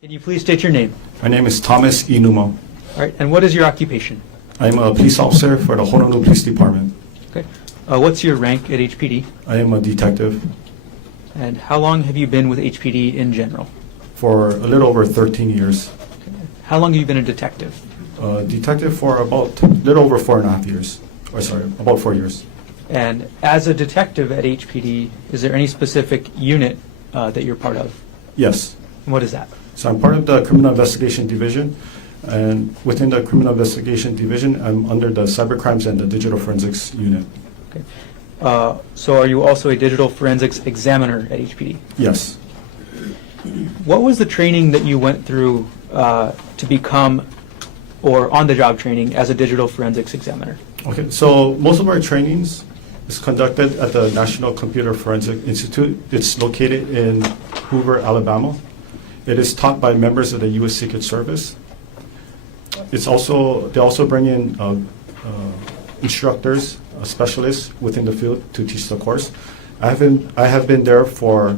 Can you please state your name? My name is Thomas Iinuma. All right, and what is your occupation? I am a police officer for the Honolulu Police Department. Okay. What's your rank at HPD? I am a detective And how long have you been with HPD in general? for a little over 13 years. How long have you been a detective? Detective for about a little over 4.5 years. Or sorry, about 4 years. And as a detective at HPD, is there any specific unit that you're part of? Yes. And what is that? So I'm part of the Criminal Investigation Division. And within the Criminal Investigation Division, I'm under the cybercrimes and the digital forensics unit. Okay. So are you also a digital forensics examiner at HPD? Yes. What was the training that you went through to become, or on-the-job training as a digital forensics examiner? Okay, so most of our trainings is conducted at the National Computer Forensic Institute. It's located in Hoover, Alabama. It is taught by members of the U.S. Secret Service. They also bring in instructors, specialists within the field to teach the course. I have been there for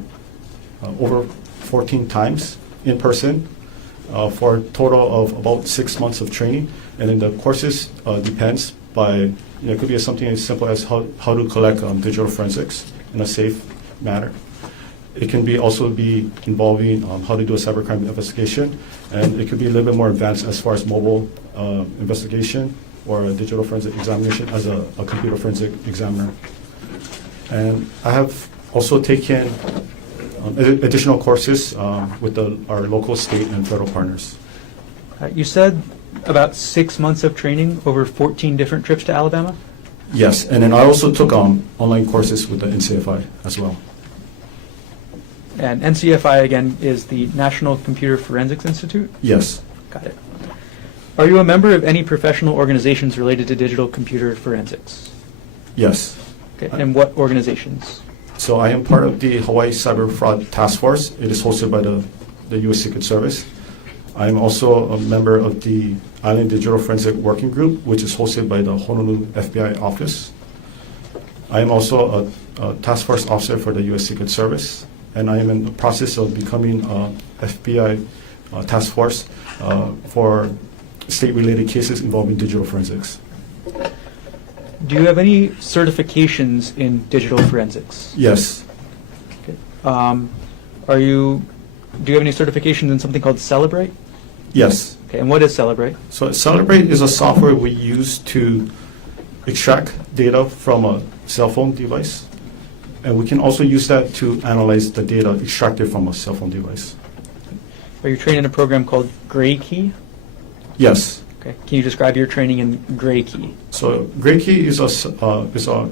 over 14 times in person for a total of about 6 months of training. And then the courses depends by, it could be something as simple as how to collect digital forensics in a safe manner. It can also be involving how to do a cybercrime investigation, and it could be a little bit more advanced as far as mobile investigation or a digital forensic examination as a computer forensic examiner. And I have also taken additional courses with our local, state, and federal partners. You said about 6 months of training over 14 different trips to Alabama? Yes, and then I also took online courses with the NCFI as well. And NCFI, again, is the National Computer Forensics Institute? Yes. Got it. Are you a member of any professional organizations related to digital computer forensics? Yes. Okay. And what organizations? So I am part of the Hawaii Cyber Fraud Task Force. It is hosted by the U.S. Secret Service. I am also a member of the Island Digital Forensic Working Group, which is hosted by the Honolulu FBI office. I am also a task force officer for the U.S. Secret Service, and I am in the process of becoming a FBI task force for state-related cases involving digital forensics. Do you have any certifications in digital forensics? Yes. Okay. Do you have any certifications in something called Celebrate? Yes. Okay, and what is Celebrate? So Celebrate is a software we use to extract data from a cell phone device, and we can also use that to analyze the data extracted from a cell phone device. Are you trained in a program called Gray Key? Yes. Okay. Can you describe your training in Gray Key? So Gray Key is a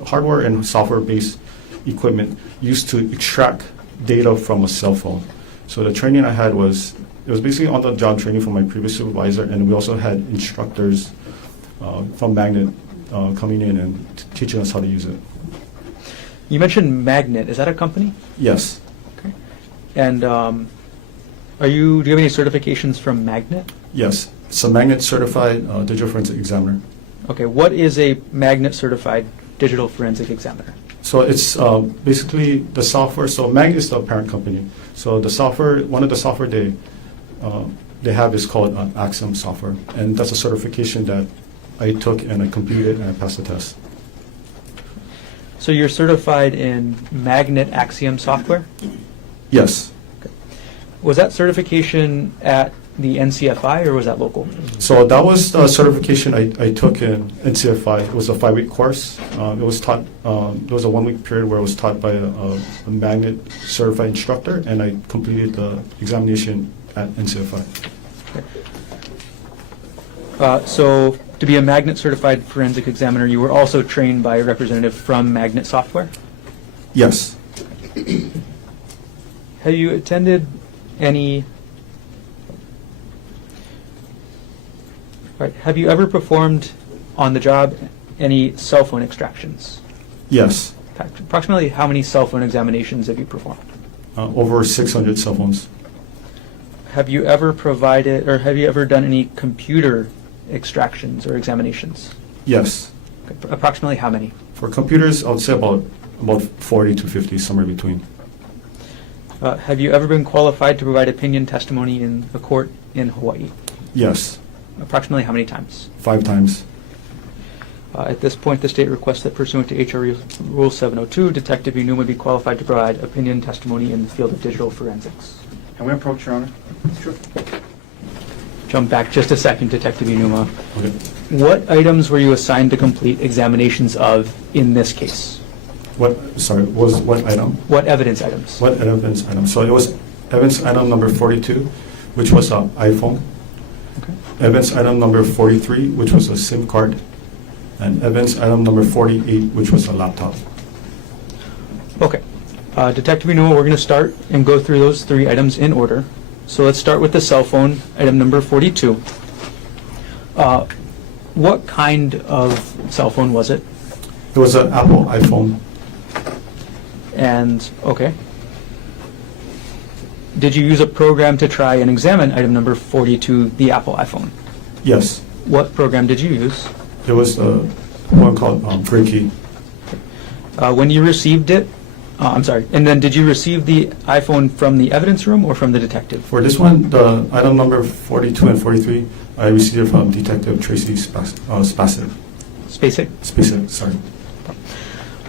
hardware and software-based equipment used to extract data from a cell phone. So the training I had was basically on-the-job training from my previous supervisor, and we also had instructors from Magnet coming in and teaching us how to use it. You mentioned Magnet. Is that a company? Yes. Okay. And do you have any certifications from Magnet? Yes. It's a Magnet certified digital forensic examiner. Okay. What is a Magnet certified digital forensic examiner? So it's basically the software. So Magnet is the parent company. So the software, one of the software they have is called Axiom software, and that's a certification that I took and I completed and I passed the test. So you're certified in Magnet Axiom software? Yes. Okay. Was that certification at the NCFI or was that local? So that was the certification I took in NCFI. It was a 5-week course. It was taught. There was a 1-week period where it was taught by a Magnet certified instructor, and I completed the examination at NCFI. Okay. So to be a Magnet certified forensic examiner, you were also trained by a representative from Magnet Software? Yes. Have you attended any... Right. Have you ever performed on the job any cell phone extractions? Yes. Approximately how many cell phone examinations have you performed? Over 600 cell phones. Have you ever provided, or have you ever done any computer extractions or examinations? Yes. Okay. Approximately how many? For computers, I would say about 40 to 50, somewhere between. Have you ever been qualified to provide opinion testimony in a court in Hawaii? Yes, Approximately how many times? 5 times. At this point, the state requests that pursuant to HR Rule 702, Detective Iinuma be qualified to provide opinion testimony in the field of digital forensics. Can we approach, Your Honor? Sure. Jump back just a second, Detective Iinuma. Okay. What items were you assigned to complete examinations of in this case? What item? What evidence items? What evidence item? So it was evidence item number 42, which was an iPhone. Okay. Evidence item number 43, which was a SIM card. And evidence item number 48, which was a laptop. Okay. Detective Iinuma, we're going to start and go through those 3 items in order. So let's start with the cell phone, item number 42. What kind of cell phone was it? It was an Apple iPhone. And, okay. Did you use a program to try and examine item number 42, the Apple iPhone? Yes. What program did you use? It was one called Breaky. When you received it, I'm sorry, and then did you receive the iPhone from the evidence room or from the detective? For this one, the item number 42 and 43, I received it from Detective Tracy Spacek. Spacek? Sorry.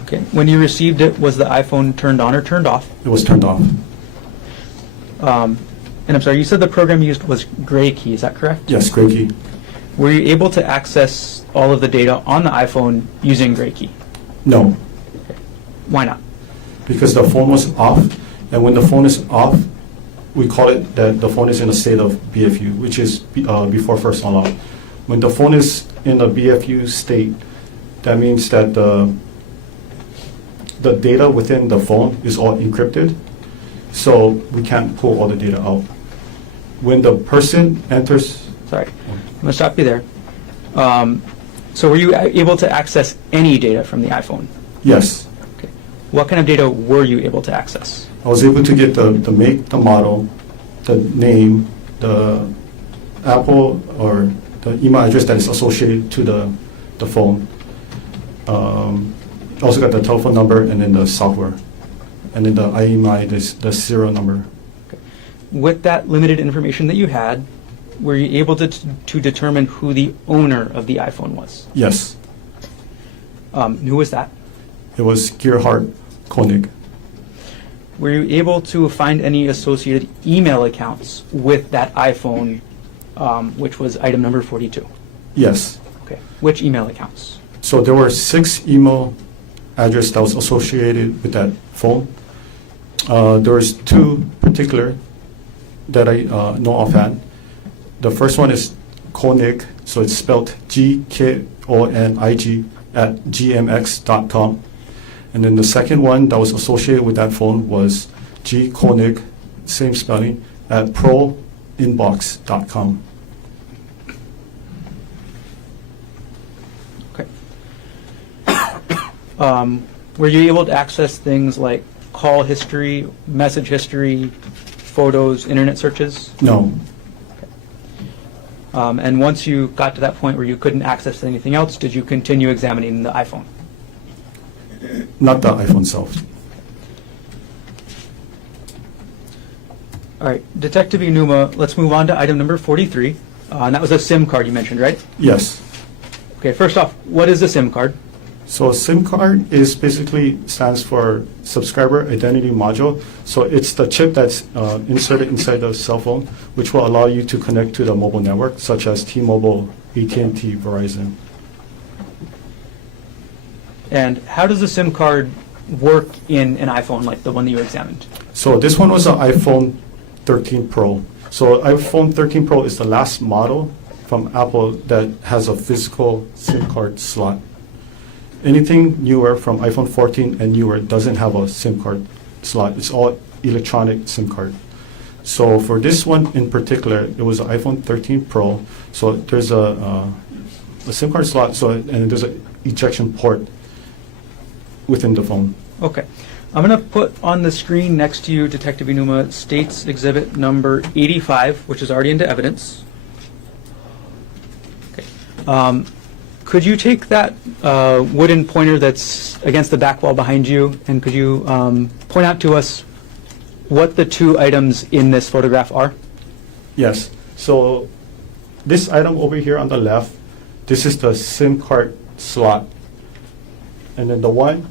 Okay. When you received it, was the iPhone turned on or turned off? It was turned off. And I'm sorry, you said the program used was Gray Key, is that correct? Yes, Breaky. Were you able to access all of the data on the iPhone using Gray Key? No, Why not? because the phone was off, and when the phone is off, we call it that the phone is in a state of BFU, which is before first unlock. When the phone is in a BFU state, that means that the data within the phone is all encrypted, so we can't pull all the data out. When the person enters... Sorry, I'm going to stop you there. So were you able to access any data from the iPhone? Yes. Okay. What kind of data were you able to access? I was able to get the make, the model, the name, the Apple or the email address that is associated to the phone. Also got the telephone number and then the software. And then the IMEI, the serial number. Okay. With that limited information that you had, were you able to determine who the owner of the iPhone was? Yes. Who was that? It was Gerhardt Konig. Were you able to find any associated email accounts with that iPhone, which was item number 42? Yes. Okay. Which email accounts? So there were 6 email address that was associated with that phone. There was 2 particular that I know offhand. The first one is Konig, so it's spelled GKONIG @gmx.com. And then the second one that was associated with that phone was G Konig, same spelling, @proinbox.com. Okay. Were you able to access things like call history, message history, photos, internet searches? No. And once you got to that point where you couldn't access anything else, did you continue examining the iPhone? Not the iPhone itself. All right, Detective Iinuma, let's move on to item number 43. And that was a SIM card you mentioned, right? Yes. Okay, first off, what is a SIM card? So a SIM card is basically stands for subscriber identity module. So it's the chip that's inserted inside the cell phone, which will allow you to connect to the mobile network, such as T-Mobile, AT&T, Verizon. And how does a SIM card work in an iPhone like the one that you examined? So this one was an iPhone 13 Pro. So iPhone 13 Pro is the last model from Apple that has a physical SIM card slot. Anything newer from iPhone 14 and newer doesn't have a SIM card slot. It's all electronic SIM card. So for this one in particular, it was an iPhone 13 Pro. So there's a SIM card slot, and there's an ejection port within the phone. Okay. I'm going to put on the screen next to you, Detective Iinuma, State's Exhibit number 85, which is already into evidence. Okay. Could you take that wooden pointer that's against the back wall behind you, and could you point out to us what the two items in this photograph are? Yes. So this item over here on the left, this is the SIM card slot. And then the one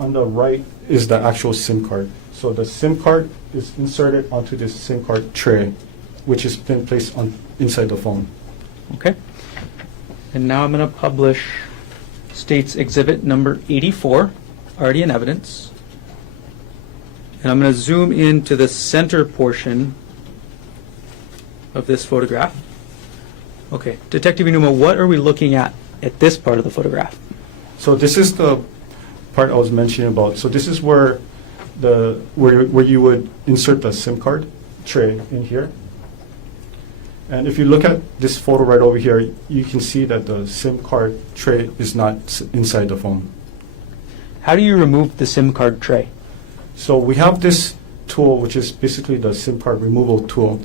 on the right is the actual SIM card. So the SIM card is inserted onto this SIM card tray, which is then placed on inside the phone. Okay. And now I'm going to publish State's Exhibit number 84, already in evidence. And I'm going to zoom into the center portion of this photograph. Okay, Detective Iinuma, what are we looking at this part of the photograph? So this is the part I was mentioning about. So this is where where you would insert the SIM card tray in here. And if you look at this photo right over here, you can see that the SIM card tray is not inside the phone. How do you remove the SIM card tray? So we have this tool, which is basically the SIM card removal tool.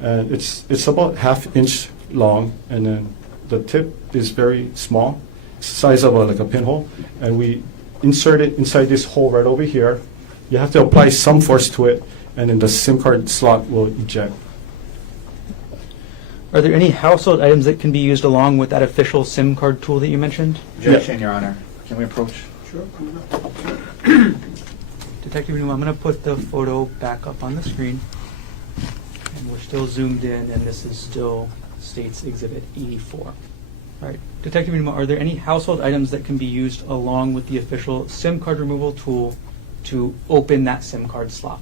And it's about 1/2 inch long, and then the tip is very small, size of like a pinhole. And we insert it inside this hole right over here. You have to apply some force to it, and then the SIM card slot will eject. Are there any household items that can be used along with that official SIM card tool that you mentioned? Objection, Your Honor. Can we approach? Sure. Detective Iinuma, I'm going to put the photo back up on the screen. And we're still zoomed in, and this is still State's Exhibit 84. All right. Detective Iinuma, are there any household items that can be used along with the official SIM card removal tool to open that SIM card slot?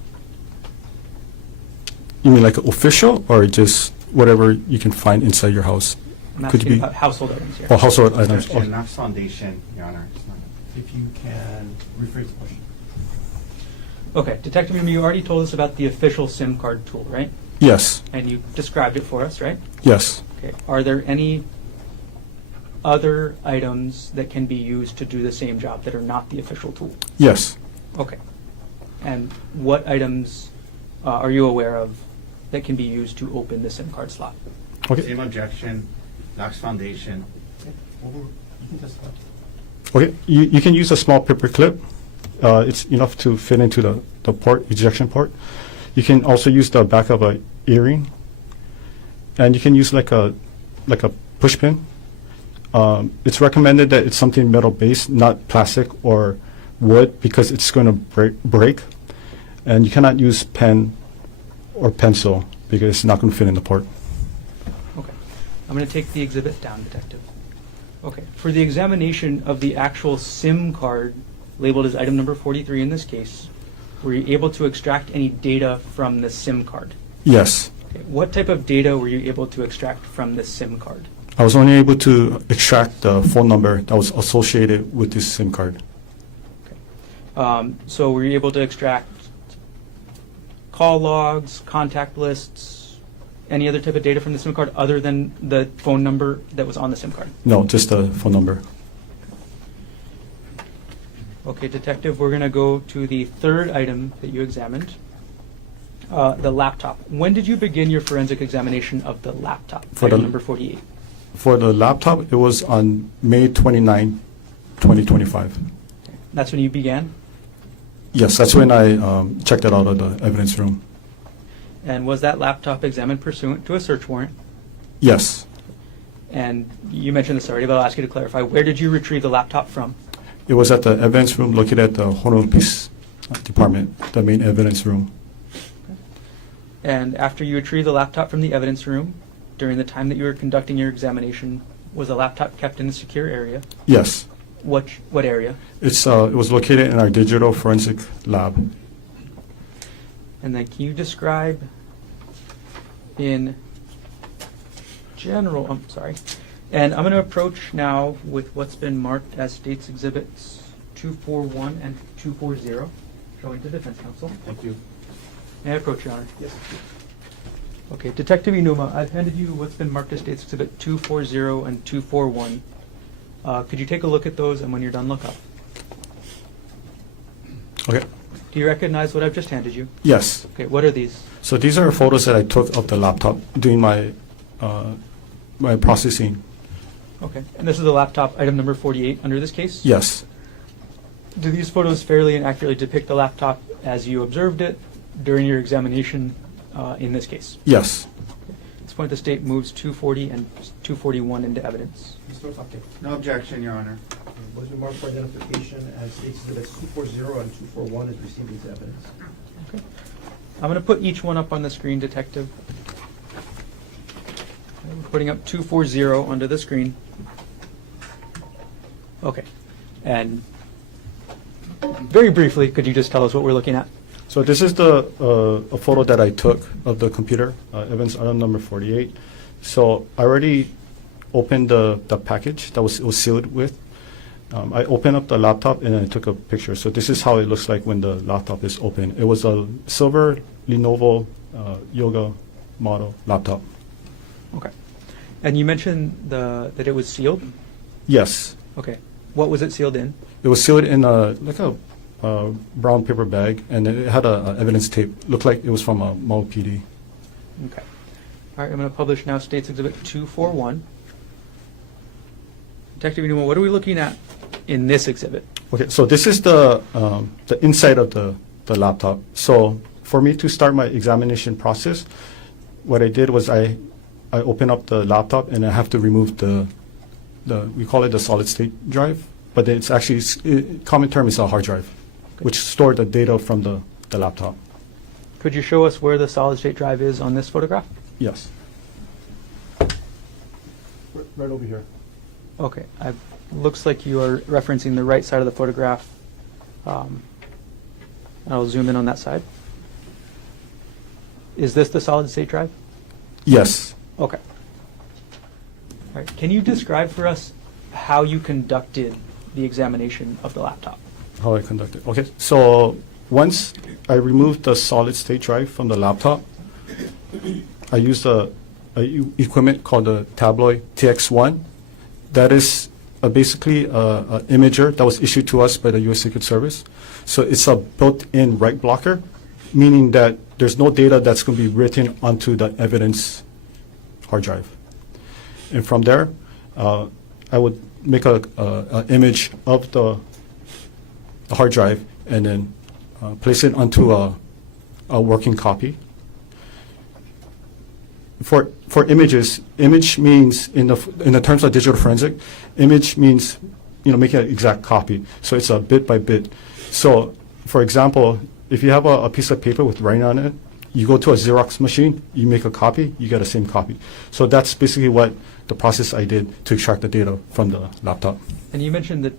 You mean like official, or just whatever you can find inside your house? I'm Could asking be about household items here. or household items? Objection, not foundation, Your Honor. It's not. If you can rephrase the question. Okay. Detective Iinuma, you already told us about the official SIM card tool, right? Yes. And you described it for us, right? Yes. Okay. Are there any other items that can be used to do the same job that are not the official tool? Yes. Okay. And what items are you aware of that can be used to open the SIM card slot? Okay. Same objection, lacks foundation. You can testify. Okay. You can use a small paper clip. It's enough to fit into the port, ejection port. You can also use the back of a earring, and you can use like a push pin. It's recommended that it's something metal based, not plastic or wood, because it's going to break. And you cannot use pen or pencil because it's not going to fit in the port. Okay. I'm going to take the exhibit down, Detective. Okay. For the examination of the actual SIM card labeled as item number 43 in this case, were you able to extract any data from the SIM card? Yes. Okay. What type of data were you able to extract from the SIM card? I was only able to extract the phone number that was associated with this SIM card. So were you able to extract call logs, contact lists, any other type of data from the SIM card other than the phone number that was on the SIM card? No, just the phone number. Okay, Detective, we're going to go to the third item that you examined, the laptop. When did you begin your forensic examination of the laptop, For item the- number 48? For the laptop, it was on May 29, 2025. That's when you began? Yes, that's when I checked it out of the evidence room. And was that laptop examined pursuant to a search warrant? Yes. And you mentioned this already, but I'll ask you to clarify. Where did you retrieve the laptop from? It was at the evidence room located at the Honolulu Police Department, the main evidence room. And after you retrieved the laptop from the evidence room, during the time that you were conducting your examination, was the laptop kept in a secure area? Yes. What area? It was located in our digital forensic lab. And then can you describe in general, and I'm going to approach now with what's been marked as State's Exhibits 241 and 240, showing to Defense Counsel. Thank you. May I approach, Your Honor? Yes. Okay, Detective Iinuma, I've handed you what's been marked as State's Exhibit 240 and 241. Could you take a look at those, and when you're done, look up? Okay. Do you recognize what I've just handed you? Yes. Okay, what are these? So these are photos that I took of the laptop during my my processing. Okay, and this is the laptop, item number 48 under this case? Yes. Do these photos fairly and accurately depict the laptop as you observed it? during your examination in this case. Yes. At this point, the state moves 240 and 241 into evidence. Mr. Otake, No objection, Your Honor. was remarked for identification as States Exhibits 240 and 241 is received into evidence. Okay. I'm going to put each one up on the screen, Detective. We're putting up 240 onto the screen. Okay. And very briefly, could you just tell us what we're looking at? So this is the a photo that I took of the computer, evidence item number 48. So I already opened the package that it was sealed with. I opened up the laptop and I took a picture. So this is how it looks like when the laptop is open. It was a silver Lenovo Yoga model laptop. Okay. And you mentioned that it was sealed? Yes. Okay. What was it sealed in? It was sealed in a brown paper bag, and it had a evidence tape. Looked like it was from a Maui PD. Okay. All right, I'm going to publish now States Exhibit 241. Detective Iinuma, what are we looking at in this exhibit? Okay, so this is the inside of the laptop. So for me to start my examination process, what I did was I open up the laptop and I have to remove the we call it the solid state drive, but it's actually, common term is a hard drive, which stored the data from the laptop. Could you show us where the solid state drive is on this photograph? Yes. Right over here. Okay. Looks like you are referencing the right side of the photograph. I'll zoom in on that side. Is this the solid state drive? Yes. Okay. All right. Can you describe for us how you conducted the examination of the laptop? How I conducted. Okay, so once I removed the solid state drive from the laptop, I used a equipment called the Tabloid TX1. That is basically an imager that was issued to us by the U.S. Secret Service. So it's a built-in write blocker, meaning that there's no data that's going to be written onto the evidence hard drive. And from there, I would make an image of the hard drive and then place it onto a working copy. For images, image means in the terms of digital forensic, image means making an exact copy. So it's a bit by bit. So for example, if you have a piece of paper with writing on it, you go to a Xerox machine, you make a copy, you get the same copy. So that's basically what the process I did to extract the data from the laptop. And you mentioned the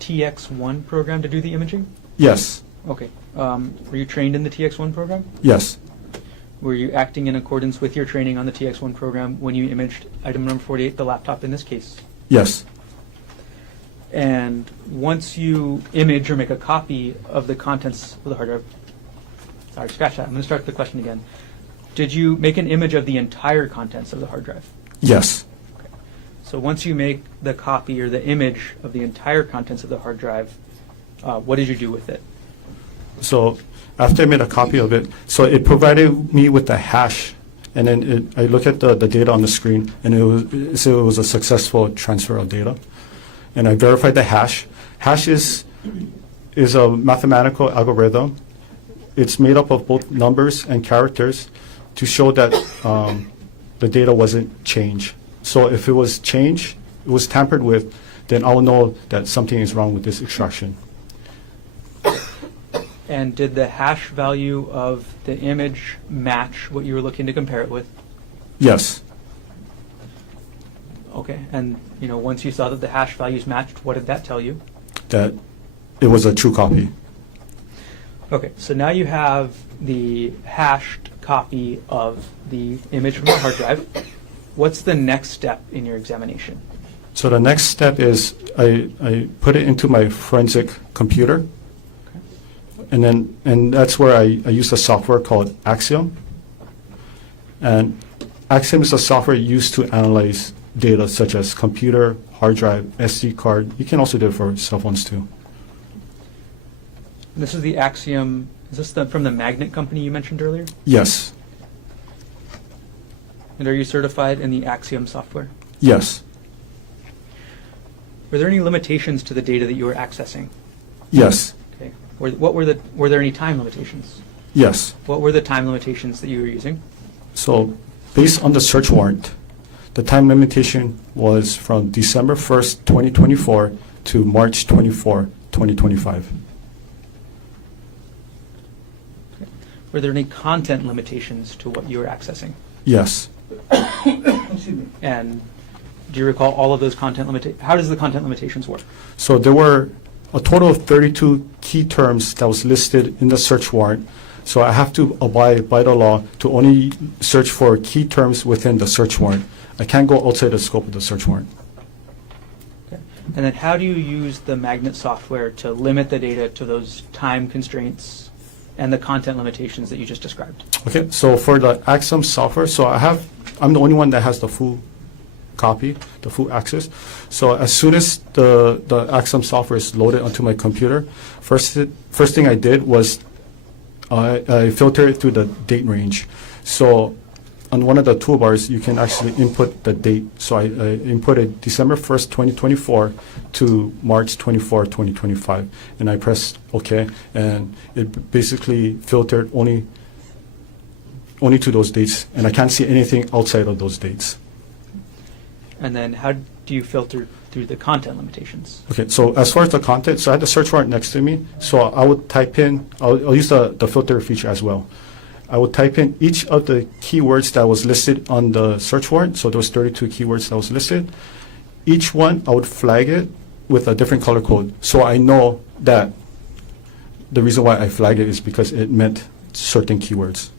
TX1 program to do the imaging? Yes. Okay. Were you trained in the TX1 program? Yes. Were you acting in accordance with your training on the TX1 program when you imaged item number 48, the laptop in this case? Yes. And once you image or make a copy of the contents of the hard drive, sorry, scratch that. I'm going to start the question again. Did you make an image of the entire contents of the hard drive? Yes. Okay. So once you make the copy or the image of the entire contents of the hard drive, what did you do with it? So after I made a copy of it, so it provided me with the hash, and then I look at the data on the screen, and it was a successful transfer of data, and I verified the hash. Hash is a mathematical algorithm. It's made up of both numbers and characters to show that the data wasn't changed. So if it was changed, it was tampered with, then I'll know that something is wrong with this extraction. And did the hash value of the image match what you were looking to compare it with? Yes. Okay. And once you saw that the hash values matched, what did that tell you? That it was a true copy. Okay. So now you have the hashed copy of the image from the hard drive. What's the next step in your examination? So the next step is I put it into my forensic computer. And that's where I use a software called Axiom. And Axiom is a software used to analyze data such as computer, hard drive, SD card. You can also do it for cell phones too. This is the Axiom. Is this from the Magnet company you mentioned earlier? Yes. And are you certified in the Axiom software? Yes. Were there any limitations to the data that you were accessing? Yes. Okay. Were there any time limitations? Yes. What were the time limitations that you were using? So based on the search warrant, the time limitation was from December 1st, 2024 to March 24, 2025. Were there any content limitations to what you were accessing? Yes. And do you recall all of those content limitations? How does the content limitations work? So there were a total of 32 key terms that was listed in the search warrant. So I have to abide by the law to only search for key terms within the search warrant. I can't go outside the scope of the search warrant. Okay. And then how do you use the magnet software to limit the data to those time constraints and the content limitations that you just described? Okay, so for the Axiom software, I'm the only one that has the full copy, the full access. So as soon as the Axiom software is loaded onto my computer, first thing I did was I filtered it through the date range. So on one of the toolbars, you can actually input the date. So I inputted December 1st, 2024 to March 24, 2025. And I pressed OK, and it basically filtered only to those dates. And I can't see anything outside of those dates. And then how do you filter through the content limitations? Okay, so as far as the content, so I had the search warrant next to me. So I would type in, I'll use the filter feature as well. I would type in each of the keywords that was listed on the search warrant. So those 32 keywords that was listed. Each one, I would flag it with a different color code. So I know that the reason why I flagged it is because it meant certain keywords.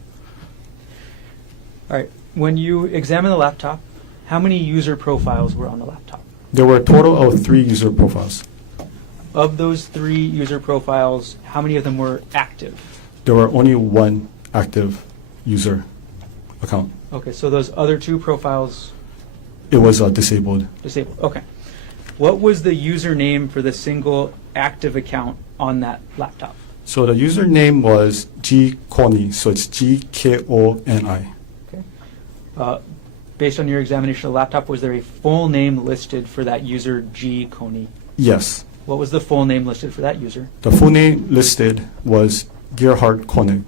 All right. When you examine the laptop, how many user profiles were on the laptop? There were a total of 3 user profiles. Of those 3 user profiles, how many of them were active? There were only 1 active user account. Okay, so those other 2 profiles It was disabled. disabled. Okay. What was the username for the single active account on that laptop? So the username was G Konig, so it's G-K-O-N-I. Okay. Based on your examination of the laptop, was there a full name listed for that user, G Konig? Yes. What was the full name listed for that user? The full name listed was Gerhardt Konig.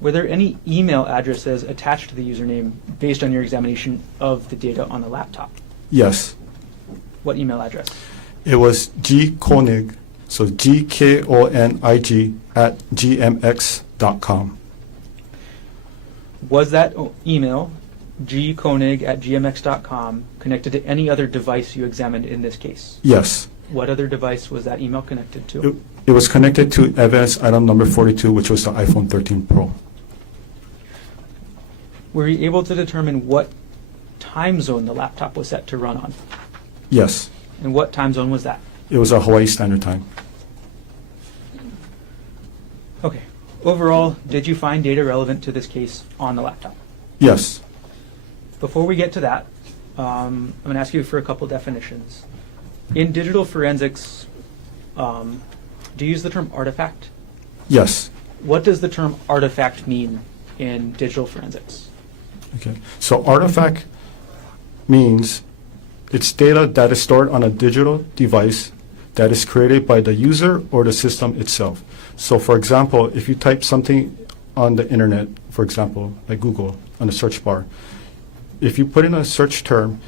Were there any email addresses attached to the username based on your examination of the data on the laptop? Yes. What email address? It was G Konig, so G-K-O-N-I-G at gmx.com. Was that email, gkonig@gmx.com, connected to any other device you examined in this case? Yes. What other device was that email connected to? It was connected to evidence item number 42, which was the iPhone 13 Pro. Were you able to determine what time zone the laptop was set to run on? Yes. And what time zone was that? It was a Hawaii Standard Time. Okay. Overall, did you find data relevant to this case on the laptop? Yes. Before we get to that, I'm going to ask you for a couple definitions. In digital forensics, do you use the term artifact? Yes. What does the term artifact mean in digital forensics? Okay. So artifact means it's data that is stored on a digital device that is created by the user or the system itself. So for example, if you type something on the internet, for example, like Google on the search bar, if you put in a search term,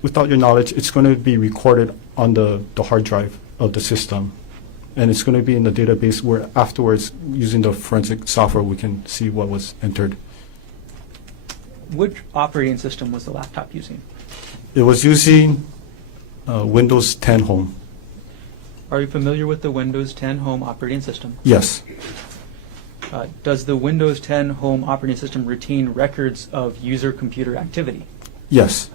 without your knowledge, it's going to be recorded on the hard drive of the system. And it's going to be in the database where afterwards, using the forensic software, we can see what was entered. Which operating system was the laptop using? It was using Windows 10 Home. Are you familiar with the Windows 10 Home operating system? Yes. Does the Windows 10 Home operating system retain records of user computer activity? Yes.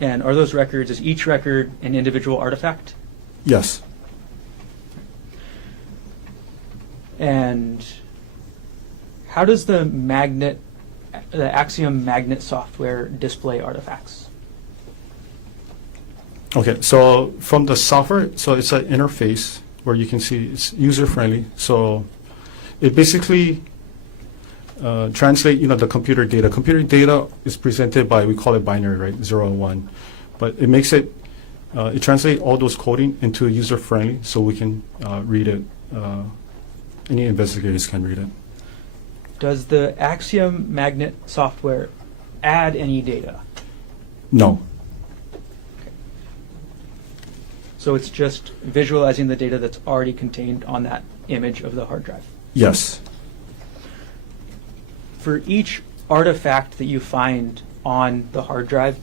And are those records, is each record an individual artifact? Yes. And how does the Axiom magnet software display artifacts? Okay, so from the software, so it's an interface where you can see it's user-friendly. So it basically translates, the computer data. Computer data is presented by, we call it binary, right, 0 and 1. But it makes it translates all those coding into user-friendly so we can read it Any investigators can read it. Does the Axiom magnet software add any data? No. So it's just visualizing the data that's already contained on that image of the hard drive. Yes. For each artifact that you find on the hard drive,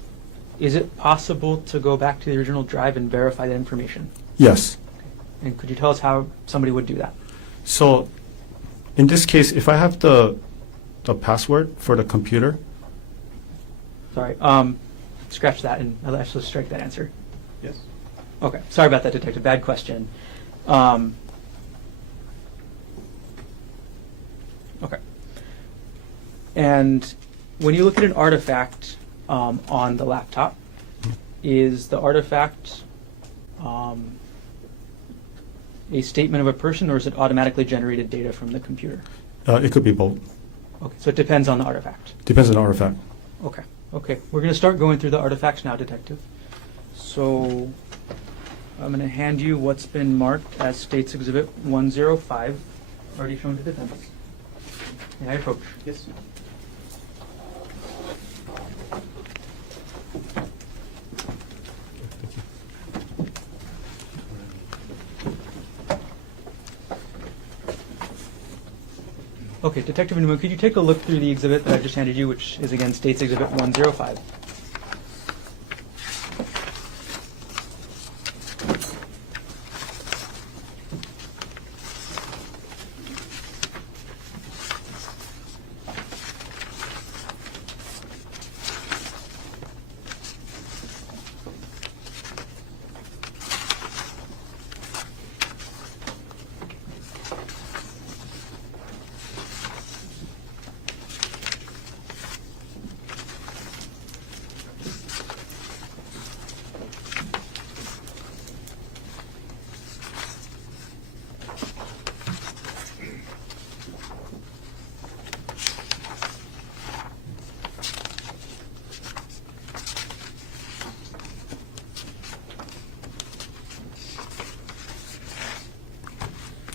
is it possible to go back to the original drive and verify that information? Yes. And could you tell us how somebody would do that? So in this case, if I have the password for the computer, Sorry, scratch that and I'll actually strike that answer. Yes. Okay, sorry about that, Detective. Bad question. Okay. And when you look at an artifact on the laptop, is the artifact a statement of a person, or is it automatically generated data from the computer? it could be both. Okay, so it depends on the artifact. Depends on the artifact. Okay, okay. We're going to start going through the artifacts now, Detective. So I'm going to hand you what's been marked as State's Exhibit 105, already shown to defense. May I approach? Yes. Okay, Detective Iinuma, could you take a look through the exhibit that I just handed you, which is again State's Exhibit 105?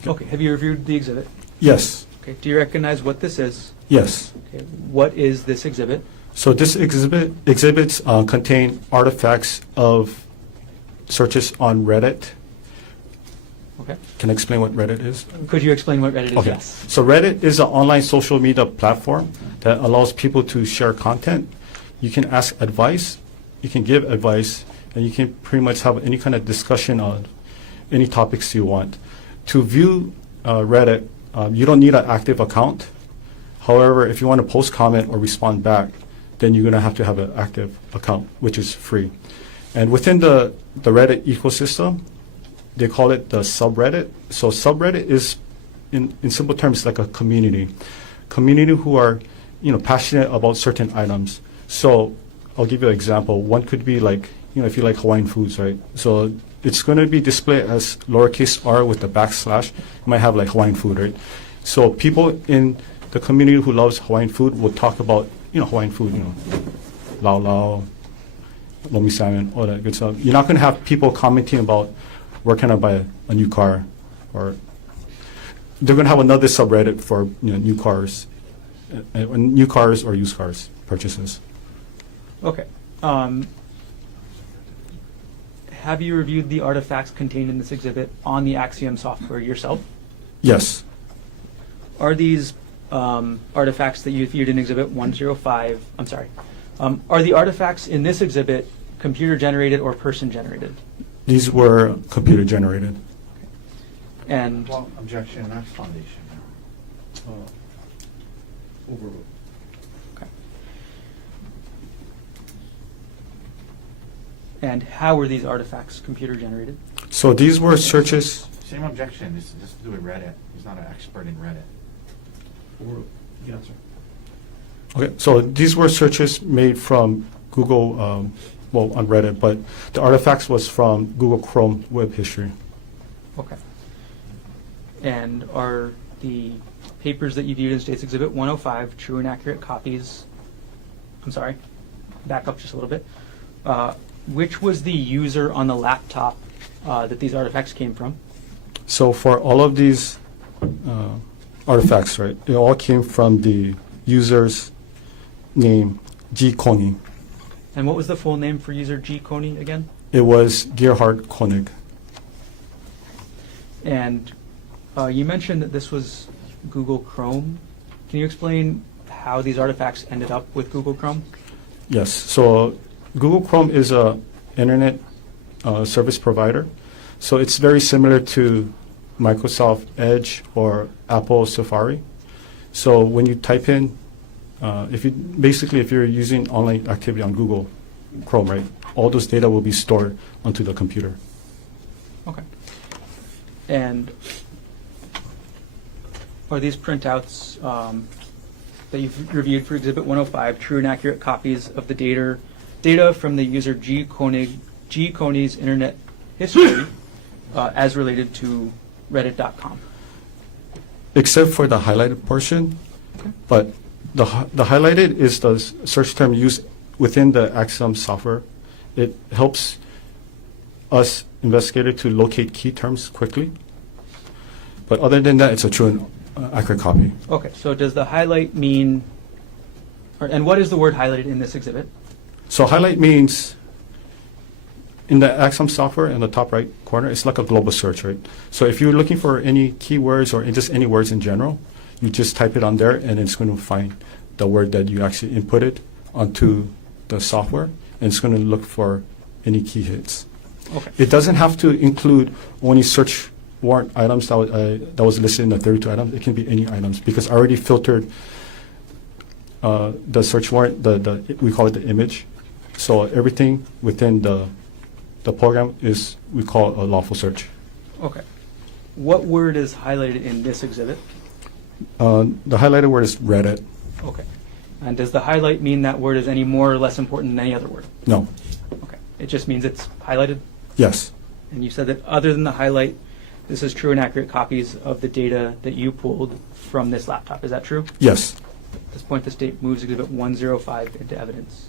Okay, have you reviewed the exhibit? Yes. Okay, do you recognize what this is? Yes. Okay, what is this exhibit? So this exhibits contain artifacts of searches on Reddit. Okay. Can I explain what Reddit is? Could you explain what Reddit is? Okay. Yes. So Reddit is an online social media platform that allows people to share content. You can ask advice, you can give advice, and you can pretty much have any kind of discussion on any topics you want. To view Reddit, you don't need an active account. However, if you want to post comment or respond back, then you're going to have an active account, which is free. And within the Reddit ecosystem, they call it the subreddit. So subreddit is, in simple terms, like a community who are, passionate about certain items. So I'll give you an example. One could be like, if you like Hawaiian foods, right? So it's going to be displayed as lowercase r with the backslash. You might have like Hawaiian food, right? So people in the community who loves Hawaiian food will talk about, Hawaiian food, lau lau, lomi salmon, all that good stuff. You're not going to have people commenting about where can I buy a new car, or they're going to have another subreddit for new cars or used cars purchases. Okay. Have you reviewed the artifacts contained in this exhibit on the Axiom software yourself? Yes. Are these artifacts that you viewed in Exhibit 105, I'm sorry, are the artifacts in this exhibit computer generated or person generated? These were computer generated. And Well, objection, that's foundation. Overruled. okay. And how were these artifacts computer generated? So these were searches. Same objection, this is just to do with Reddit. He's not an expert in Reddit. Overruled. You can answer. Okay, so these were searches made from Google, on Reddit, but the artifacts was from Google Chrome web history. Okay. And are the papers that you viewed in State's Exhibit 105 true and accurate copies? I'm sorry, back up just a little bit. Which was the user on the laptop that these artifacts came from? So for all of these artifacts, right? It all came from the user's name, G. Konig. And what was the full name for user G. Konig again? It was Gerhardt Konig. And you mentioned that this was Google Chrome. Can you explain how these artifacts ended up with Google Chrome? Yes. So Google Chrome is a internet service provider. So it's very similar to Microsoft Edge or Apple Safari. So when you type in, if you're using online activity on Google Chrome, right, all those data will be stored onto the computer. Okay. And are these printouts that you've reviewed for Exhibit 105 true and accurate copies of the data from the user G. Konig's internet history as related to Reddit.com? Except for the highlighted portion, Okay. but the highlighted is the search term used within the Axiom software. It helps us investigator to locate key terms quickly. But other than that, it's a true and accurate copy. Okay, so does the highlight mean, and what is the word highlighted in this exhibit? So highlight means in the Axiom software in the top right corner, it's like a global search, right? So if you're looking for any keywords or just any words in general, you just type it on there and it's going to find the word that you actually inputted onto the software, and it's going to look for any key hits. Okay. It doesn't have to include only search warrant items that was listed in the 32 items. It can be any items because I already filtered the search warrant, we call it the image. So everything within the program is, we call a lawful search. Okay. What word is highlighted in this exhibit? The highlighted word is Reddit. Okay. And does the highlight mean that word is any more or less important than any other word? No. Okay. It just means it's highlighted? Yes. And you said that other than the highlight, this is true and accurate copies of the data that you pulled from this laptop. Is that true? Yes. At this point, the state moves Exhibit 105 into evidence.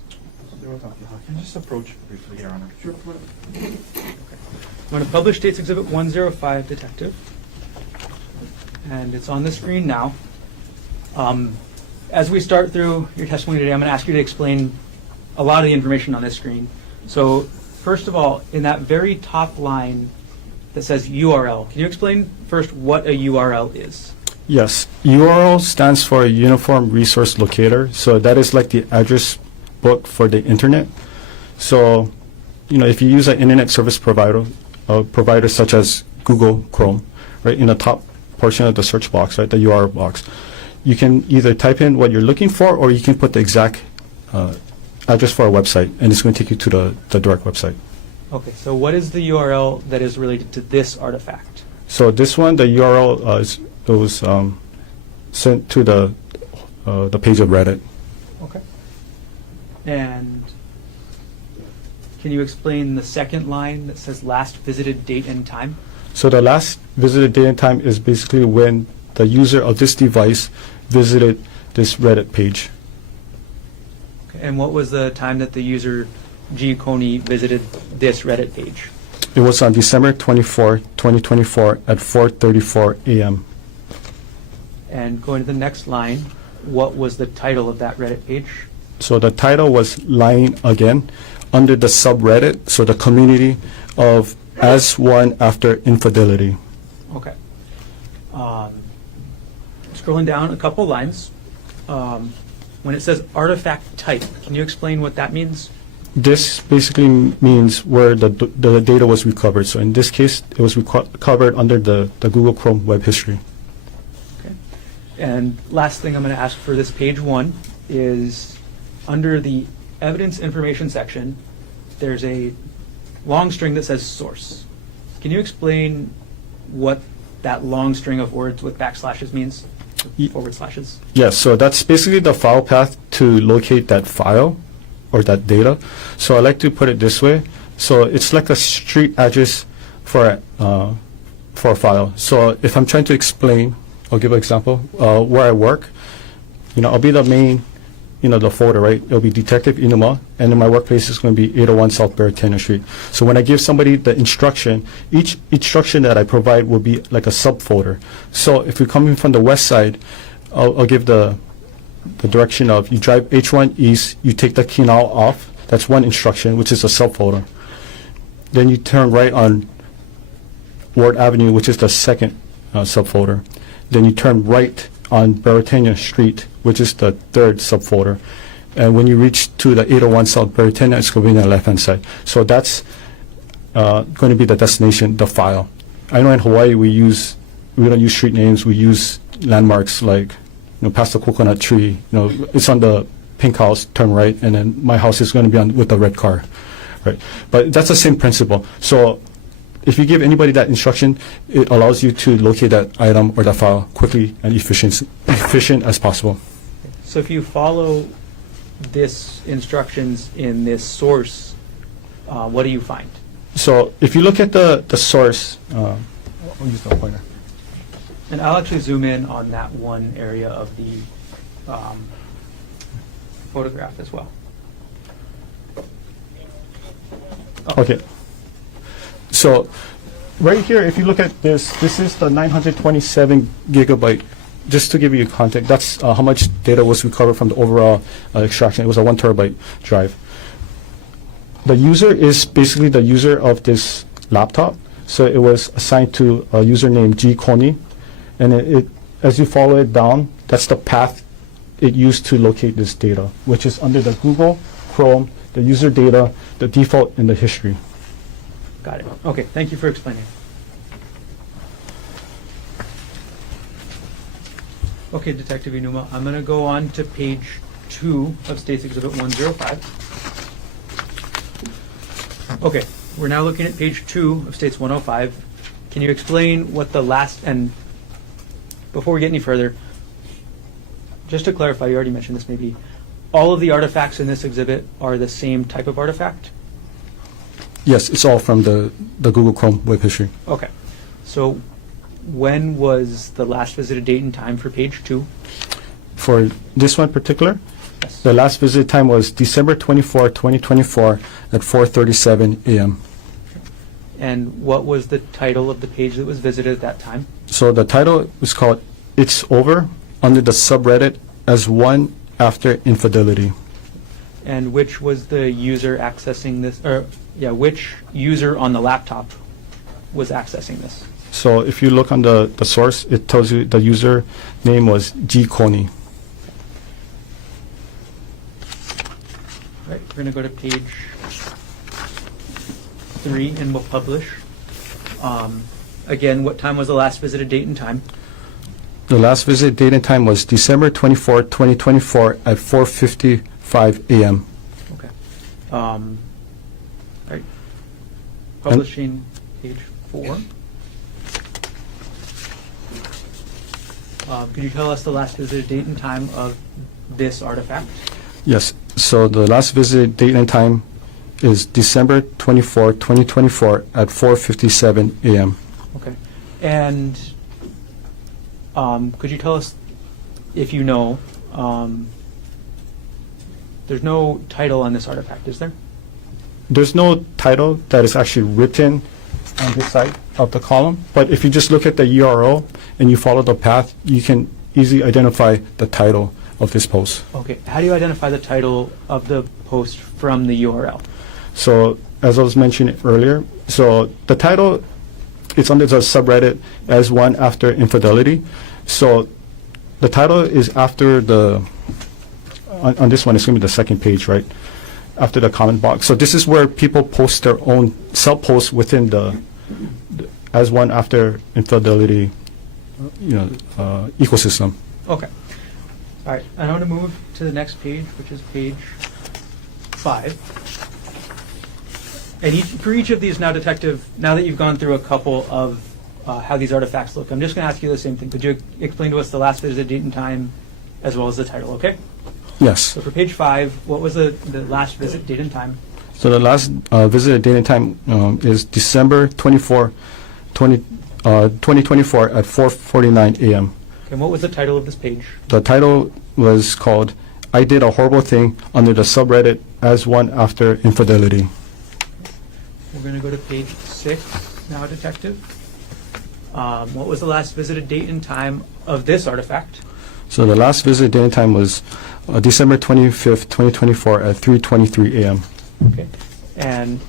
Can I just approach briefly, Your Honor? Sure. I'm going to publish State's Exhibit 105, Detective. And it's on the screen now. As we start through your testimony today, I'm going to ask you to explain a lot of the information on this screen. So first of all, in that very top line that says URL, can you explain first what a URL is? Yes. URL stands for Uniform Resource Locator. So that is like the address book for the internet. So, if you use an internet service provider such as Google Chrome, right, in the top portion of the search box, right, the URL box, you can either type in what you're looking for, or you can put the exact address for a website, and it's going to take you to the direct website. Okay, so what is the URL that is related to this artifact? So this one, the URL was sent to the page of Reddit. Okay. And can you explain the second line that says last visited date and time? So the last visited date and time is basically when the user of this device visited this Reddit page. Okay. And what was the time that the user G. Konig visited this Reddit page? It was on December 24, 2024 at 4:34 a.m. And going to the next line, what was the title of that Reddit page? So the title was Lying Again under the subreddit, so the community of As One After Infidelity. Okay. Scrolling down a couple lines, when it says artifact type, can you explain what that means? This basically means where the data was recovered. So in this case, it was recovered under the Google Chrome web history. Okay. And last thing I'm going to ask for this page one is under the evidence information section, there's a long string that says source. Can you explain what that long string of words with backslashes means? Forward slashes? Yes, so that's basically the file path to locate that file or that data. So I like to put it this way. So it's like a street address for a file. So if I'm trying to explain, I'll give an example, where I work, I'll be the main the folder, right, it'll be Detective Iinuma, and then my workplace is going to be 801 South Baratena Street. So when I give somebody the instruction, each instruction that I provide will be like a subfolder. So if you're coming from the west side, I'll give the direction of you drive H1 east, you take the canal off. That's one instruction, which is a subfolder. Then you turn right on Ward Avenue, which is the second subfolder. Then you turn right on Baratena Street, which is the third subfolder. And when you reach to the 801 South Baratena, it's going to be on the left-hand side. So that's going to be the destination, the file. I know in Hawaii we don't use street names, we use landmarks like, past the coconut tree, it's on the pink house, turn right, and then my house is going to be on with the red car, right? But that's the same principle. So if you give anybody that instruction, it allows you to locate that item or that file quickly and efficient as possible. So if you follow this instructions in this source, what do you find? So if you look at the source, I'll use the pointer. And I'll actually zoom in on that one area of the photograph as well. Oh. Okay. So right here, if you look at this is the 927 gigabyte. Just to give you context, that's how much data was recovered from the overall extraction. It was a 1 terabyte drive. The user is basically the user of this laptop. So it was assigned to a user named G. Konig. And it as you follow it down, that's the path it used to locate this data, which is under the Google, Chrome, the user data, the default, and the history. Got it. Okay, thank you for explaining. Okay, Detective Iinuma, I'm going to go on to page 2 of State's Exhibit 105. Okay, we're now looking at page 2 of State's 105. Can you explain what the last, and before we get any further, just to clarify, you already mentioned this maybe, all of the artifacts in this exhibit are the same type of artifact? Yes, it's all from the Google Chrome web history. Okay. So when was the last visited date and time for page 2? For this one particular, Yes. the last visit time was December 24, 2024 at 4:37 a.m. And what was the title of the page that was visited at that time? So the title was called It's Over under the subreddit as One After Infidelity. And which was the user accessing this, which user on the laptop was accessing this? So if you look on the source, it tells you the user name was G. Konig. Right, we're going to go to page 3 and we'll publish. Again, what time was the last visited date and time? The last visit date and time was December 24, 2024 at 4:55 a.m. Okay. Right. Publishing page 4. Could you tell us the last visited date and time of this artifact? Yes. So the last visit date and time is December 24, 2024 at 4:57 a.m. Okay. And could you tell us, if you know, there's no title on this artifact, is there? There's no title that is actually written on this side of the column, but if you just look at the URL and you follow the path, you can easily identify the title of this post. Okay. How do you identify the title of the post from the URL? So as I was mentioning earlier, so the title, it's under the subreddit as One After Infidelity. So the title is after on this one, it's going to be the second page, right? After the comment box. So this is where people post their own self-posts within the as One After Infidelity, ecosystem. Okay. All right. I want to move to the next page, which is page 5. And for each of these now, Detective, now that you've gone through a couple of how these artifacts look, I'm just going to ask you the same thing. Could you explain to us the last visit date and time as well as the title, okay? Yes. So for page 5, what was the last visit date and time? So the last visit date and time is December 24, 2024 at 4:49 a.m. Okay, and what was the title of this page? The title was called I did a horrible thing under the subreddit as one after infidelity. We're going to go to page 6 now, Detective. What was the last visited date and time of this artifact? So the last visit date and time was December 25th, 2024 at 3:23 a.m. Okay. And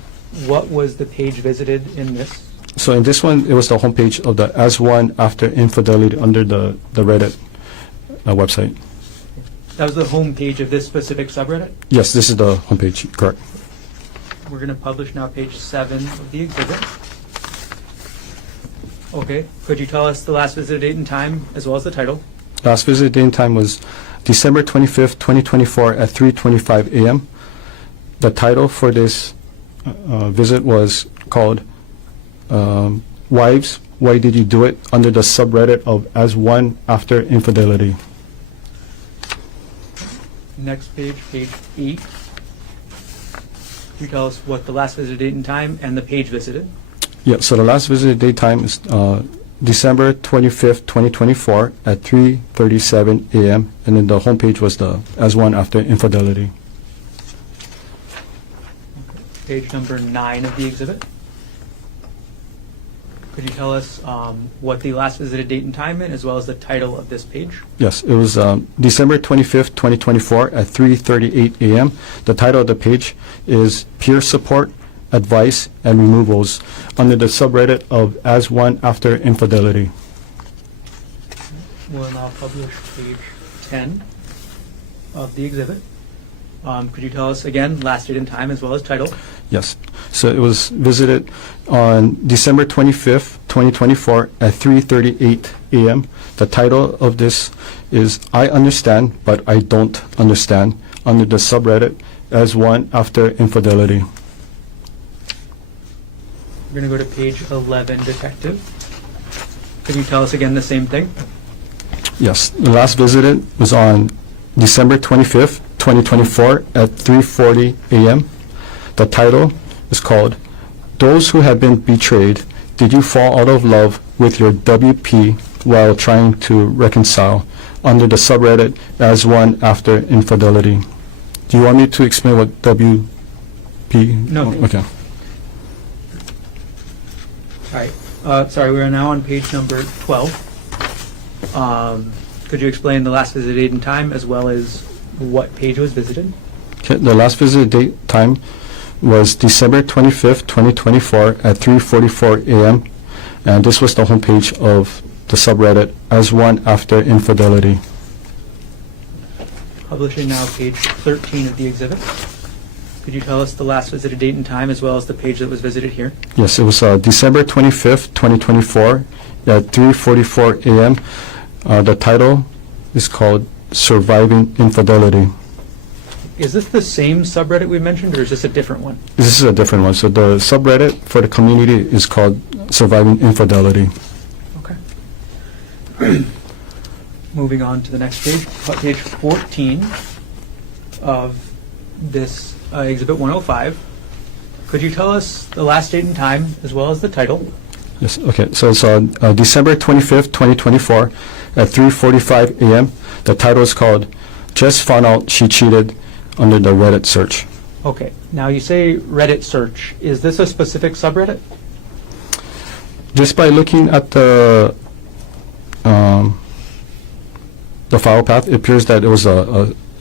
what was the page visited in this? So in this one, it was the homepage of the as one after infidelity under the Reddit website. That was the home page of this specific subreddit? Yes, this is the homepage, correct. We're going to publish now page 7 of the exhibit. Okay. Could you tell us the last visited date and time as well as the title? Last visit date and time was December 25th, 2024 at 3:25 a.m. The title for this visit was called Wives, Why Did You Do It? Under the subreddit of As One After Infidelity. Next page, page 8. Can you tell us what the last visited date and time and the page visited? Yeah, so the last visit date time is December 25th, 2024 at 3:37 a.m. And then the homepage was the As One After Infidelity. Page number 9 of the exhibit. Could you tell us what the last visited date and time is, as well as the title of this page? Yes, it was December 25th, 2024 at 3:38 a.m. The title of the page is Peer Support, Advice, and Removals under the subreddit of As One After Infidelity. We'll now publish page 10 of the exhibit. Could you tell us again last date and time as well as title? Yes. So it was visited on December 25th, 2024 at 3:38 a.m. The title of this is I Understand, But I Don't Understand under the subreddit As One After Infidelity. We're going to go to page 11, Detective. Could you tell us again the same thing? Yes. The last visited was on December 25th, 2024 at 3:40 a.m. The title is called Those Who Have Been Betrayed, Did You Fall Out of Love with Your WP While Trying to Reconcile under the subreddit As One After Infidelity. Do you want me to explain what WP? No. Okay. All right. Sorry, we are now on page number 12. Could you explain the last visited date and time as well as what page was visited? Okay. The last visit date time was December 25th, 2024 at 3:44 a.m. And this was the homepage of the subreddit As One After Infidelity. Publishing now page 13 of the exhibit. Could you tell us the last visited date and time as well as the page that was visited here? Yes, it was December 25th, 2024 at 3:44 a.m. The title is called Surviving Infidelity. Is this the same subreddit we mentioned, or is this a different one? This is a different one. So the subreddit for the community is called Surviving Infidelity. Okay. Moving on to the next page, page 14 of this Exhibit 105. Could you tell us the last date and time as well as the title? Yes, okay. So it's December 25th, 2024 at 3:45 a.m. The title is called Just Found Out She Cheated under the Reddit search. Okay. Now you say Reddit search. Is this a specific subreddit? Just by looking at the file path, it appears that it was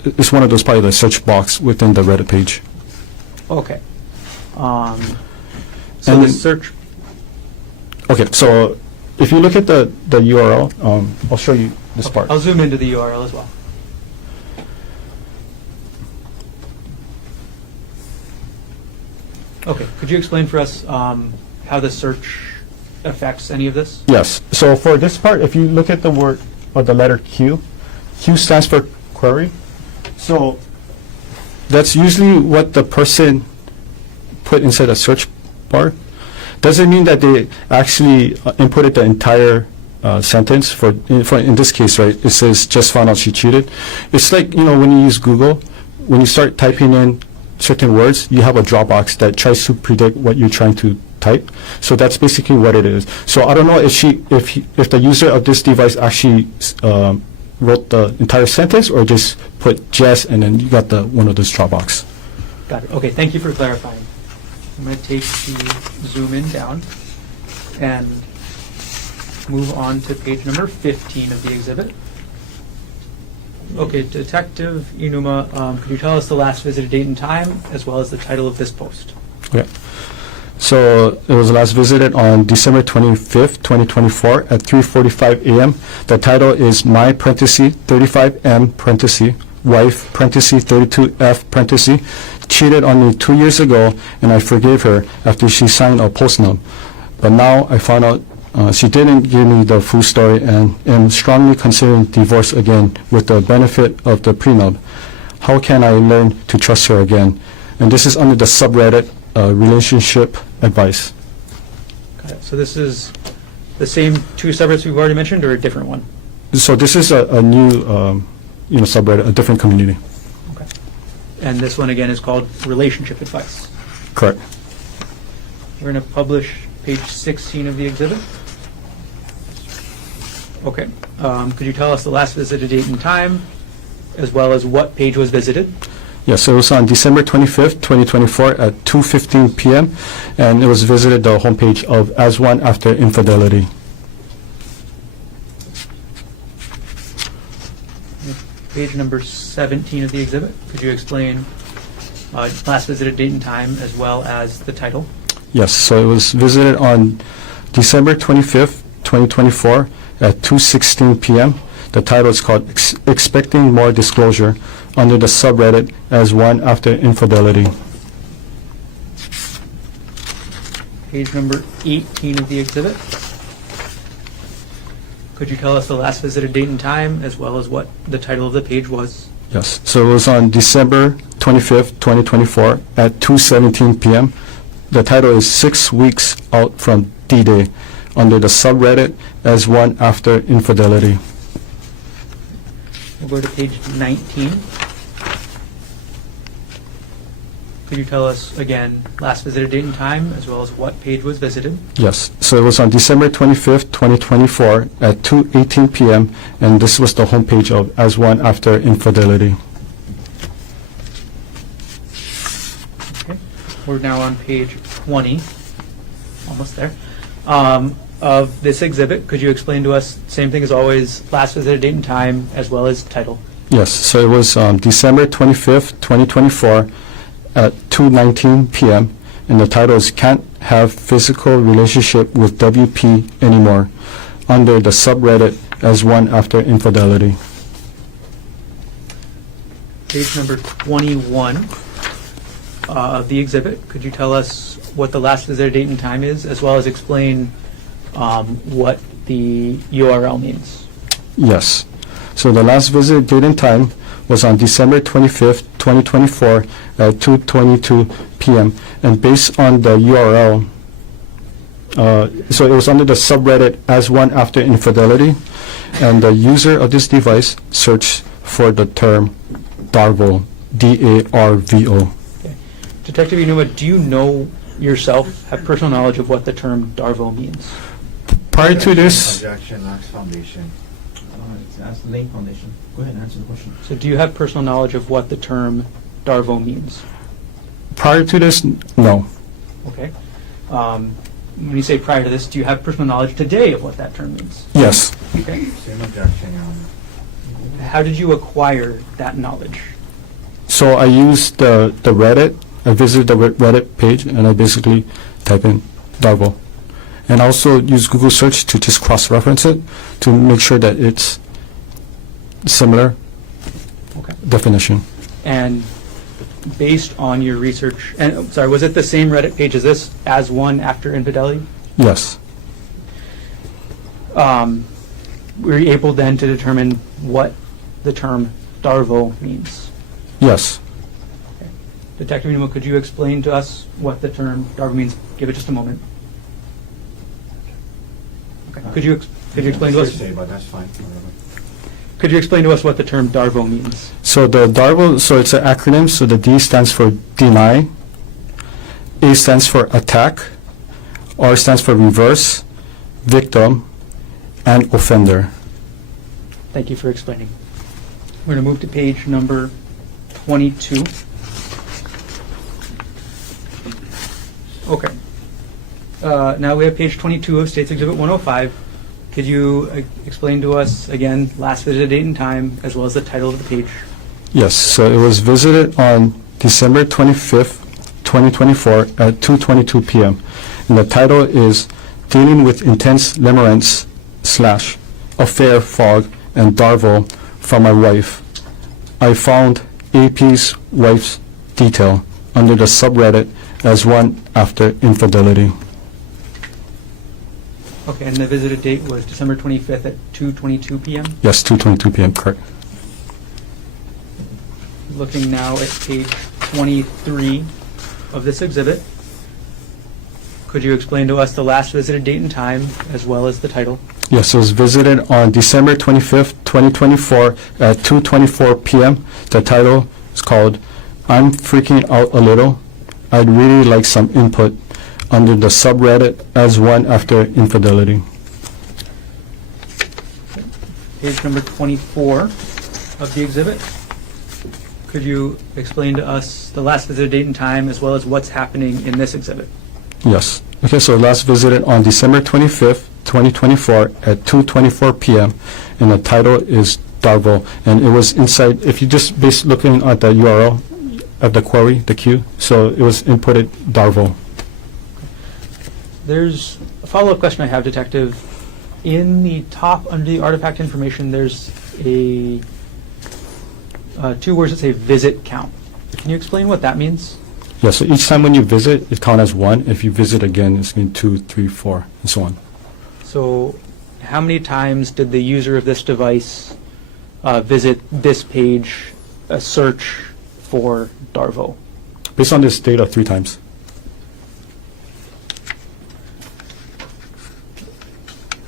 it's one of those, probably the search box within the Reddit page. Okay. So And the then- search. Okay, so if you look at the URL, I'll show you this Okay, part. I'll zoom into the URL as well. Okay. Could you explain for us how the search affects any of this? Yes. So for this part, if you look at the word or the letter Q, Q stands for query. So that's usually what the person put inside a search bar. Doesn't mean that they actually inputted the entire sentence. For in this case, right, it says just found out she cheated. It's like, when you use Google, when you start typing in certain words, you have a drop box that tries to predict what you're trying to type. So that's basically what it is. So I don't know if the user of this device actually wrote the entire sentence, or just put Jess and then you got the one of those drop box? Got it. Okay, thank you for clarifying. I'm going to take the zoom in down and move on to page number 15 of the exhibit. Okay, Detective Iinuma, could you tell us the last visited date and time, as well as the title of this post? Okay. So it was last visited on December 25th, 2024 at 3:45 a.m. The title is My parenthesis 35M parenthesis wife parenthesis 32F parenthesis cheated on me 2 years ago and I forgave her after she signed a postnum. But now I found out she didn't give me the full story and am strongly considering divorce again with the benefit of the prenup. How can I learn to trust her again? And this is under the subreddit relationship advice. Got it. So this is the same two subreddits we've already mentioned, or a different one? So this is a new subreddit, a different community. Okay. And this one again is called Relationship Advice. Correct. We're going to publish page 16 of the exhibit. Okay. Could you tell us the last visited date and time, as well as what page was visited? Yes, it was on December 25th, 2024 at 2:15 p.m. and it was visited the homepage of As One After Infidelity. Page number 17 of the exhibit. Could you explain last visited date and time, as well as the title? Yes, so it was visited on December 25th, 2024 at 2:16 p.m. The title is called Expecting More Disclosure under the subreddit As One After Infidelity. Page number 18 of the exhibit. Could you tell us the last visited date and time, as well as what the title of the page was? Yes, so it was on December 25th, 2024 at 2:17 p.m. The title is 6 Weeks Out from D-Day under the subreddit As One After Infidelity. We'll go to page 19. Could you tell us, again, last visited date and time, as well as what page was visited? Yes, so it was on December 25th, 2024 at 2:18 p.m. and this was the homepage of As One After Infidelity. Okay. We're now on page 20, almost there, of this exhibit. Could you explain to us, same thing as always, last visited date and time, as well as title? Yes, so it was December 25th, 2024 at 2:19 p.m. and the title is Can't Have Physical Relationship with WP Anymore under the subreddit As One After Infidelity. Page number 21 of the exhibit. Could you tell us what the last visited date and time is, as well as explain what the URL means? Yes. So the last visit date and time was on December 25th, 2024 at 2:22 p.m. And based on the URL, so it was under the subreddit As One After Infidelity, and the user of this device searched for the term DARVO, D-A-R-V-O. Okay. Detective Iinuma, do you know yourself, have personal knowledge of what the term DARVO means? Prior to this, Objection, Knox Foundation. It's asked the Lane Foundation. Go ahead and answer the question. So do you have personal knowledge of what the term DARVO means? no. Okay. When you say prior to this, do you have personal knowledge today of what that term means? Yes. Okay. Same objection, Your Honor. How did you acquire that knowledge? So I used the Reddit. I visited the Reddit page and I basically type in DARVO. And also use Google search to just cross-reference it to make sure that it's similar Okay. definition. And based on your research, and sorry, was it the same Reddit page as this, As One After Infidelity? Yes. Were you able then to determine what the term DARVO means? Yes. Detective Iinuma, could you explain to us what the term DARVO means? Give it just a moment. Okay. Could you explain to us? Hearsay, but that's fine. Whatever. Could you explain to us what the term DARVO means? So the DARVO, so it's an acronym. So the D stands for deny, A stands for attack, R stands for reverse, victim, and offender. Thank you for explaining. We're going to move to page number 22. Okay. Now we have page 22 of State's Exhibit 105. Could you explain to us again last visited date and time, as well as the title of the page? Yes, so it was visited on December 25th, 2024 at 2:22 p.m. And the title is Dealing with Intense Limerence / Affair Fog and Darvo from My Wife. I found AP's wife's detail under the subreddit as one after infidelity. Okay, and the visited date was December 25th at 2:22 p.m.? Yes, 2:22 p.m., correct. Looking now at page 23 of this exhibit. Could you explain to us the last visited date and time, as well as the title? Yes, it was visited on December 25th, 2024 at 2:24 p.m. The title is called I'm Freaking Out a Little. I'd really like some input under the subreddit as one after infidelity. Page number 24 of the exhibit. Could you explain to us the last visited date and time, as well as what's happening in this exhibit? Yes. Okay, so last visited on December 25th, 2024 at 2:24 p.m. and the title is Darvo, and it was inside, if you just base looking at the URL of the query, the queue, so it was inputted Darvo. There's a follow-up question I have, Detective. In the top, under the artifact information, there's a two words that say visit count. Can you explain what that means? Yeah, so each time when you visit, it counts as 1. If you visit again, it's going 2, 3, 4, and so on. So how many times did the user of this device visit this page, search for Darvo? Based on this data, 3 times.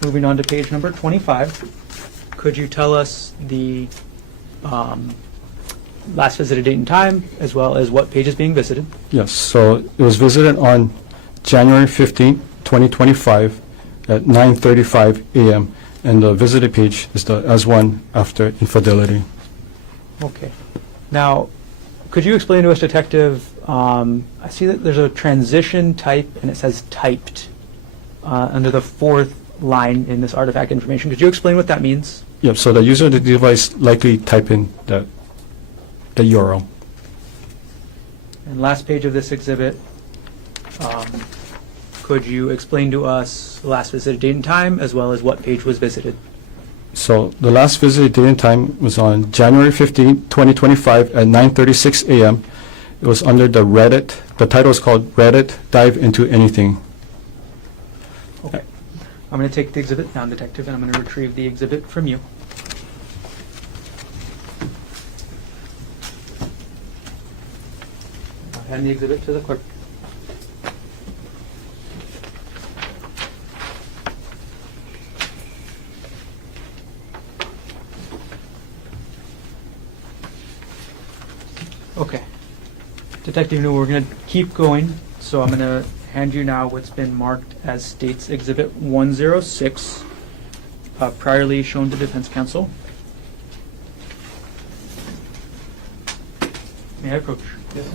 Moving on to page number 25, could you tell us the last visited date and time, as well as what page is being visited? Yes, so it was visited on January 15, 2025 at 9:35 a.m. and the visited page is the as one after infidelity. Okay. Now, could you explain to us, Detective, I see that there's a transition type and it says typed under the 4th line in this artifact information. Could you explain what that means? Yep, so the user of the device likely type in the URL. And last page of this exhibit, could you explain to us the last visited date and time, as well as what page was visited? So the last visited date and time was on January 15, 2025 at 9:36 a.m. It was under the Reddit. The title is called Reddit Dive Into Anything. Okay. I'm going to take the exhibit down, Detective, and I'm going to retrieve the exhibit from you. I'll hand the exhibit to the clerk. Okay. Detective Iinuma, we're going to keep going, so I'm going to hand you now what's been marked as State's Exhibit 106, priorly shown to Defense Counsel. May I approach? Yes, sir.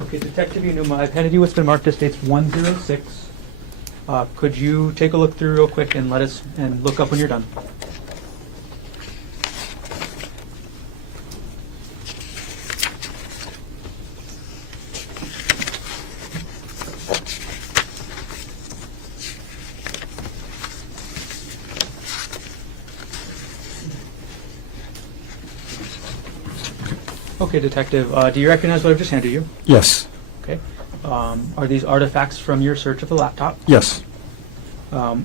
Okay, Detective Iinuma, I've handed you what's been marked as State's 106. Could you take a look through real quick and look up when you're done? Okay, Detective, do you recognize what I've just handed you? Yes. Okay. Are these artifacts from your search of the laptop? Yes. How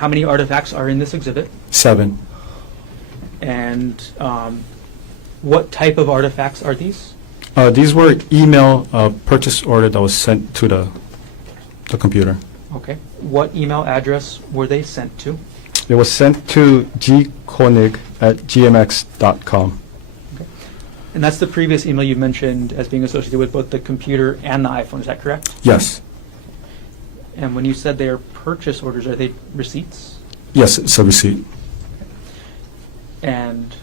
many artifacts are in this exhibit? 7. And what type of artifacts are these? These were email purchase order that was sent to the computer. Okay. What email address were they sent to? It was sent to gkonig@gmx.com. Okay. And that's the previous email you mentioned as being associated with both the computer and the iPhone, is that correct? Yes. And when you said they are purchase orders, are they receipts? Yes, it's a receipt. And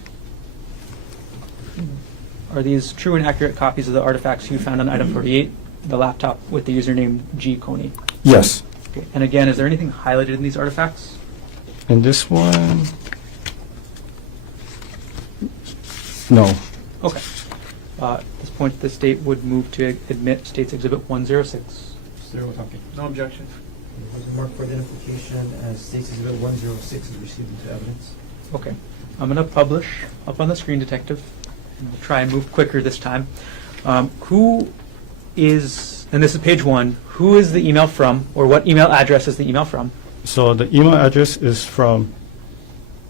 are these true and accurate copies of the artifacts you found on item 48, the laptop with the username G. Konig? Yes. Okay. And again, is there anything highlighted in these artifacts? And this one, no. Okay. At this point, the state would move to admit State's Exhibit 106. No objection. It was marked for identification as State's Exhibit 106 is received into evidence. Okay. I'm going to publish up on the screen, Detective. And we'll try and move quicker this time. Who is, and this is page 1, who is the email from, or what email address is the email from? So the email address is from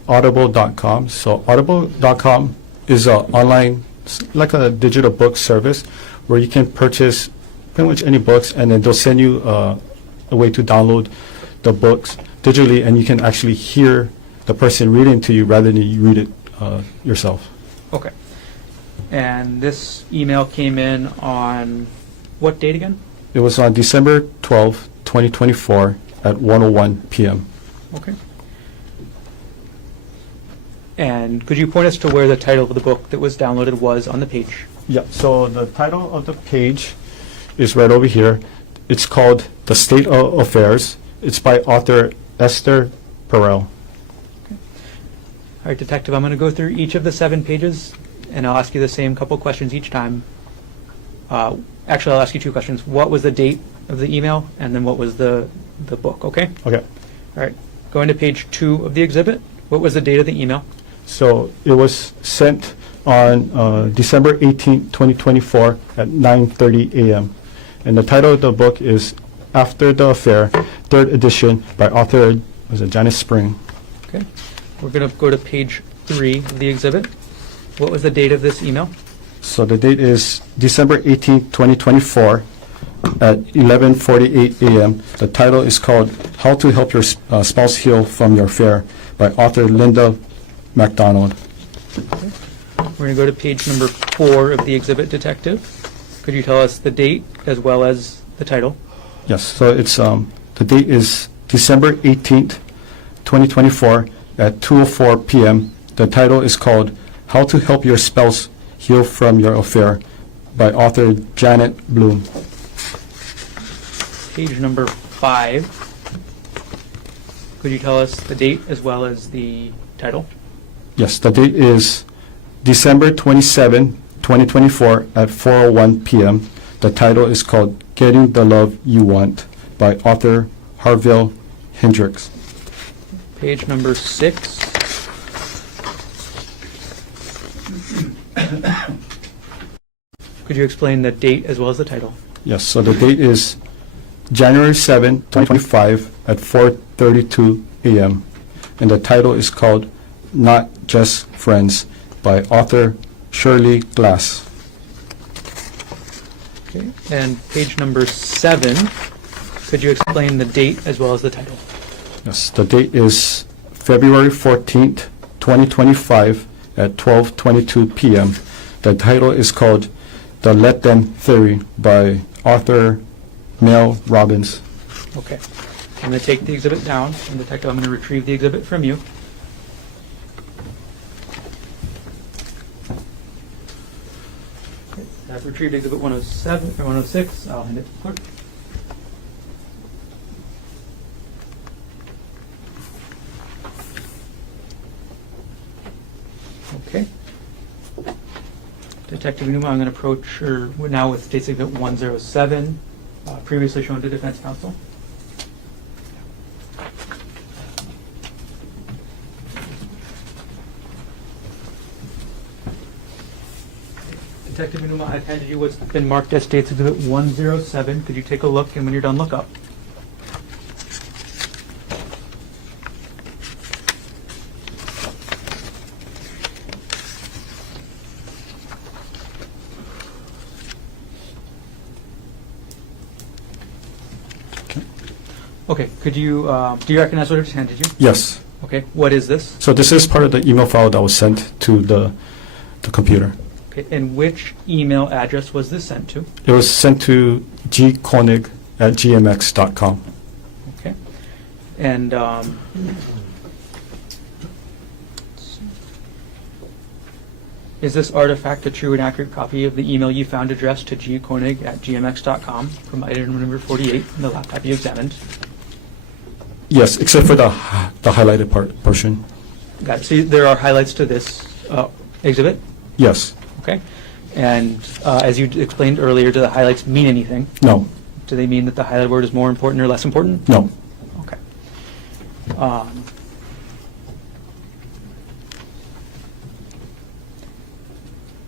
audible.com. So audible.com is an online, like a digital book service where you can purchase pretty much any books, and then they'll send you a way to download the books digitally, and you can actually hear the person reading to you rather than you read it yourself. Okay. And this email came in on what date again? It was on December 12, 2024 at 1:01 p.m. Okay. And could you point us to where the title of the book that was downloaded was on the page? Yeah, so the title of the page is right over here. It's called The State of Affairs. It's by author Esther Perel. All right, Detective, I'm going to go through each of the 7 pages, and I'll ask you the same couple questions each time. Actually, I'll ask you 2 questions. What was the date of the email, and then what was the book, okay? Okay, All right, going to page 2 of the exhibit. What was the date of the email? so it was sent on December 18, 2024 at 9:30 a.m. And the title of the book is After the Affair, 3rd edition by author, was it Janice Spring? Okay. We're going to go to page 3 of the exhibit. What was the date of this email? So the date is December 18, 2024 at 11:48 a.m. The title is called How to Help Your Spouse Heal from Your Affair by author Linda MacDonald. We're going to go to page number 4 of the exhibit, Detective. Could you tell us the date as well as the title? Yes, so it's the date is December 18th, 2024 at 2:04 p.m. The title is called How to Help Your Spouse Heal from Your Affair by author Janet Bloom. Page number 5. Could you tell us the date as well as the title? Yes, the date is December 27, 2024 at 4:01 p.m. The title is called Getting the Love You Want by author Harville Hendricks. Page number 6. Could you explain the date as well as the title? Yes, so the date is January 7, 2025 at 4:32 a.m. And the title is called Not Just Friends by author Shirley Glass. Okay. And page number 7. Could you explain the date as well as the title? Yes, the date is February 14th, 2025 at 12:22 p.m. The title is called The Let Them Theory by author Mel Robbins. Okay. I'm going to take the exhibit down, and Detective, I'm going to retrieve the exhibit from you. Okay. I've retrieved exhibit 107 or 106. I'll hand it to the clerk. Okay. Detective Iinuma, I'm going to approach her now with State's Exhibit 107, previously shown to defense counsel. Detective Iinuma, I've handed you what's been marked as State's Exhibit 107. Could you take a look, and when you're done, look up? Okay, could you, do you recognize what I just handed you? Yes. Okay, what is this? So this is part of the email file that was sent to the computer. Okay, and which email address was this sent to? It was sent to gkonig@gmx.com. And is this artifact a true and accurate copy of the email you found addressed to gkonig@gmx.com from item number 48 in the laptop you examined? Yes, except for the highlighted portion. Got it. So there are highlights to this exhibit? Yes. Okay. And as you explained earlier, do the highlights mean anything? No. Do they mean that the highlighted word is more important or less important? No. Okay.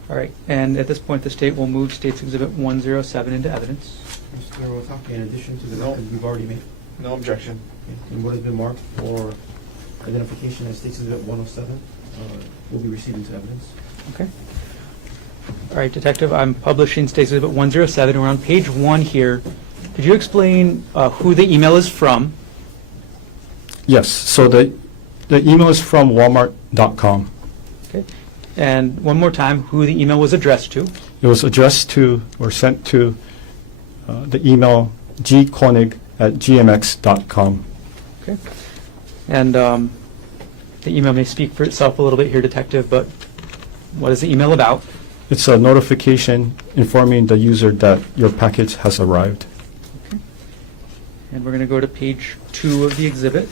All right, and at this point, the state will move State's Exhibit 107 into evidence. Mr. Otake, in addition to the No. record you've already made, No objection. and what has been marked for identification as State's Exhibit 107 will be received into evidence. Okay. All right, Detective, I'm publishing State's Exhibit 107. We're on page 1 here. Could you explain who the email is from? Yes. So the email is from Walmart.com. Okay. And one more time, who the email was addressed to? It was addressed to or sent to the email gkonig@gmx.com. Okay. And the email may speak for itself a little bit here, Detective, but what is the email about? It's a notification informing the user that your package has arrived. Okay. And we're going to go to page 2 of the exhibit.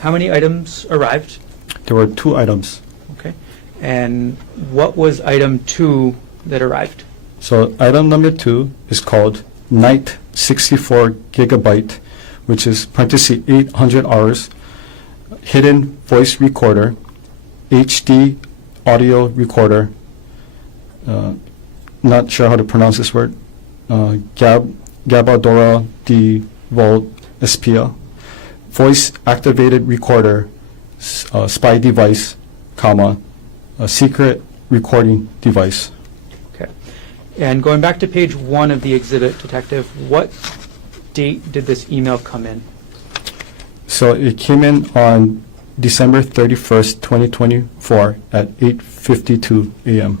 How many items arrived? There were 2 items. Okay. And what was item 2 that arrived? So item number 2 is called Night 64 gigabyte, which is parenthesis 800 hours, hidden voice recorder, HD audio recorder, not sure how to pronounce this word, Gabadora de Vol Espia, voice activated recorder, spy device, comma, a secret recording device. Okay. And going back to page 1 of the exhibit, Detective, what date did this email come in? So it came in on December 31st, 2024 at 8:52 a.m.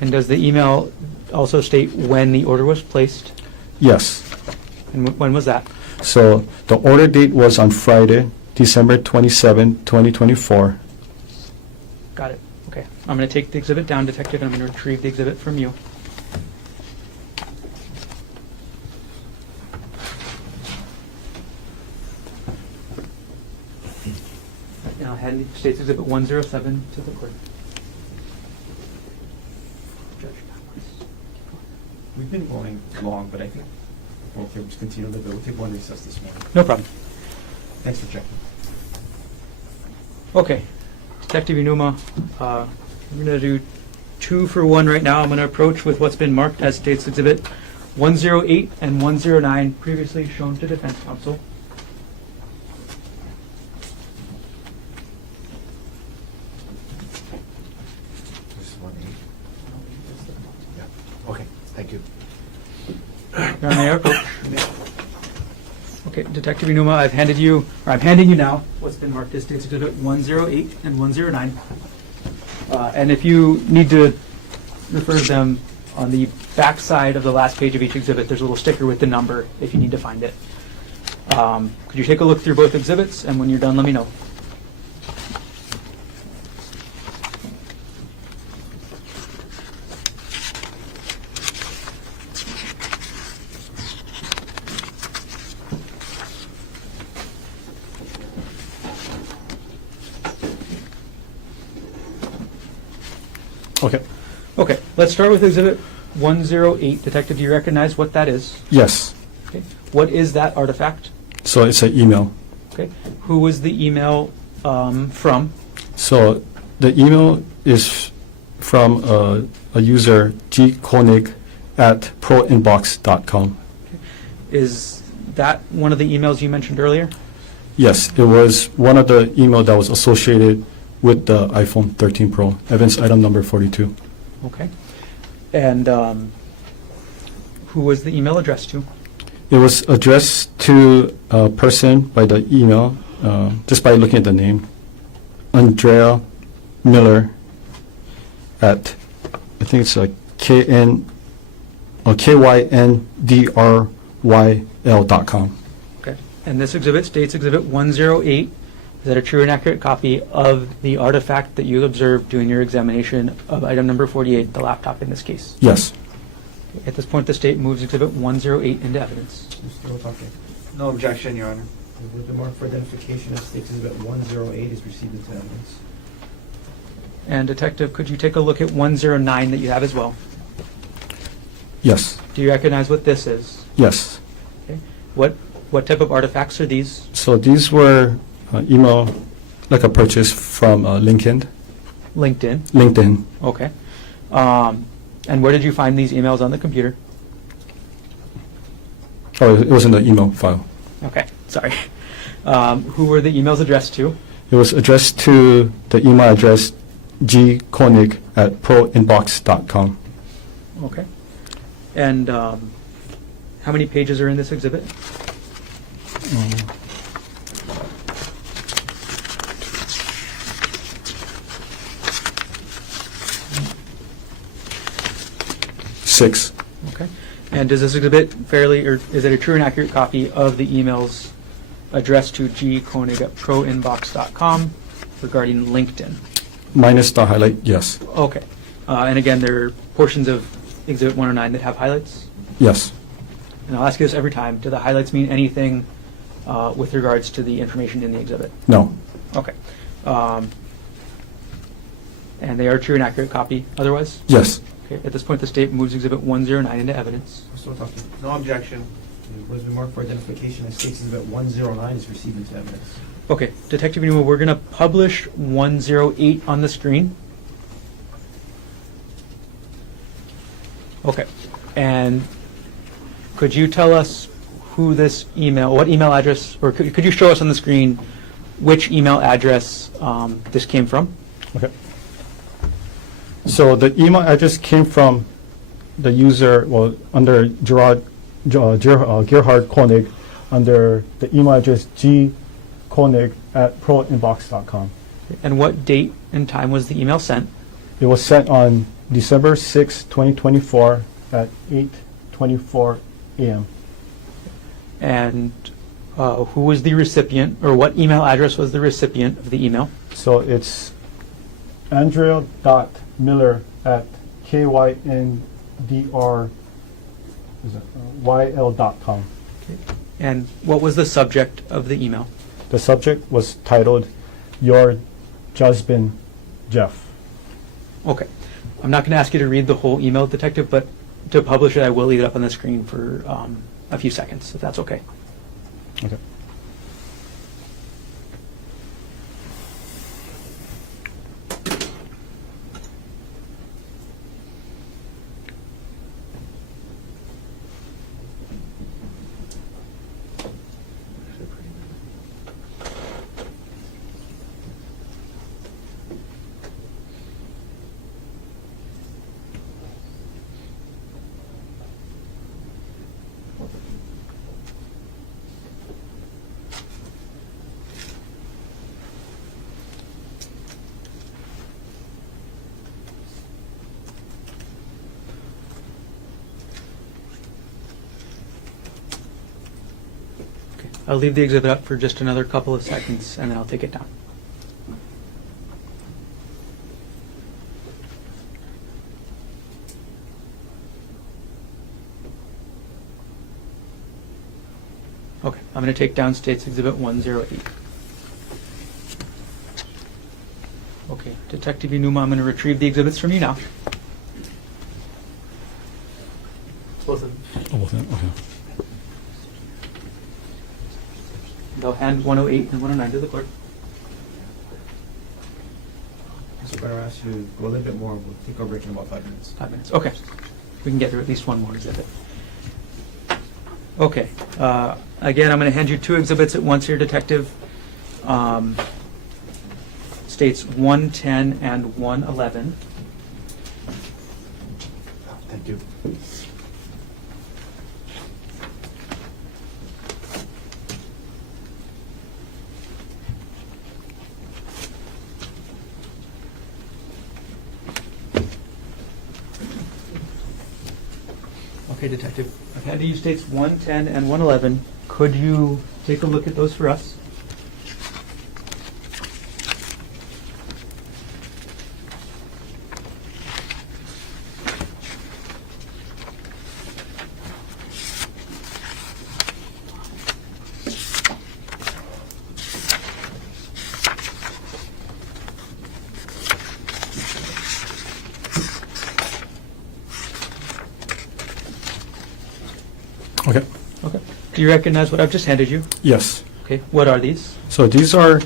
And does the email also state when the order was placed? Yes. And when was that? So the order date was on Friday, December 27, 2024. Got it. Okay. I'm going to take the exhibit down, Detective, and I'm going to retrieve the exhibit from you. And I'll hand State's Exhibit 107 to the court. Judge. We've been going long, but I think we'll just continue the bill. We'll take one recess this morning. No problem. Thanks for checking. Okay. Detective Iinuma, we're going to do 2 for 1 right now. I'm going to approach with what's been marked as State's Exhibit 108 and 109, previously shown to defense counsel. This is 1-8. Yeah. Okay, thank you. Your Honor, may I approach? Okay, Detective Iinuma, I'm handing you now what's been marked as State's Exhibit 108 and 109. And if you need to refer to them on the back side of the last page of each exhibit, there's a little sticker with the number if you need to find it. Could you take a look through both exhibits, and when you're done, let me know. Okay. Okay, let's start with Exhibit 108. Detective, do you recognize what that is? Yes. Okay. What is that artifact? So it's an email. Okay. Who was the email from? So the email is from a user, gkonig at proinbox.com. Is that one of the emails you mentioned earlier? Yes, it was one of the email that was associated with the iPhone 13 Pro, evidence item number 42. Okay. And who was the email addressed to? It was addressed to a person by the email, just by looking at the name, Andrea Miller at, I think it's a KYNDRYA YL.com. Okay. And this exhibit states Exhibit 108. Is that a true and accurate copy of the artifact that you observed during your examination of item number 48, the laptop in this case? Yes. At this point, the state moves Exhibit 108 into evidence. Mr. Otake. No objection, Your Honor. It has been marked for identification as State's Exhibit 108 is received into evidence. And Detective, could you take a look at 109 that you have as well? Yes. Do you recognize what this is? Yes. Okay. What type of artifacts are these? So these were email, like a purchase from LinkedIn. LinkedIn. Okay. And where did you find these emails on the computer? Oh, it was in the email file. Okay, sorry. Who were the emails addressed to? It was addressed to the email address gkonig@proinbox.com. Okay. And how many pages are in this exhibit? Six. Okay. And does this exhibit fairly, or is it a true and accurate copy of the emails addressed to gkonig@proinbox.com regarding LinkedIn? Minus the highlight, yes. Okay. And again, there are portions of Exhibit 109 that have highlights? Yes. And I'll ask you this every time. Do the highlights mean anything with regards to the information in the exhibit? No. Okay. And they are a true and accurate copy otherwise? Yes. Okay. At this point, the state moves Exhibit 109 into evidence. Mr. Otake. No objection. What has been marked for identification as State's Exhibit 109 is received into evidence. Okay. Detective Iinuma, we're going to publish 108 on the screen. Okay. And could you tell us who this email, what email address, or could you show us on the screen which email address this came from? Okay. So the email address came from the user, well, under Gerhardt Konig, under the email address gkonig@proinbox.com. And what date and time was the email sent? It was sent on December 6, 2024 at 8:24 a.m. And who was the recipient, or what email address was the recipient of the email? So it's andrea.miller@kyndryl.com. And what was the subject of the email? The subject was titled, "Your Judgment, Jeff." Okay. I'm not going to ask you to read the whole email, Detective, but to publish it, I will leave it up on the screen for a few seconds, if that's okay. Okay. Okay. I'll leave the exhibit up for just another couple of seconds, and then I'll take it down. Okay, I'm going to take down State's Exhibit 108. Okay, Detective Iinuma, I'm going to retrieve the exhibits from you now. Both of them. Okay. They'll hand 108 and 109 to the clerk. Mr. Better ask you to go a little bit more. We'll take our break in about 5 minutes. 5 minutes. Okay. We can get through at least one more exhibit. Okay. Again, I'm going to hand you two exhibits at once here, Detective. States 110 and 111. Thank you. Okay, Detective. I've handed you states 110 and 111. Could you take a look at those for us? Okay. Okay. Do you recognize what I've just handed you? Yes. Okay. What are these? So these are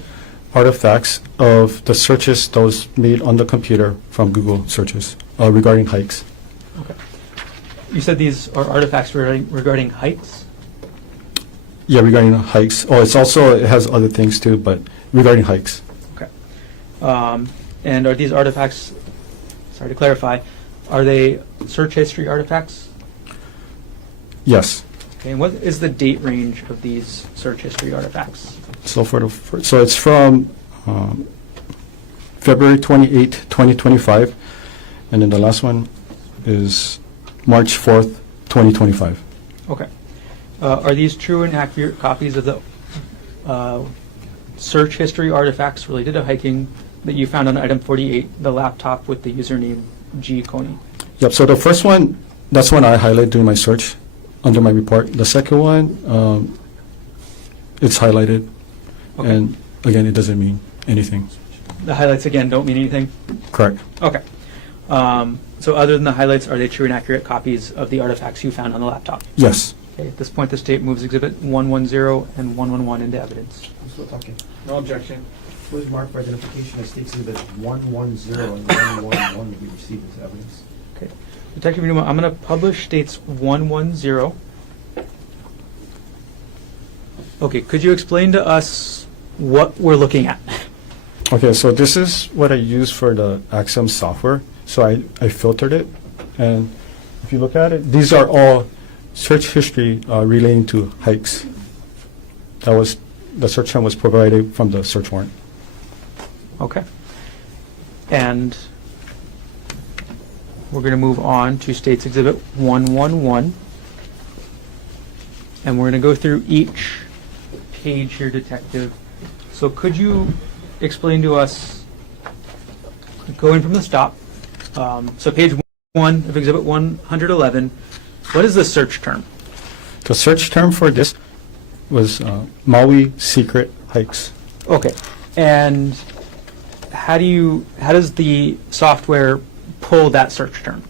artifacts of the searches that was made on the computer from Google searches regarding hikes. Okay. You said these are artifacts regarding hikes? Yeah, regarding hikes. Oh, it has other things too, but regarding hikes. Okay. And are these artifacts, sorry to clarify, are they search history artifacts? Yes. Okay, and what is the date range of these search history artifacts? So so it's from February 28, 2025, and then the last one is March 4th, 2025. Okay. Are these true and accurate copies of the search history artifacts related to hiking that you found on item 48, the laptop with the username G. Konig? Yep, so the first one, that's one I highlighted during my search under my report. The second one, it's highlighted, Okay. and again, it doesn't mean anything. The highlights, again, don't mean anything? Correct. Okay. So other than the highlights, are they true and accurate copies of the artifacts you found on the laptop? Yes. Okay, at this point, the state moves Exhibit 110 and 111 into evidence. I'm still talking. No objection. Please mark for identification as states exhibit 110 and 111 will be received into evidence. Okay. Detective Iinuma, I'm going to publish states 110. Okay, could you explain to us what we're looking at? Okay, so this is what I use for the Axiom software. So I filtered it, and if you look at it, these are all search history relating to hikes. That was, the search term was provided from the search warrant. Okay. And we're going to move on to States Exhibit 111. And we're going to go through each page here, Detective. So could you explain to us, going from the stop, so page 1 of Exhibit 111, what is the search term? The search term for this was Maui secret hikes. Okay. And how does the software pull that search term?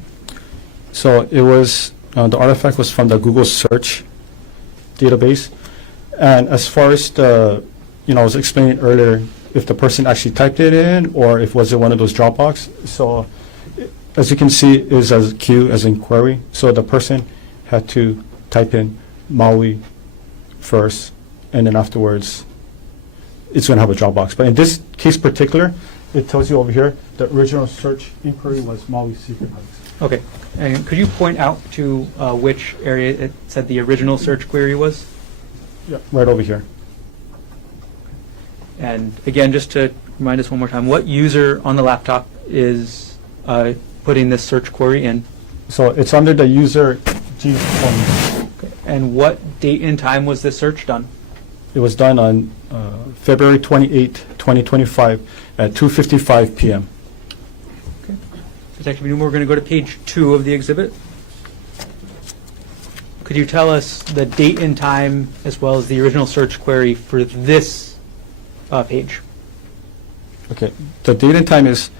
So it was, the artifact was from the Google search database. And as far as the, I was explaining earlier, if the person actually typed it in or if was it one of those Dropbox. So as you can see, it is as Q as in query. So the person had to type in Maui first, and then afterwards it's going to have a Dropbox. But in this case particular, it tells you over here the original search inquiry was Maui secret hikes. Okay. And could you point out to which area it said the original search query was? Yeah, right over here. And again, just to remind us one more time, what user on the laptop is putting this search query in? So it's under the user G Konig. Okay. And what date and time was this search done? It was done on February 28, 2025 at 2:55 p.m. Okay. Detective Iinuma, we're going to go to page 2 of the exhibit. Could you tell us the date and time as well as the original search query for this page? Okay, the date and time is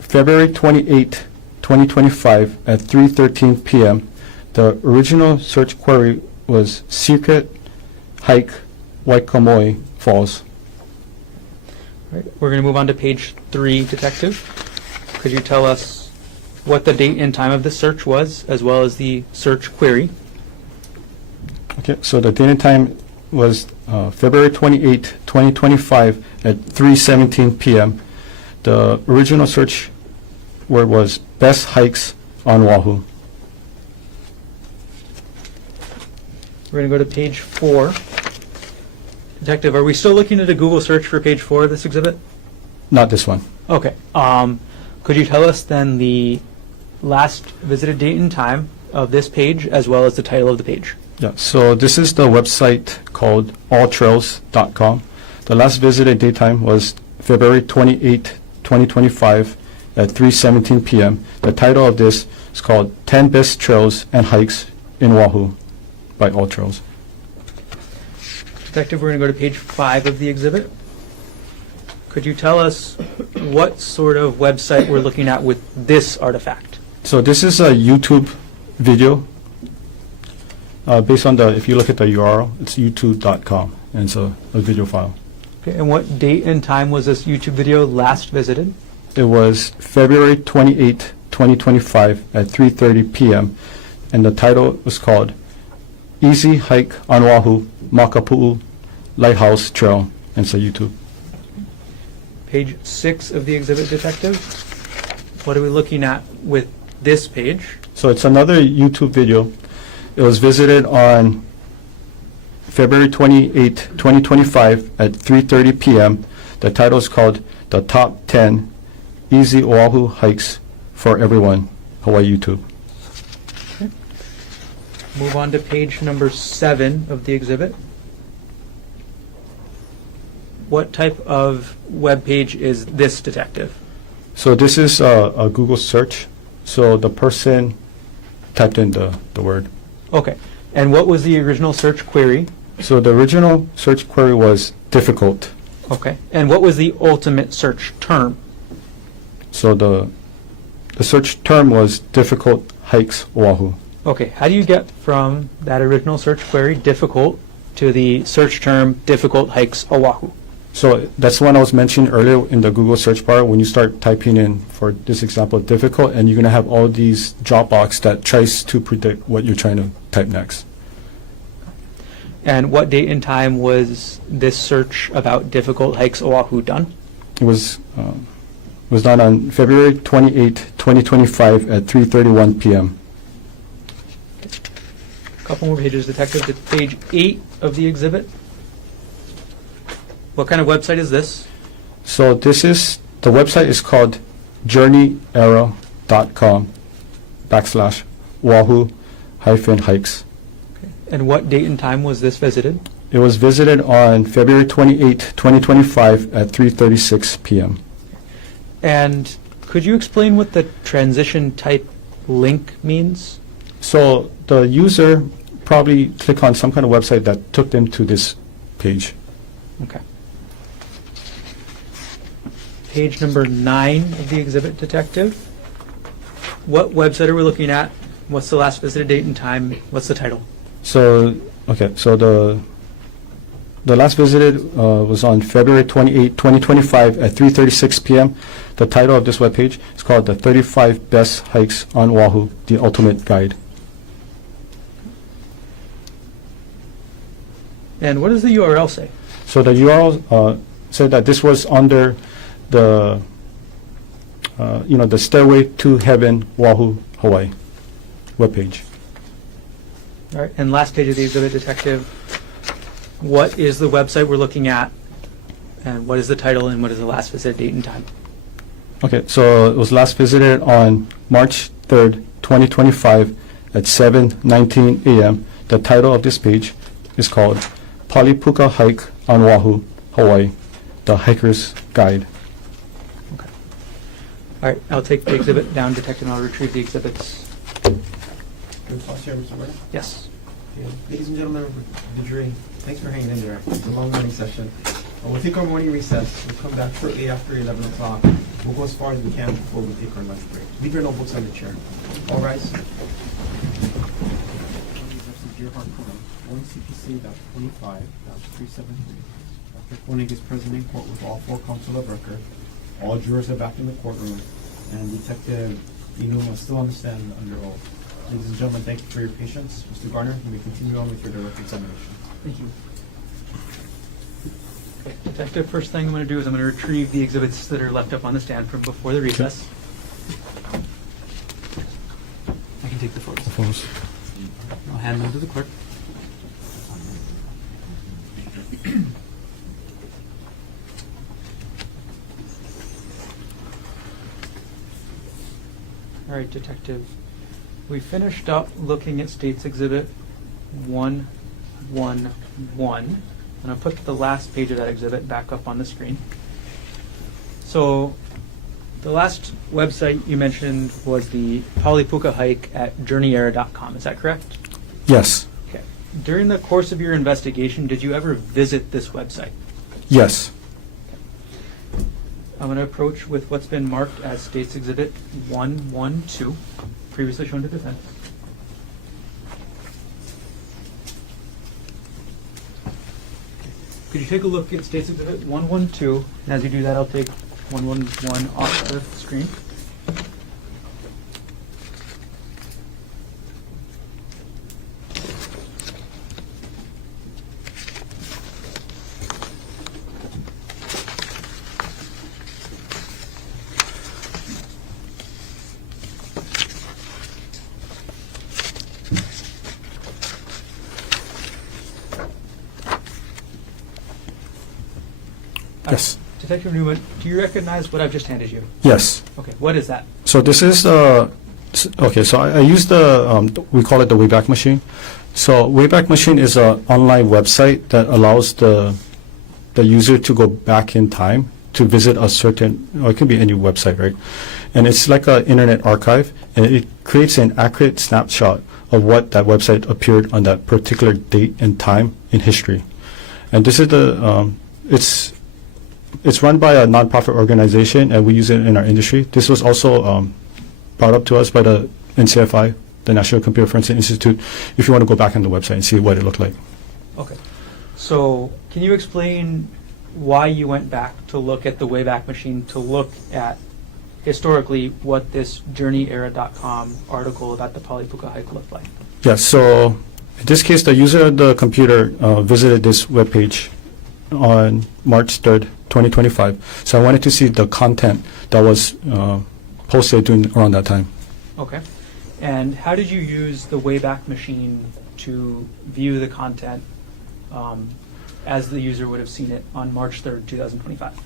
February 28, 2025 at 3:13 p.m. The original search query was secret hike Waikamoi Falls. All right. We're going to move on to page 3, Detective. Could you tell us what the date and time of the search was as well as the search query? Okay, so the date and time was February 28, 2025 at 3:17 p.m. The original search word was best hikes on Oahu. We're going to go to page 4. Detective, are we still looking at a Google search for page 4 of this exhibit? Not this one. Okay. Could you tell us then the last visited date and time of this page as well as the title of the page. Yeah, so this is the website called alltrails.com. The last visited daytime was February 28, 2025 at 3:17 p.m. The title of this is called 10 Best Trails and Hikes in Oahu by All Trails. Detective, we're going to go to page 5 of the exhibit. Could you tell us what sort of website we're looking at with this artifact? So this is a YouTube video based on the, if you look at the URL, it's youtube.com, and it's a video file. Okay, and what date and time was this YouTube video last visited? It was February 28, 2025 at 3:30 p.m. and the title was called Easy Hike on Oahu, Makapu'u Lighthouse Trail, and it's a YouTube. Page 6 of the exhibit, Detective. What are we looking at with this page? So it's another YouTube video. It was visited on February 28, 2025 at 3:30 p.m. The title is called The Top 10 Easy Oahu Hikes for Everyone, Hawaii YouTube. Move on to page number 7 of the exhibit. What type of web page is this, Detective? So this is a Google search. So the person typed in the word. Okay. And what was the original search query? So the original search query was difficult. Okay. And what was the ultimate search term? So the search term was difficult hikes Oahu. Okay. How do you get from that original search query, difficult, to the search term, difficult hikes Oahu? So that's one I was mentioning earlier in the Google search bar. When you start typing in, for this example, difficult, and you're going to have all these drop box that tries to predict what you're trying to type next. And what date and time was this search about difficult hikes Oahu done? It was done on February 28, 2025 at 3:31 p.m. A couple more pages, Detective, to page 8 of the exhibit. What kind of website is this? So the website is called journeyarrow.com/Oahu-hikes. And what date and time was this visited? It was visited on February 28, 2025 at 3:36 p.m. And could you explain what the transition type link means? So the user probably clicked on some kind of website that took them to this page. Okay. Page number 9 of the exhibit, Detective. What website are we looking at? What's the last visited date and time? What's the title? So, okay, so the last visited was on February 28, 2025 at 3:36 p.m. The title of this webpage is called The 35 Best Hikes on Oahu, The Ultimate Guide. And what does the URL say? So the URL said that this was under the Stairway to Heaven, Oahu, Hawaii webpage. All right, and last page of the exhibit, Detective. What is the website we're looking at? And what is the title and what is the last visit date and time? Okay, so it was last visited on March 3rd, 2025 at 7:19 a.m. The title of this page is called Pali Puka Hike on Oahu, Hawaii, The Hiker's Guide. Okay. All right, I'll take the exhibit down, Detective, and I'll retrieve the exhibits. Can we pause here, Mr. Murray? Yes. Okay. Ladies and gentlemen of the jury, thanks for hanging in there. It's a long morning session. We'll take our morning recess. We'll come back shortly after 11 o'clock. We'll go as far as we can before we take our lunch break. Leave your notebooks on the chair. All rise. Gerhardt Konig, 1 CPC-25-373. Dr. Konig is present in court with all 4 counsel of record. All jurors are back in the courtroom, and Detective Iinuma is still on the stand under oath. Ladies and gentlemen, thank you for your patience. Mr. Garner, you may continue on with your direct examination. Thank you. Okay, Detective, first thing I'm going to do is I'm going to retrieve the exhibits that are left up on the stand from before the recess. I can take the photos. I'll hand them to the clerk. All right, Detective. We finished up looking at States Exhibit 111, and I'll put the last page of that exhibit back up on the screen. So, the last website you mentioned was the Pali Puka hike at journeyera.com. Is that correct? Yes. Okay. During the course of your investigation, did you ever visit this website? Yes. I'm going to approach with what's been marked as States Exhibit 112, previously shown to defense. Could you take a look at States Exhibit 112? And as you do that, I'll take 111 off the screen. Yes. Detective Iinuma, do you recognize what I've just handed you? Yes. Okay, what is that? So this is okay. So I use we call it the Wayback Machine. So Wayback Machine is an online website that allows the user to go back in time to visit a certain, or it can be any website, right? And it's like an internet archive, and it creates an accurate snapshot of what that website appeared on that particular date and time in history. And this is it's run by a nonprofit organization, and we use it in our industry. This was also brought up to us by the NCFI, the National Computer Forensic Institute, if you want to go back on the website and see what it looked like. Okay. So, can you explain why you went back to look at the Wayback Machine, to look at historically what this journeyera.com article about the Pali Puka hike looked like? Yes, so in this case, the user of the computer visited this webpage on March 3rd, 2025. So I wanted to see the content that was posted around that time. Okay. And how did you use the Wayback Machine to view the content as the user would have seen it on March 3rd, 2025?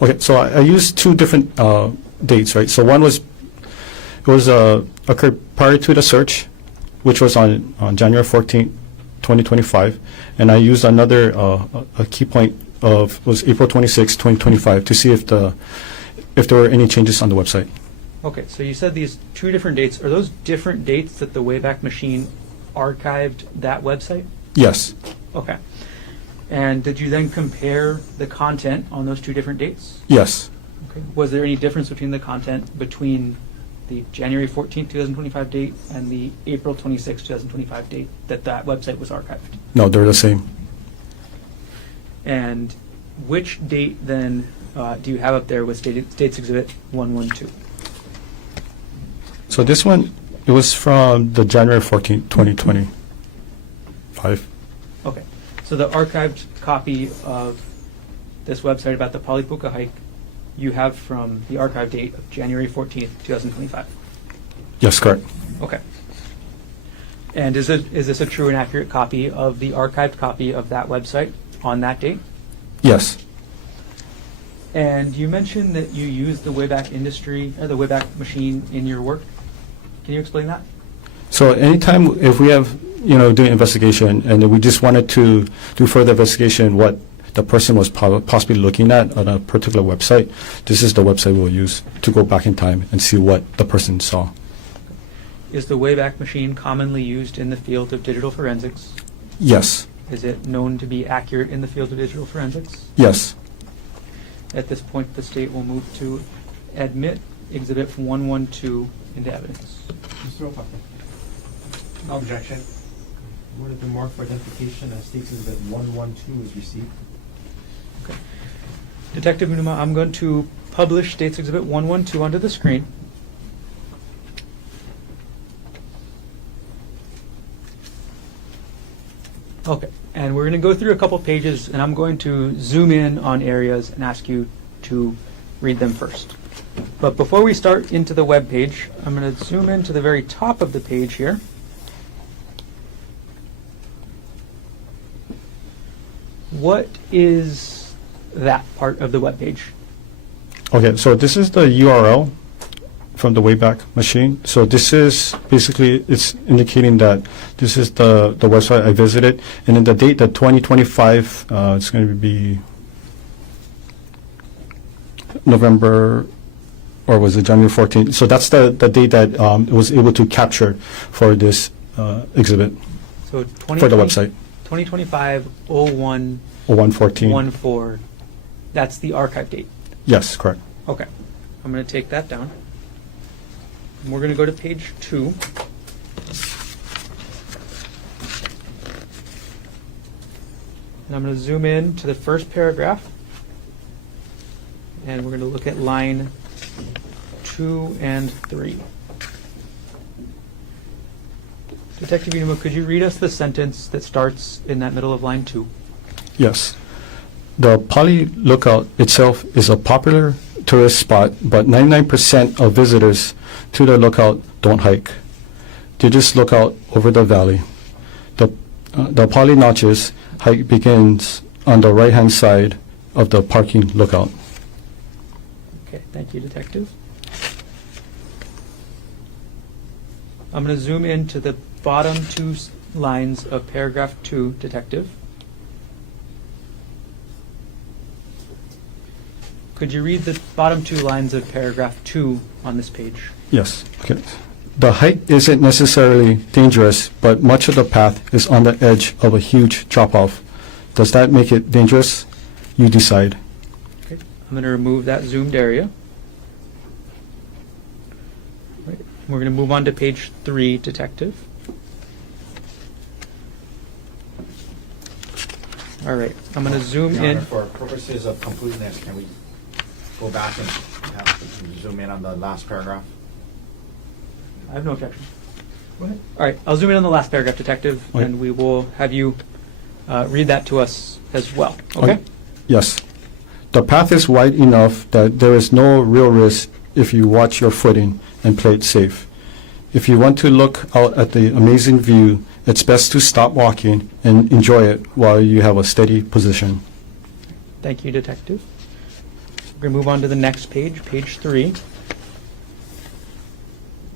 Okay, so I used two different dates, right? So one was, occurred prior to the search, which was on January 14th, 2025, and I used another a key point was April 26, 2025, to see if there were any changes on the website. Okay, so you said these two different dates. Are those different dates that the Wayback Machine archived that website? Yes. Okay. And did you then compare the content on those two different dates? Yes. Okay. Was there any difference between the content between the January 14th, 2025 date and the April 26th, 2025 date that website was archived? No, they're the same. And which date then do you have up there with States Exhibit 112? So this one, it was from the January 14th, 2025. Okay. So the archived copy of this website about the Pali Puka hike you have from the archive date of January 14th, 2025. Yes, correct. Okay. And is this a true and accurate copy of the archived copy of that website on that date? Yes. And you mentioned that you use the Wayback Machine in your work. Can you explain that? So anytime if we have, doing investigation and we just wanted to do further investigation what the person was possibly looking at on a particular website, this is the website we'll use to go back in time and see what the person saw. Is the Wayback Machine commonly used in the field of digital forensics? Yes. Is it known to be accurate in the field of digital forensics? Yes. At this point, the state will move to admit Exhibit 112 into evidence. Mr. O'Connor, No objection. would have been marked for identification as States Exhibit 112 is received. Okay. Detective Iinuma, I'm going to publish States Exhibit 112 onto the screen. Okay, and we're going to go through a couple pages, and I'm going to zoom in on areas and ask you to read them first. But before we start into the web page, I'm going to zoom in to the very top of the page here. What is that part of the web page? Okay, so this is the URL from the Wayback Machine. So this is basically, it's indicating that this is the website I visited. And then the date, the 2025, it's going to be November, or was it January 14th? So that's the date that it was able to capture for this exhibit So for the website. 2025-01-14, 0114. that's the archive date. Yes, correct. Okay, I'm going to take that down. And we're going to go to page 2. And I'm going to zoom in to the first paragraph. And we're going to look at line 2 and 3. Detective Iinuma, could you read us the sentence that starts in that middle of line 2? Yes. The Pali Lookout itself is a popular tourist spot, but 99% of visitors to the lookout don't hike. They just look out over the valley. The Pali Notches hike begins on the right-hand side of the parking lookout. Okay, thank you, Detective. I'm going to zoom into the bottom 2 lines of paragraph 2, Detective. Could you read the bottom 2 lines of paragraph 2 on this page? Yes. Okay. The hike isn't necessarily dangerous, but much of the path is on the edge of a huge drop-off. Does that make it dangerous? You decide. Okay, I'm going to remove that zoomed area. Right. We're going to move on to page 3, Detective. All right, I'm going to zoom Your Honor, in. for purposes of completeness, can we go back and zoom in on the last paragraph? I have no objection. Go ahead. All right, I'll zoom in on the last paragraph, Detective, Okay. and we will have you read that to us as well. Okay? Yes. The path is wide enough that there is no real risk if you watch your footing and play it safe. If you want to look out at the amazing view, it's best to stop walking and enjoy it while you have a steady position. Thank you, Detective. We're going to move on to the next page, page 3.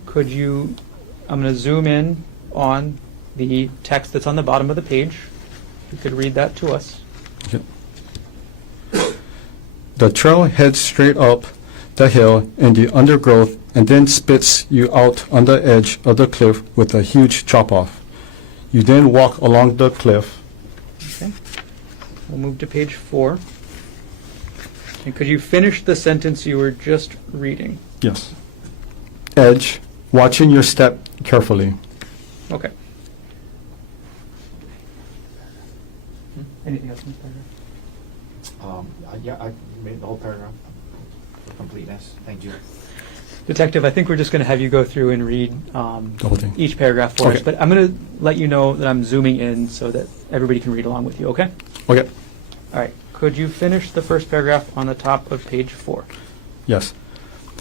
Could you, I'm going to zoom in on the text that's on the bottom of the page. If you could read that to us. Okay. The trail heads straight up the hill in the undergrowth and then spits you out on the edge of the cliff with a huge drop-off. You then walk along the cliff. Okay. We'll move to page 4. And could you finish the sentence you were just reading? Yes. Edge, watching your step carefully. Okay. Anything else in this paragraph? Yeah, I made the whole paragraph for completeness. Thank you. Detective, I think we're just going to have you go through and read The whole thing. each paragraph for us, Okay. but I'm going to let you know that I'm zooming in so that everybody can read along with you, okay? Okay. All right. Could you finish the first paragraph on the top of page 4? Yes.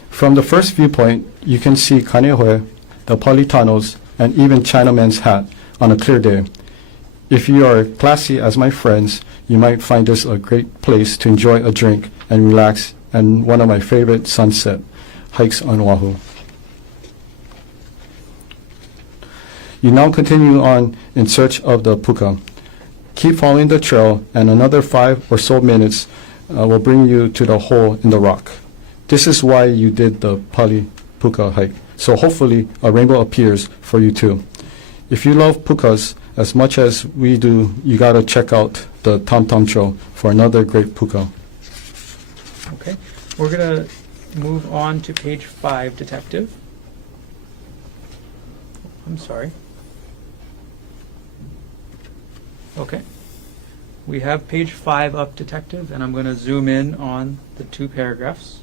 From the first viewpoint, you can see Kaneohe, the Pali tunnels, and even Chinaman's Hat on a clear day. If you are classy as my friends, you might find this a great place to enjoy a drink and relax, and one of my favorite sunset hikes on Oahu. You now continue on in search of the puka. Keep following the trail, and another 5 or so minutes will bring you to the hole in the rock. This is why you did the Pali Puka hike. So hopefully a rainbow appears for you too. If you love pukas as much as we do, you gotta check out the Tom Tom Show for another great puka. Okay. We're going to move on to page 5, Detective. I'm sorry. Okay. We have page 5 up, Detective, and I'm going to zoom in on the 2 paragraphs.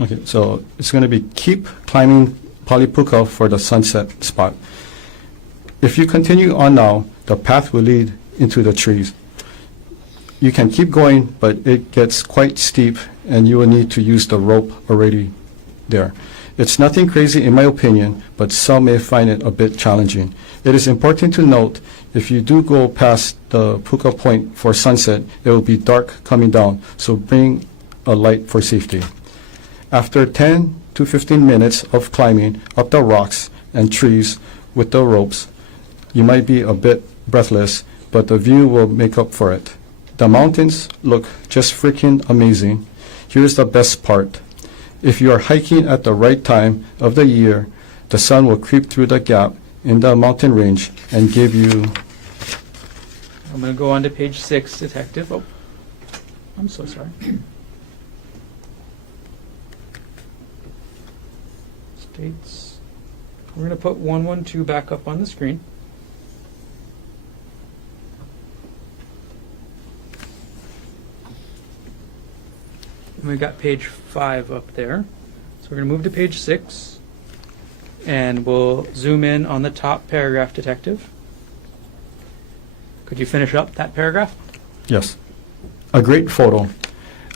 Okay, so it's going to be keep climbing Pali Puka for the sunset spot. If you continue on now, the path will lead into the trees. You can keep going, but it gets quite steep and you will need to use the rope already there. It's nothing crazy in my opinion, but some may find it a bit challenging. It is important to note, if you do go past the Puka Point for sunset, it will be dark coming down, so bring a light for safety. After 10 to 15 minutes of climbing up the rocks and trees with the ropes, you might be a bit breathless, but the view will make up for it. The mountains look just freaking amazing. Here's the best part. If you are hiking at the right time of the year, the sun will creep through the gap in the mountain range and give you... I'm going to go on to page 6, Detective. Oh, I'm so sorry. States. We're going to put 112 back up on the screen. And we've got page 5 up there. So we're going to move to page 6. And we'll zoom in on the top paragraph, Detective. Could you finish up that paragraph? Yes. A great photo.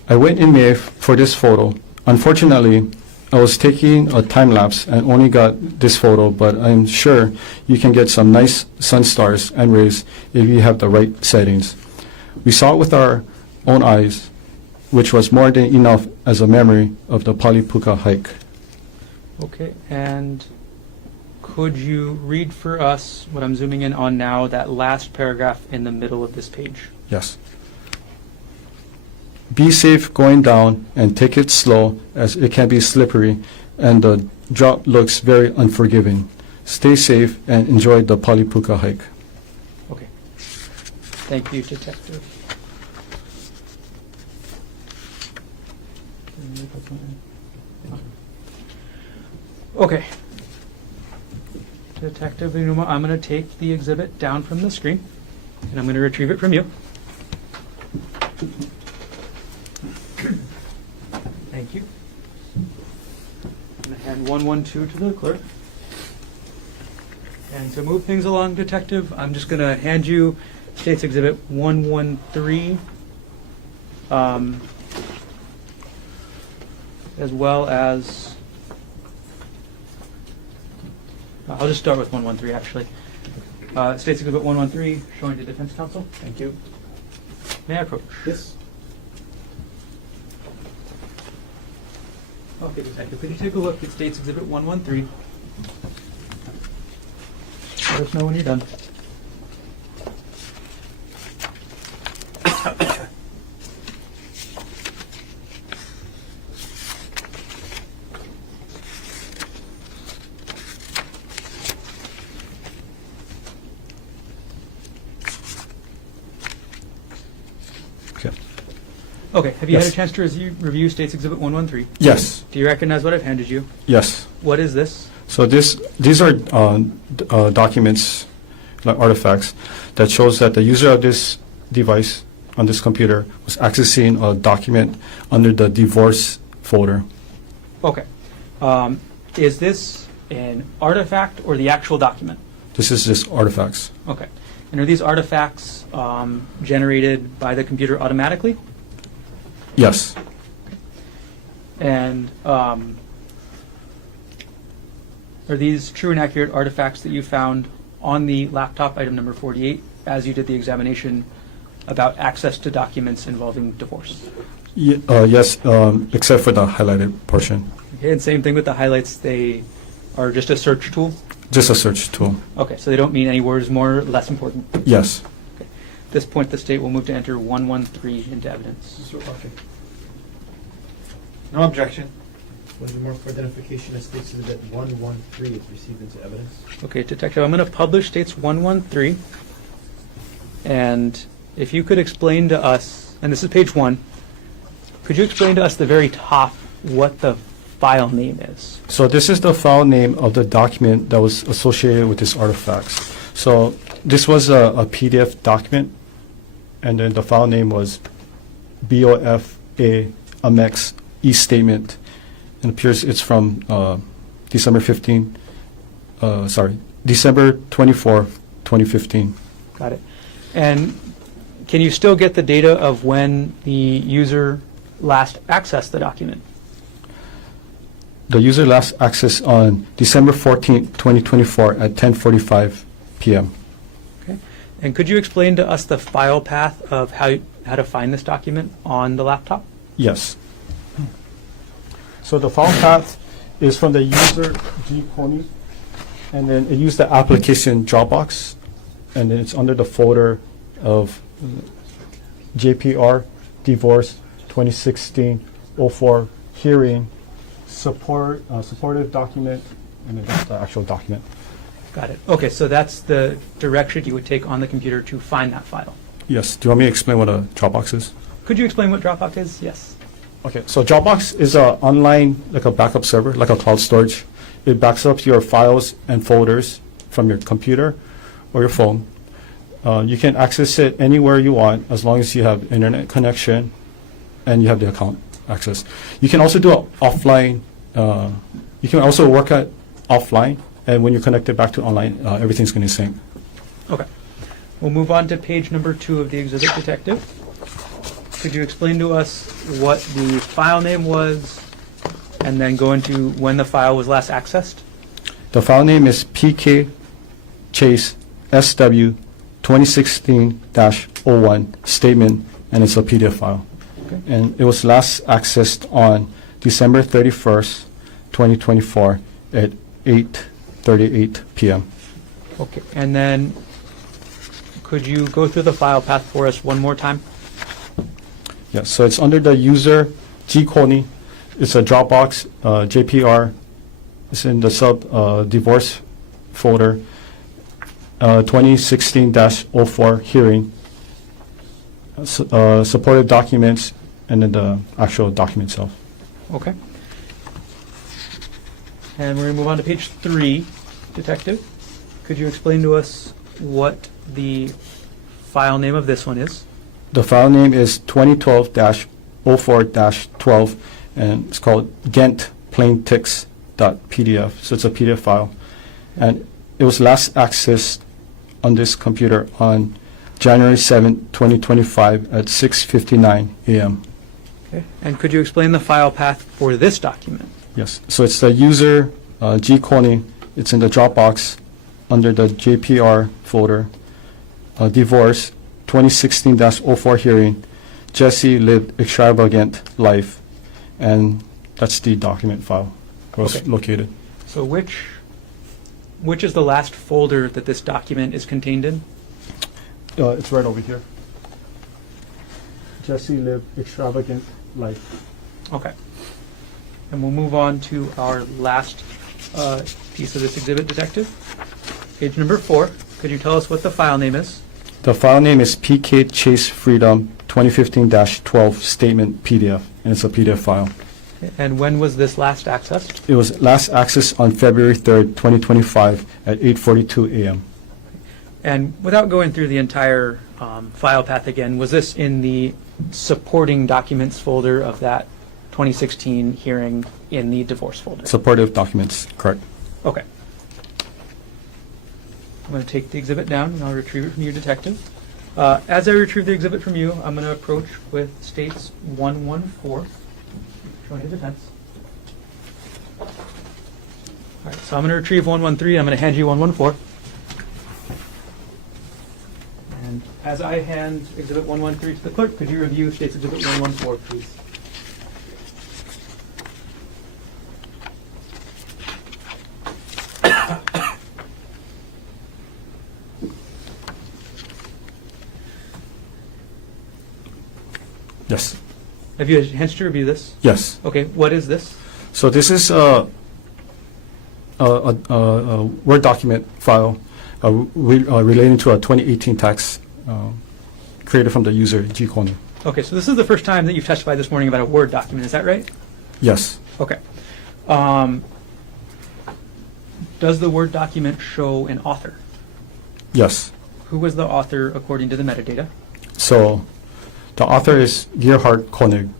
I went in May for this photo. Unfortunately, I was taking a time lapse and only got this photo, but I'm sure you can get some nice sun stars and rays if you have the right settings. We saw it with our own eyes, which was more than enough as a memory of the Pali Puka hike. Okay, and could you read for us what I'm zooming in on now, that last paragraph in the middle of this page? Yes. Be safe going down and take it slow as it can be slippery and the drop looks very unforgiving. Stay safe and enjoy the Pali Puka hike. Okay. Thank you, Detective. Okay. Detective Iinuma, I'm going to take the exhibit down from the screen, and I'm going to retrieve it from you. Thank you. I'm going to hand 112 to the clerk. And to move things along, Detective, I'm just going to hand you State's Exhibit 113, as well as... I'll just start with 113, actually. State's Exhibit 113, showing to Defense Counsel. Thank you. May I approach? Yes. Okay, Detective, could you take a look at State's Exhibit 113? Let us know when you're done. Okay, have you had a Yes. chance to review State's Exhibit 113? Yes. Do you recognize what I've handed you? Yes. What is this? So these are documents, like artifacts, that shows that the user of this device on this computer was accessing a document under the divorce folder. Okay. Is this an artifact or the actual document? This is just artifacts. Okay. And are these artifacts generated by the computer automatically? Yes. And are these true and accurate artifacts that you found on the laptop, item number 48, as you did the examination about access to documents involving divorce? Yes, except for the highlighted portion. Okay, and same thing with the highlights, they are just a search tool? Just a search tool. Okay, so they don't mean any word is more or less important? Yes. Okay. At this point, the state will move to enter 113 into evidence. Okay. No objection. When the mark for identification as State's Exhibit 113 is received into evidence. Okay, Detective, I'm going to publish States 113. And if you could explain to us, and this is page 1, could you explain to us the very top what the file name is? So this is the file name of the document that was associated with these artifacts. So this was a PDF document, and then the file name was BOFA Amex e-statement. It appears it's from December 24, 2015. Got it. And can you still get the data of when the user last accessed the document? The user last accessed on December 14, 2024 at 10:45 p.m. Okay. And could you explain to us the file path of how to find this document on the laptop? Yes. So the file path is from the user G Konig, and then it used the application Dropbox, and then it's under the folder of JPR divorce 2016-04 hearing supportive document, and then that's the actual document. Got it. Okay, so that's the direction you would take on the computer to find that file. Yes. Do you want me to explain what a Dropbox is? Could you explain what Dropbox is? Yes. Okay, so Dropbox is a online, like a backup server, like a cloud storage. It backs up your files and folders from your computer or your phone. You can access it anywhere you want as long as you have internet connection and you have the account access. You can also do it offline. You can also work at offline, and when you're connected back to online, everything's going to sync. Okay. We'll move on to page number 2 of the exhibit, Detective. Could you explain to us what the file name was and then go into when the file was last accessed? The file name is PK Chase SW 2016-01 statement, and it's a PDF file. Okay. And it was last accessed on December 31st, 2024 at 8:38 p.m. Okay. And then could you go through the file path for us one more time? Yeah, so it's under the user G Konig. It's a Dropbox JPR. It's in the divorce folder. 2016-04 hearing. Supported documents, and then the actual document itself. Okay. And we're going to move on to page 3, Detective. Could you explain to us what the file name of this one is? The file name is 2012-04-12, and it's called Ghent plaintext.pdf. So it's a PDF file. And it was last accessed on this computer on January 7, 2025 at 6:59 a.m. Okay. And could you explain the file path for this document? Yes. So it's the user G Konig. It's in the Dropbox under the JPR folder. Divorce 2016-04 hearing. Jesse lived extravagant life, and that's the document file where it's Okay. located. So which is the last folder that this document is contained in? It's right over here. Jesse lived extravagant life. Okay. And we'll move on to our last piece of this exhibit, Detective. Page number 4. Could you tell us what the file name is? The file name is PK Chase Freedom 2015-12 statement PDF, and it's a PDF file. And when was this last accessed? It was last accessed on February 3rd, 2025 at 8:42 a.m. And without going through the entire file path again, was this in the supporting documents folder of that 2016 hearing in the divorce folder? Supportive documents, correct. Okay. I'm going to take the exhibit down and I'll retrieve it from you, Detective. As I retrieve the exhibit from you, I'm going to approach with states 114, showing your defense. All right, so I'm going to retrieve 113. I'm going to hand you 114. And as I hand exhibit 113 to the clerk, could you review states exhibit 114, please? Yes. Have you had a chance to review this? Yes. Okay, what is this? So this is a Word document file relating to a 2018 tax created from the user G Konig. Okay, so this is the first time that you've testified this morning about a Word document, is that right? Yes. Okay. Does the Word document show an author? Yes. Who was the author according to the metadata? So the author is Gerhardt Konig.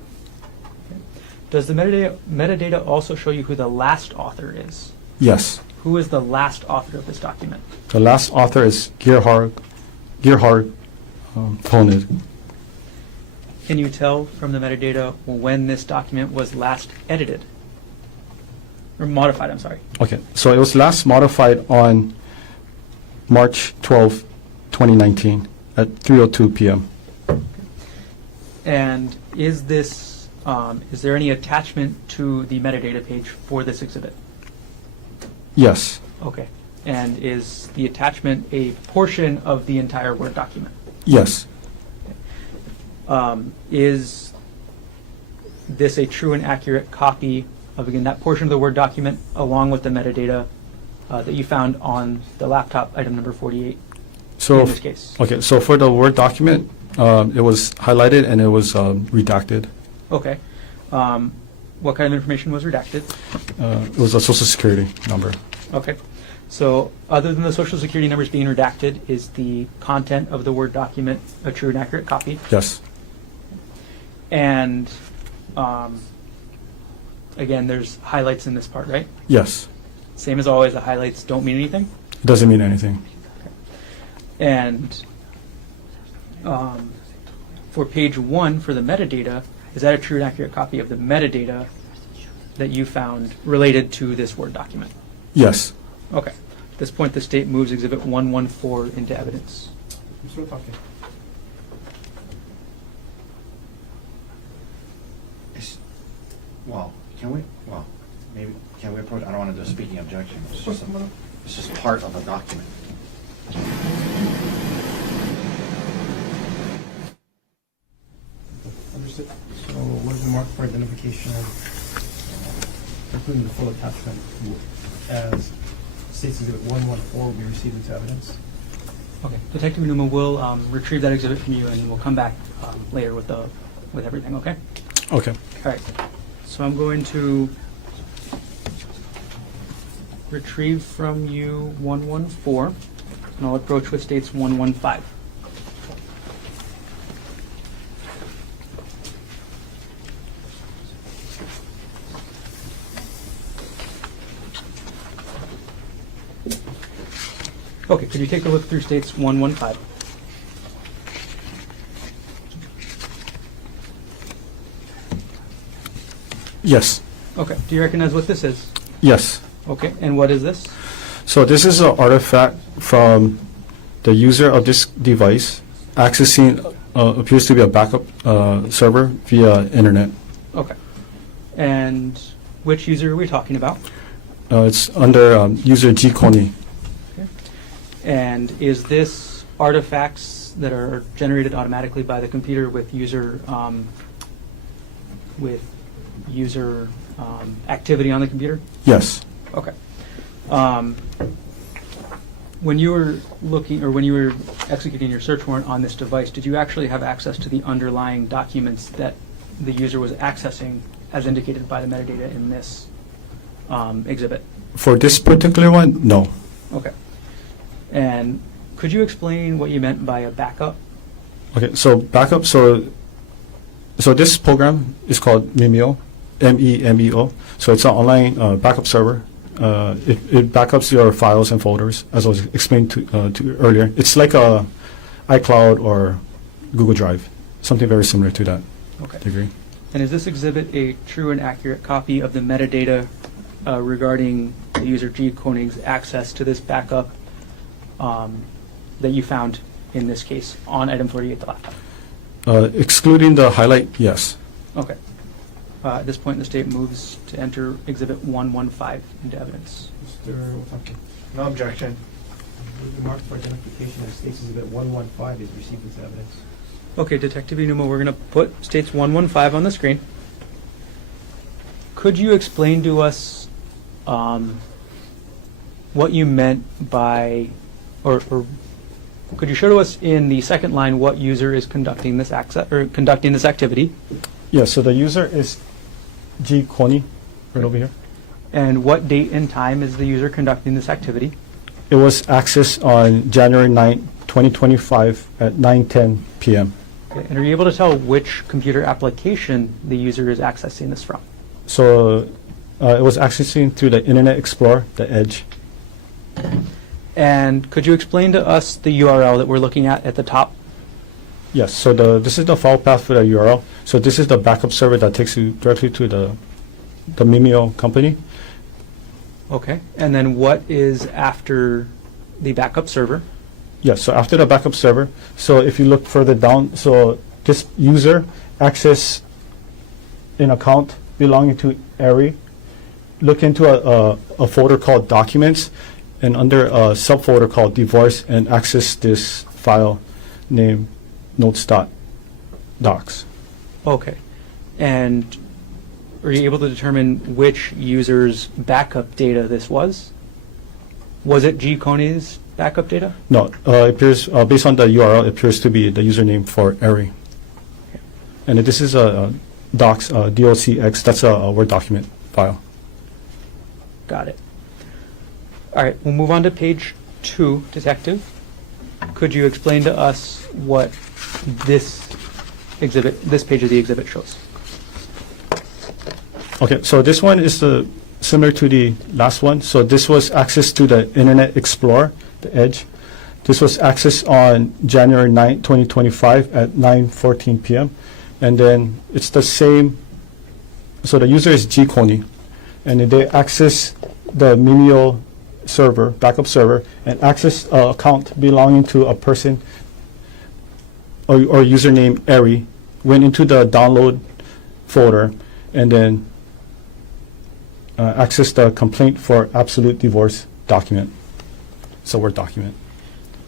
Does the metadata also show you who the last author is? Yes. Who is the last author of this document? The last author is Gerhardt Konig. Can you tell from the metadata when this document was last edited? Or modified, I'm sorry. Okay, so it was last modified on March 12, 2019 at 3:02 p.m. And is this Is there any attachment to the metadata page for this exhibit? Yes. Okay. And is the attachment a portion of the entire Word document? Yes. Is this a true and accurate copy of, again, that portion of the Word document along with the metadata that you found on the laptop, item number 48 So, in this case? okay, so for the Word document, it was highlighted and it was redacted. Okay. What kind of information was redacted? It was a social security number. Okay. So other than the Social Security numbers being redacted, is the content of the Word document a true and accurate copy? Yes. And again, there's highlights in this part, right? Yes. Same as always, the highlights don't mean anything. It doesn't mean anything. And for page 1, for the metadata, is that a true and accurate copy of the metadata that you found related to this Word document? Yes. Okay. At this point, the state moves Exhibit 114 into evidence. Mr. Otake. Well, maybe, can we approach, I don't want to do a speaking objection. It's just part of a document. Understood. So what is the mark for identification including the full attachment as State's Exhibit 114 will be received into evidence? Okay. Detective Iinuma will retrieve that exhibit from you, and we'll come back later with everything. Okay. Okay. All right. So I'm going to retrieve from you 114, and I'll approach with State's 115. Okay, could you take a look through State's 115? Yes. Okay, do you recognize what this is? Yes. Okay, and what is this? So this is an artifact from the user of this device accessing appears to be a backup server via internet. Okay. And which user are we talking about? It's under user G. Konig. Okay. And is this artifacts that are generated automatically by the computer with user activity on the computer? Yes. Okay. When you were looking, or when you were executing your search warrant on this device, did you actually have access to the underlying documents that the user was accessing as indicated by the metadata in this exhibit? For this particular one, no. Okay. And could you explain what you meant by a backup? Okay, so backup, so this program is called Mimeo, M-E-M-E-O. So it's an online backup server. It backups your files and folders, as I was explained to you earlier. It's like a iCloud or Google Drive, something very similar to that Okay. degree. And is this exhibit a true and accurate copy of the metadata regarding the user G. Konig's access to this backup that you found in this case on item 48, the laptop? Excluding the highlight, yes. Okay. At this point, the state moves to enter Exhibit 115 into evidence. Mr. Otake. No objection. The mark for identification as State's Exhibit 115 is received into evidence. Okay, Detective Iinuma, we're going to put State's 115 on the screen. Could you explain to us what you meant by, or could you show to us in the second line what user is conducting this conducting this activity? Yeah, so the user is G. Konig, right over here. And what date and time is the user conducting this activity? It was accessed on January 9, 2025 at 9:10 p.m. Okay, and are you able to tell which computer application the user is accessing this from? So it was accessing through the Internet Explorer, the Edge. And could you explain to us the URL that we're looking at the top? Yes, so this is the file path for the URL. So this is the backup server that takes you directly to the Mimeo company. Okay. And then what is after the backup server? Yes, so after the backup server, so if you look further down, so this user access an account belonging to Ari, look into a folder called Documents, and under a subfolder called Divorce, and access this file named notes.docs. Okay. And were you able to determine which user's backup data this was? Was it G. Konig's backup data? No, it appears, based on the URL, it appears to be the username for Ari. And this is a docs, docx, that's a Word document file. Got it. All right, we'll move on to page 2, Detective. Could you explain to us what this page of the exhibit shows? Okay, so this one is similar to the last one. So this was access to the Internet Explorer, the Edge. This was accessed on January 9, 2025 at 9:14 p.m. And then it's the same, so the user is G. Konig, and they access the Mimeo server, backup server, and access an account belonging to a person or username Ari, went into the download folder, and then access the complaint for absolute divorce document. It's a Word document.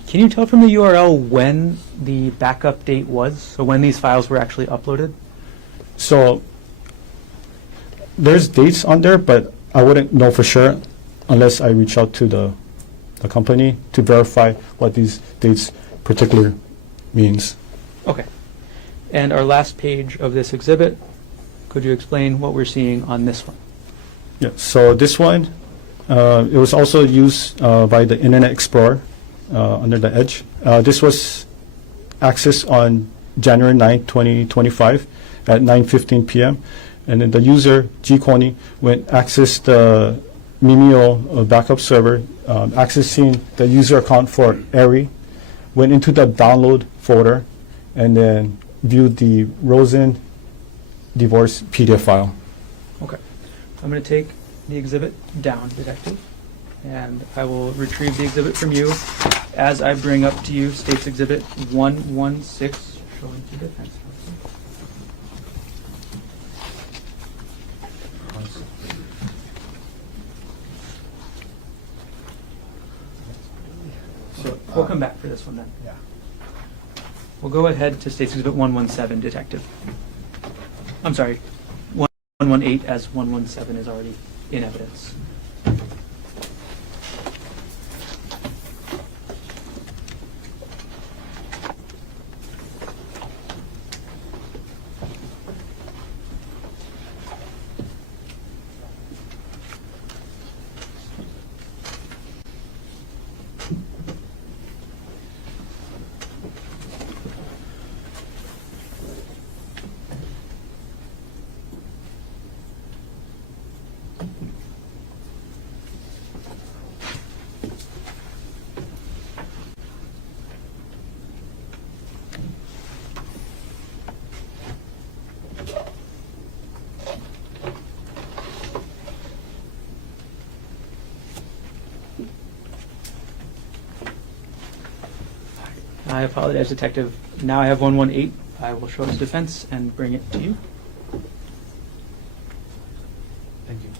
Can you tell from the URL when the backup date was? So when these files were actually uploaded? So there's dates on there, but I wouldn't know for sure unless I reach out to the company to verify what these dates particular means. Okay. And our last page of this exhibit, could you explain what we're seeing on this one? Yeah, so this one, it was also used by the Internet Explorer under the Edge. This was accessed on January 9, 2025 at 9:15 p.m. And then the user, G. Konig, went access the Mimeo backup server, accessing the user account for Ari, went into the download folder, and then viewed the Rosen divorce PDF file. Okay. I'm going to take the exhibit down, Detective, and I will retrieve the exhibit from you as I bring up to you State's Exhibit 116, showing to defense counsel. So we'll come back for this one then. Yeah. We'll go ahead to State's Exhibit 117, Detective. I'm sorry, 118, as 117 is already in evidence. I apologize, Detective. Now I have 118. I will show it to defense and bring it to you. Thank you.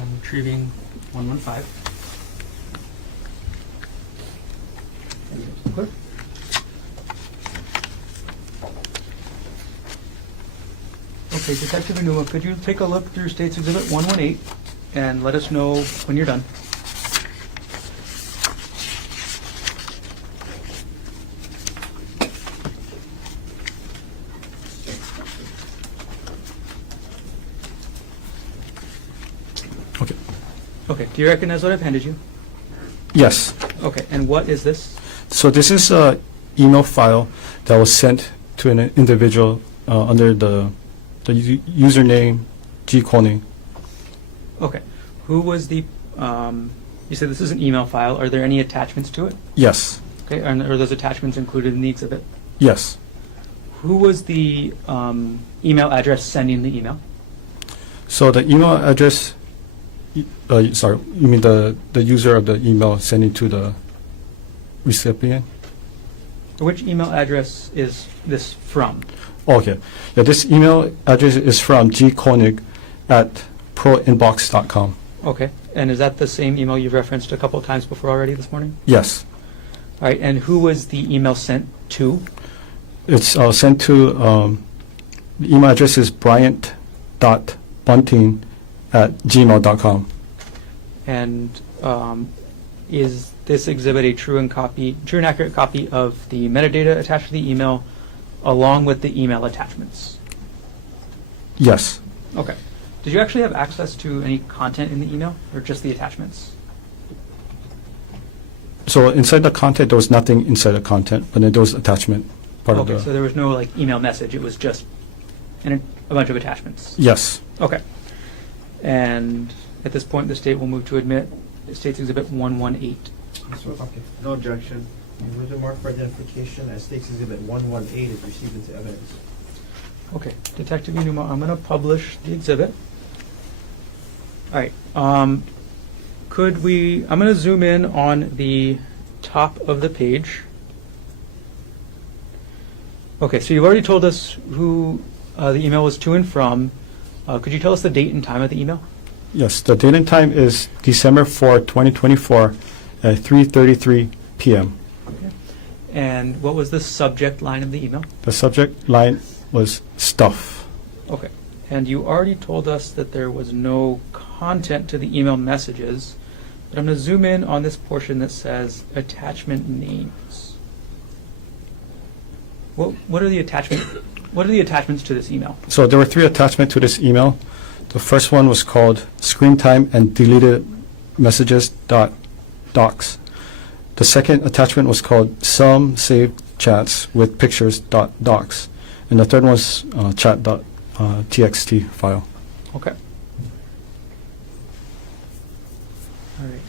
I'm retrieving 115. And here's the clerk. Okay, Detective Iinuma, could you take a look through State's Exhibit 118 and let us know when you're done? Okay. Okay, do you recognize what I've handed you? Yes. Okay, and what is this? So this is an email file that was sent to an individual under the username G. Konig. Okay, who was the, you said this is an email file. Are there any attachments to it? Yes. Okay, are those attachments included in the exhibit? Yes. Who was the email address sending the email? So the email address, sorry, you mean the user of the email sending to the recipient. Which email address is this from? Okay. Yeah, this email address is from gkonig@proinbox.com. Okay, and is that the same email you've referenced a couple of times before already this morning? Yes. All right, and who was the email sent to? It's sent to, the email address is bryant.bunting@gmail.com. And is this exhibit a true and accurate copy of the metadata attached to the email along with the email attachments? Yes. Okay. Did you actually have access to any content in the email or just the attachments? So inside the content, there was nothing inside the content, but then there was attachment part of Okay, the. so there was no like email message, it was just a bunch of attachments? Yes. Okay. And at this point, the state will move to admit State's Exhibit 118. Okay, no objection. You will mark for identification as State's Exhibit 118 is received into evidence. Okay, Detective Iinuma, I'm going to publish the exhibit. All right. I'm going to zoom in on the top of the page. Okay, so you've already told us who the email was to and from. Could you tell us the date and time of the email? Yes. The date and time is December 4, 2024 at 3:33 p.m. Okay. And what was the subject line of the email? The subject line was stuff. Okay. And you already told us that there was no content to the email messages, but I'm going to zoom in on this portion that says attachment names. What are the attachments to this email? So there were 3 attachments to this email. The first one was called screen time and deleted messages.docs. The second attachment was called some saved chats with pictures.docs. And the third one was chat.txt file. Okay. All right.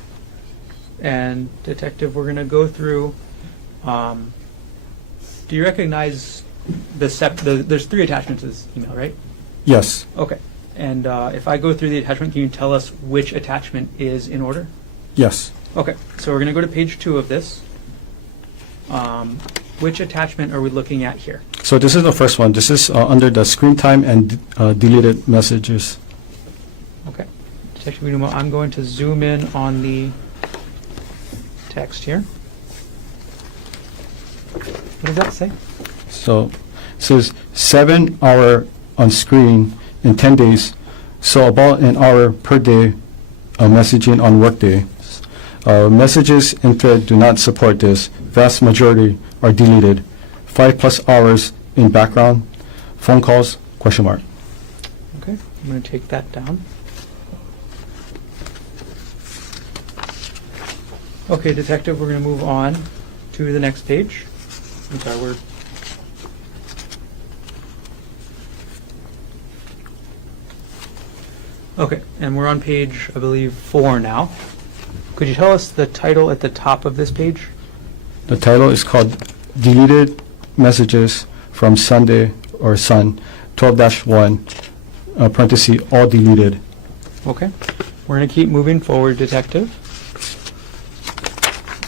And Detective, we're going to go through. Do you recognize there's 3 attachments to this email, right? Yes. Okay. And if I go through the attachment, can you tell us which attachment is in order? Yes. Okay. So we're going to go to page 2 of this. Which attachment are we looking at here? So this is the first one. This is under the screen time and deleted messages. Okay. Detective Iinuma, I'm going to zoom in on the text here. What does that say? So it says 7 hour on screen in 10 days. So about an hour per day messaging on workday. Messages in thread do not support this. Vast majority are deleted. 5+ hours in background. Phone calls, ? Okay. I'm going to take that down. Okay, Detective, we're going to move on to the next page. I'm sorry, Okay, and we're on page, I believe, 4 now. Could you tell us the title at the top of this page? The title is called Deleted Messages from Sunday or Sun 12-1, parenthesis, all deleted. Okay. We're going to keep moving forward, Detective.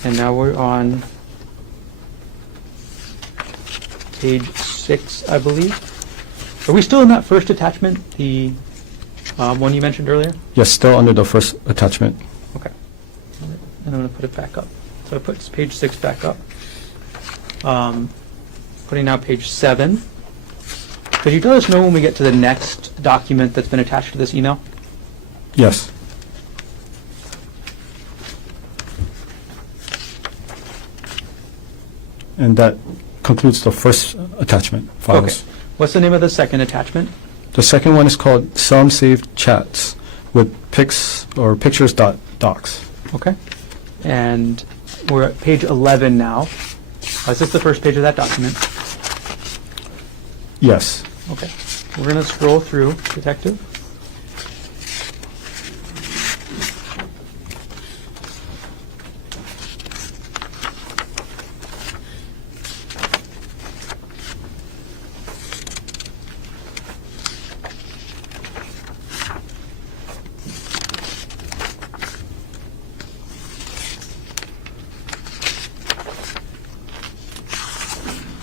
And now we're on page 6, I believe. Are we still in that first attachment, the one you mentioned earlier? Yes, still under the first attachment. Okay. And I'm going to put it back up. So I put page 6 back up. Putting now page 7. Could you let us know when we get to the next document that's been attached to this email? Yes. And that concludes the first attachment files. Okay. What's the name of the second attachment? The second one is called Some Saved Chats with pics or pictures.docs. Okay. And we're at page 11 now. Is this the first page of that document? Yes. Okay. We're going to scroll through, Detective.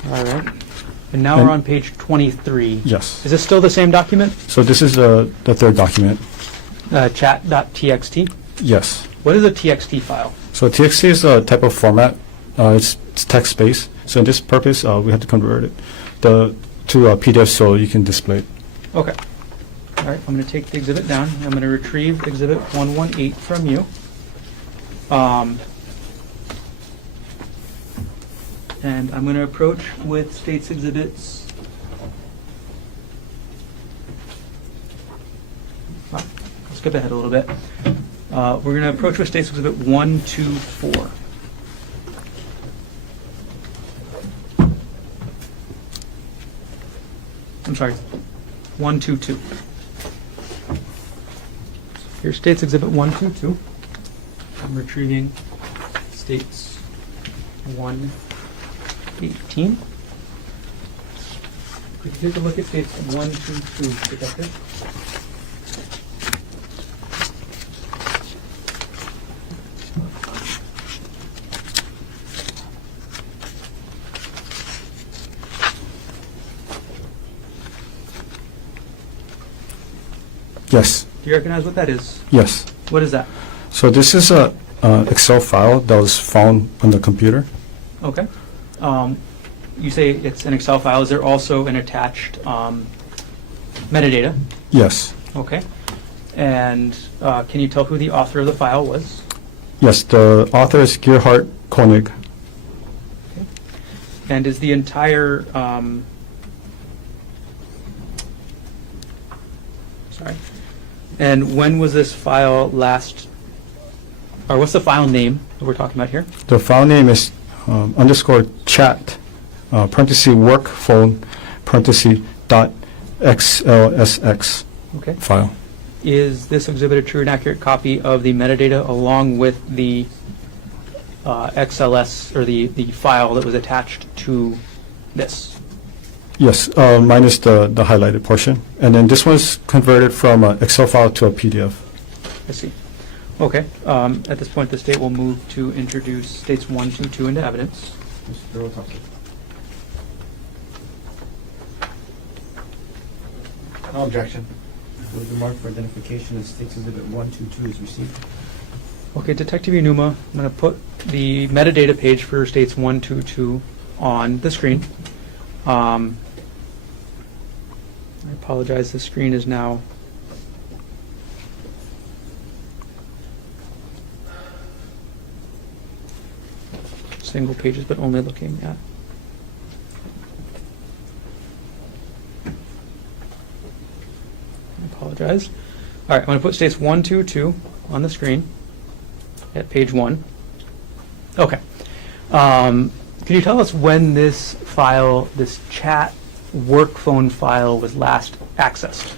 All right. And now we're on page 23. Yes. Is this still the same document? So this is the third document. Chat.txt? Yes. What is a TXT file? So TXT is a type of format. It's text-based. So in this purpose, we have to convert it to a PDF so you can display it. Okay. All right, I'm going to take the exhibit down. I'm going to retrieve exhibit 118 from you. And I'm going to approach with state's exhibits. I'll skip ahead a little bit. We're going to approach with state's exhibit 124. I'm sorry, 122. Here's state's exhibit 122. I'm retrieving state's 118. Could you take a look at state's 122, Detective? Yes. Do you recognize what that is? Yes. What is that? So this is a Excel file that was found on the computer. Okay. You say it's an Excel file. Is there also an attached metadata? Yes. Okay. And can you tell who the author of the file was? Yes, the author is Gerhardt Konig. And is the entire sorry. And when was this file last, or what's the file name that we're talking about here? The file name is _chat, parenthesis work phone, parenthesis .xlsx Okay. file. Is this exhibit a true and accurate copy of the metadata along with the XLS, or the file that was attached to this? Yes, minus the highlighted portion. And then this one's converted from an Excel file to a PDF. I see. Okay. At this point, the state will move to introduce states 122 into evidence. Mr. Rotasi. No objection. With the mark for identification of State's Exhibit 122 is received. Okay, Detective Iinuma, I'm going to put the metadata page for states 122 on the screen. I apologize, the screen is now single pages, but only looking at. I apologize. All right, I'm going to put states 122 on the screen at page 1. Okay. Can you tell us when this file, this chat work phone file, was last accessed?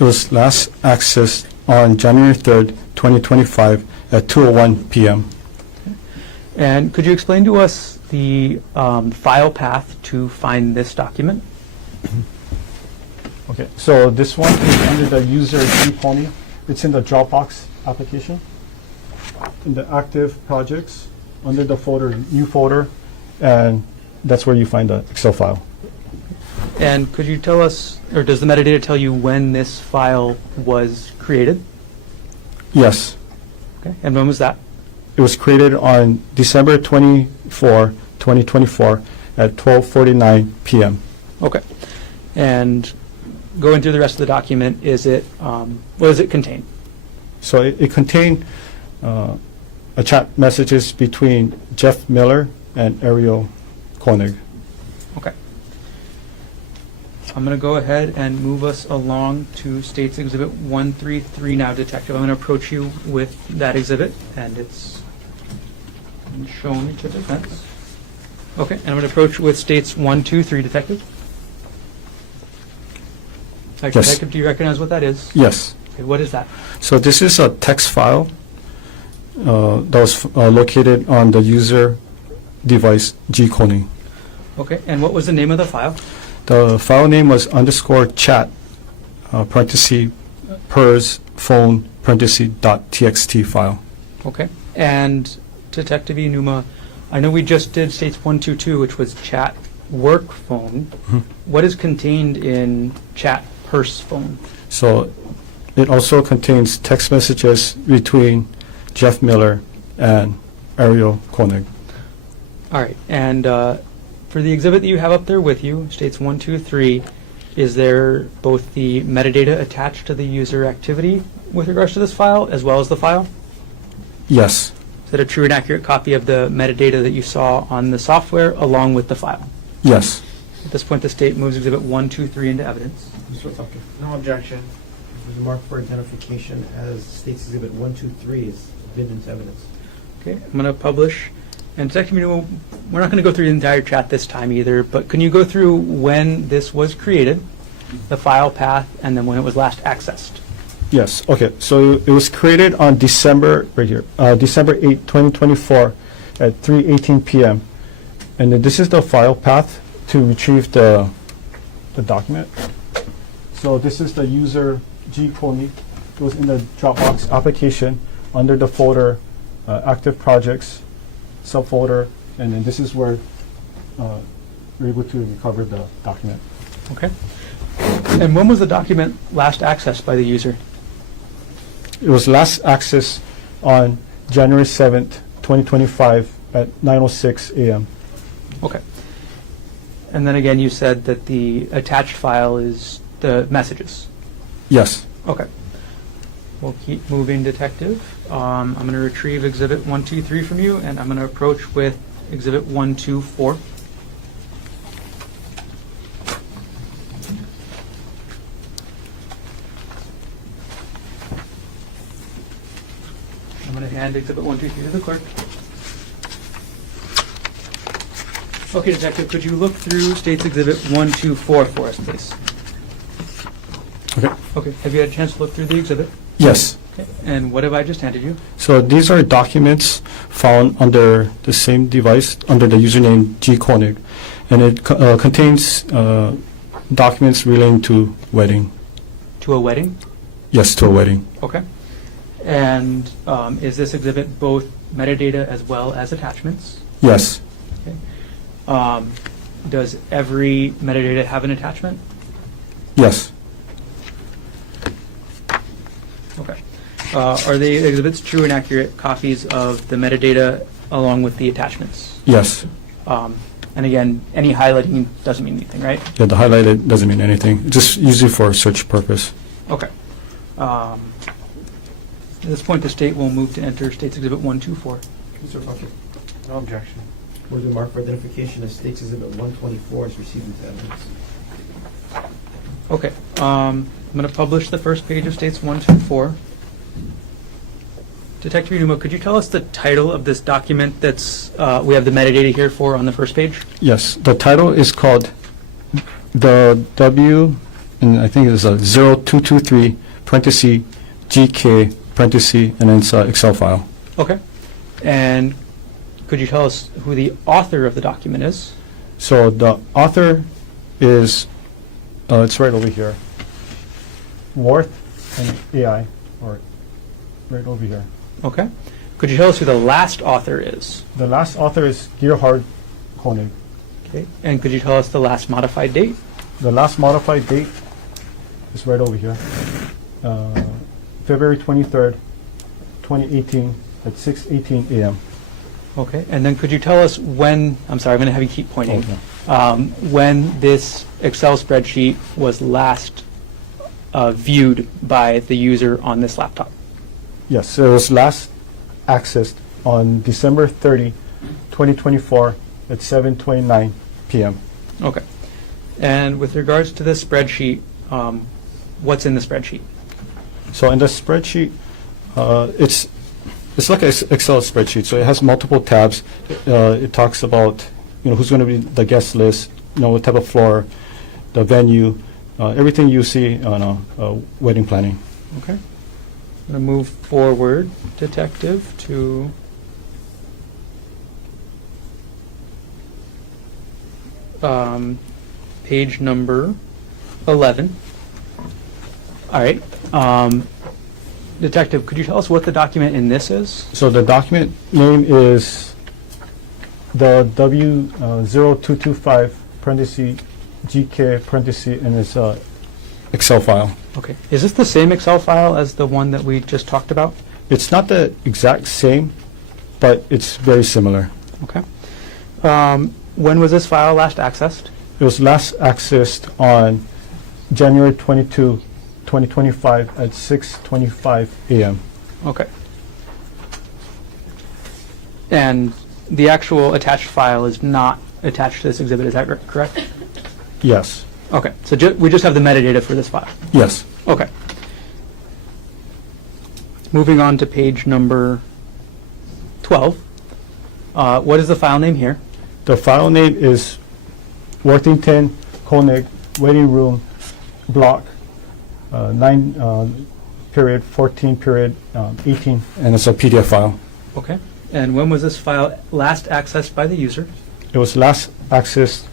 It was last accessed on January 3rd, 2025 at 2:01 p.m. And could you explain to us the file path to find this document? Okay, so this one is under the user Konig. It's in the Dropbox application. In the active projects, under the folder, new folder, and that's where you find the Excel file. And could you tell us, or does the metadata tell you when this file was created? Yes, Okay, and when was that? it was created on December 24, 2024 at 12:49 p.m. Okay. And going through the rest of the document, is it, what does it contain? So it contained a chat messages between Jeff Miller and Arielle Konig. Okay. I'm going to go ahead and move us along to State's Exhibit 133 now, Detective. I'm going to approach you with that exhibit, and it's been shown to defense. Okay, and I'm going to approach with State's 123, Detective. Yes. Detective, do you recognize what that is? Yes. Okay, what is that? So this is a text file that was located on the user device G Konig. Okay, and what was the name of the file? The file name was _chat, parenthesis, pers, phone, parenthesis, .txt file. Okay, and Detective Iinuma, I know we just did States 122, which was chat work phone. What is contained in chat purse phone? So it also contains text messages between Jeff Miller and Arielle Konig. All right, and for the exhibit that you have up there with you, states 1, 2, 3, is there both the metadata attached to the user activity with regards to this file as well as the file? Yes. Is that a true and accurate copy of the metadata that you saw on the software along with the file? Yes. At this point, the state moves exhibit 1, 2, 3 into evidence. Mr. Tucker, No objection. there's a mark for identification as State's Exhibit 1, 2, 3 is been into evidence. Okay, I'm going to publish. And Detective Iinuma, we're not going to go through the entire chat this time either, but can you go through when this was created, the file path, and then when it was last accessed? Yes. Okay. So it was created on December, right here, December 8, 2024 at 3:18 p.m. And then this is the file path to retrieve the document. So this is the user G Konig. It was in the Dropbox application under the folder active projects subfolder, and then this is where we're able to recover the document. Okay. And when was the document last accessed by the user? It was last accessed on January 7th, 2025 at 9:06 a.m. Okay. And then again, you said that the attached file is the messages. Yes. Okay. We'll keep moving, Detective. I'm going to retrieve Exhibit 1, 2, 3 from you, and I'm going to approach with Exhibit 1, 2, 4. I'm going to hand Exhibit 1, 2, 3 to the clerk. Okay, Detective, could you look through State's Exhibit 1, 2, 4 for us, please? Okay. Okay, have you had a chance to look through the exhibit? Yes. Okay. And what have I just handed you? So these are documents found under the same device, under the username G Konig, and it contains documents relating to wedding. To a wedding? Yes, to a wedding. Okay. And is this exhibit both metadata as well as attachments? Yes. Okay. Does every metadata have an attachment? Yes. Okay. Are the exhibits true and accurate copies of the metadata along with the attachments? Yes. And again, any highlighting doesn't mean anything, right? Yeah, the highlighted doesn't mean anything. Just usually for search purpose. Okay. At this point, the state will move to enter State's Exhibit 1, 2, 4. Mr. Tucker, No objection. there's a mark for identification as State's Exhibit 124 is received into evidence. Okay. I'm going to publish the first page of States 1, 2, 4. Detective Iinuma, could you tell us the title of this document that's we have the metadata here for on the first page? Yes. The title is called the W, and I think it's a 0223 parenthesis GK parenthesis, and then it's an Excel file. Okay. And could you tell us who the author of the document is? So the author is, it's right over here. Worth and AI, or right over here. Okay. Could you tell us who the last author is? The last author is Gerhardt Konig. Okay. And could you tell us the last modified date? The last modified date is right over here. February 23rd, 2018 at 6:18 a.m. Okay. And then could you tell us when, I'm sorry, I'm going to have you keep pointing, when this Excel spreadsheet was last viewed by the user on this laptop? Yes, so it was last accessed on December 30, 2024 at 7:29 p.m. Okay. And with regards to this spreadsheet, what's in the spreadsheet? So in the spreadsheet, it's like an Excel spreadsheet. So it has multiple tabs. It talks about who's going to be the guest list, what type of floor, the venue, everything you see on wedding planning. Okay. I'm going to move forward, Detective, to page number 11. All right. Detective, could you tell us what the document in this is? So the document name is the W0225 parenthesis, GK, parenthesis, and it's a Excel file. Okay. Is this the same Excel file as the one that we just talked about? It's not the exact same, but it's very similar. Okay. When was this file last accessed? It was last accessed on January 22, 2025 at 6:25 a.m. Okay. And the actual attached file is not attached to this exhibit, is that correct? Yes. Okay, so we just have the metadata for this file. Yes. Okay. Moving on to page number 12. What is the file name here? The file name is Worthington Konig Waiting Room Block 9 period 14 period 18, and it's a PDF file. Okay. And when was this file last accessed by the user? It was last accessed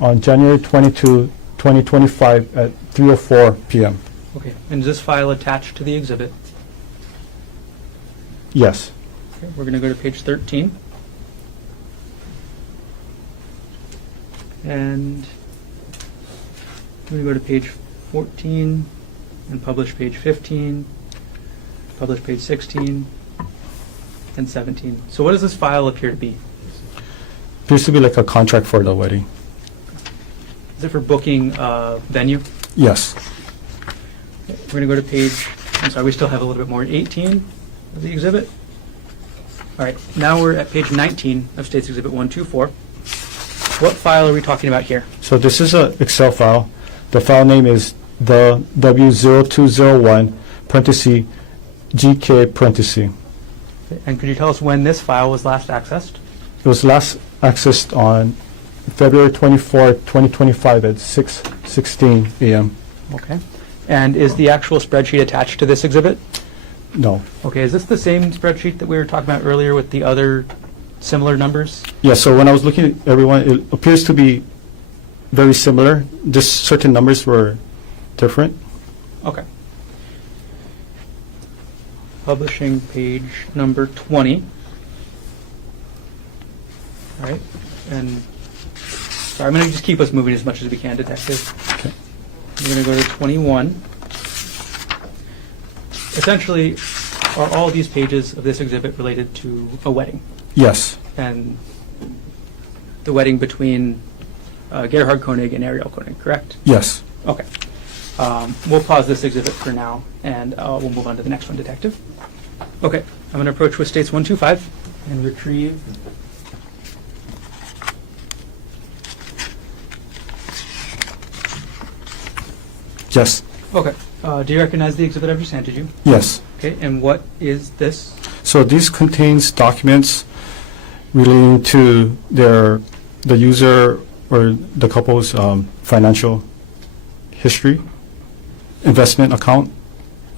on January 22, 2025 at 3:04 p.m. Okay. And is this file attached to the exhibit? Yes. Okay. We're going to go to page 13. And we're going to go to page 14 and publish page 15, publish page 16, and 17. So what does this file appear to be? Appears to be like a contract for the wedding. Is it for booking venue? Yes. We're going to go to page, I'm sorry, we still have a little bit more, 18 of the exhibit. All right, now we're at page 19 of State's Exhibit 124. What file are we talking about here? So this is an Excel file. The file name is the W0201 parenthesis GK parenthesis. And could you tell us when this file was last accessed? It was last accessed on February 24, 2025 at 6:16 a.m. Okay. And is the actual spreadsheet attached to this exhibit? No. Okay, is this the same spreadsheet that we were talking about earlier with the other similar numbers? Yeah, so when I was looking at everyone, it appears to be very similar. Just certain numbers were different. Okay. Publishing page number 20. All right, and sorry, I'm going to just keep us moving as much as we can, Detective. Okay. We're going to go to 21. Essentially, are all these pages of this exhibit related to a wedding? Yes. And the wedding between Gerhardt Konig and Arielle Konig, correct? Yes. Okay. We'll pause this exhibit for now, and we'll move on to the next one, Detective. Okay, I'm going to approach with States 125 and retrieve Yes. Okay. Do you recognize the exhibit I've just handed you? Yes. Okay, and what is this? So this contains documents relating to the user or the couple's financial history, investment account,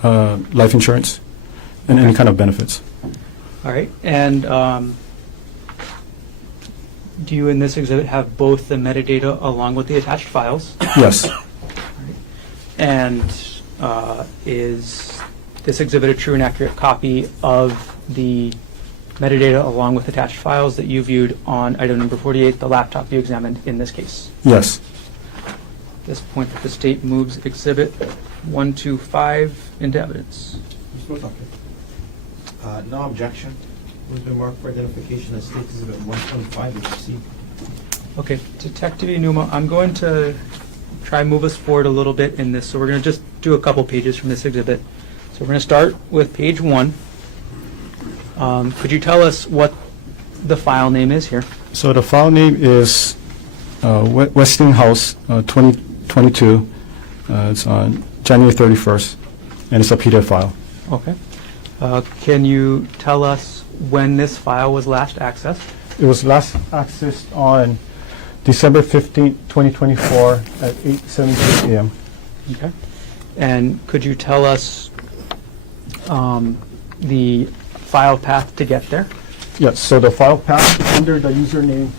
life insurance, and any kind of benefits. All right, and do you in this exhibit have both the metadata along with the attached files? Yes. And is this exhibit a true and accurate copy of the metadata along with attached files that you viewed on item number 48, the laptop you examined in this case? Yes. At this point, the state moves exhibit 125 into evidence. Mr. Doctor, No objection. who's been marked for identification as State Exhibit 125 is received. Okay, Detective Iinuma, I'm going to try and move us forward a little bit in this. So we're going to just do a couple pages from this exhibit. So we're going to start with page 1. Could you tell us what the file name is here? So the file name is Westinghouse 2022. It's on January 31st, and it's a PDF file. Okay. Can you tell us when this file was last accessed? It was last accessed on December 15, 2024 at 8:17 a.m. Okay. And could you tell us the file path to get there? Yes, so the file path under the username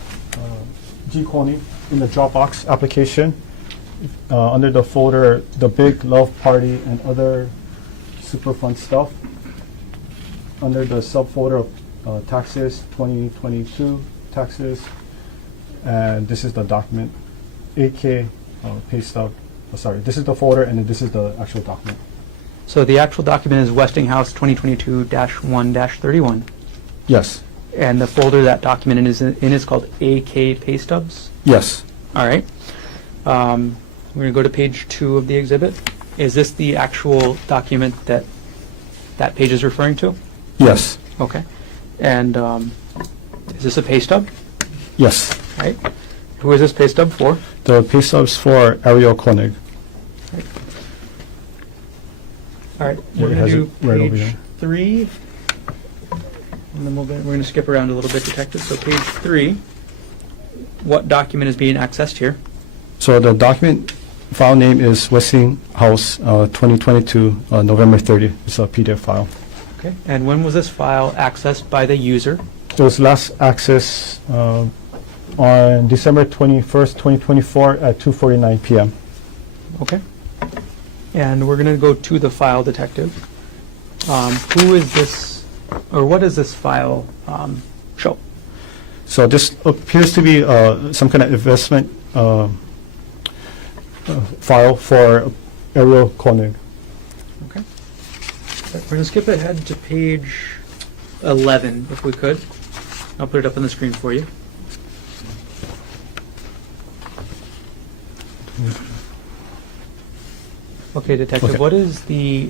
G. Konig in the Dropbox application, under the folder The Big Love Party and Other Super Fun Stuff, under the subfolder of taxes 2022 taxes, and this is the document AK pay stub. Sorry, this is the folder, and then this is the actual document. So the actual document is Westinghouse 2022-1-31. Yes. And the folder that document is in is called AK Pay Stubs. Yes. All right. We're going to go to page 2 of the exhibit. Is this the actual document that that page is referring to? Yes. Okay. And is this a pay stub? Yes. Right. Who is this pay stub for? The pay stubs for Arielle Konig. All right. Yeah, We're it going has to it do right over page here. 3. And then we're going to skip around a little bit, Detective. So page 3. What document is being accessed here? So the document file name is Westinghouse 2022 November 30. It's a PDF file. Okay. And when was this file accessed by the user? It was last accessed on December 21st, 2024 at 2:49 p.m. Okay. And we're going to go to the file, Detective. Who is this, or what does this file show? So this appears to be some kind of investment file for Arielle Konig. Okay. We're going to skip ahead to page 11, if we could. I'll put it up on the screen for you. Okay, Detective, Okay. what is the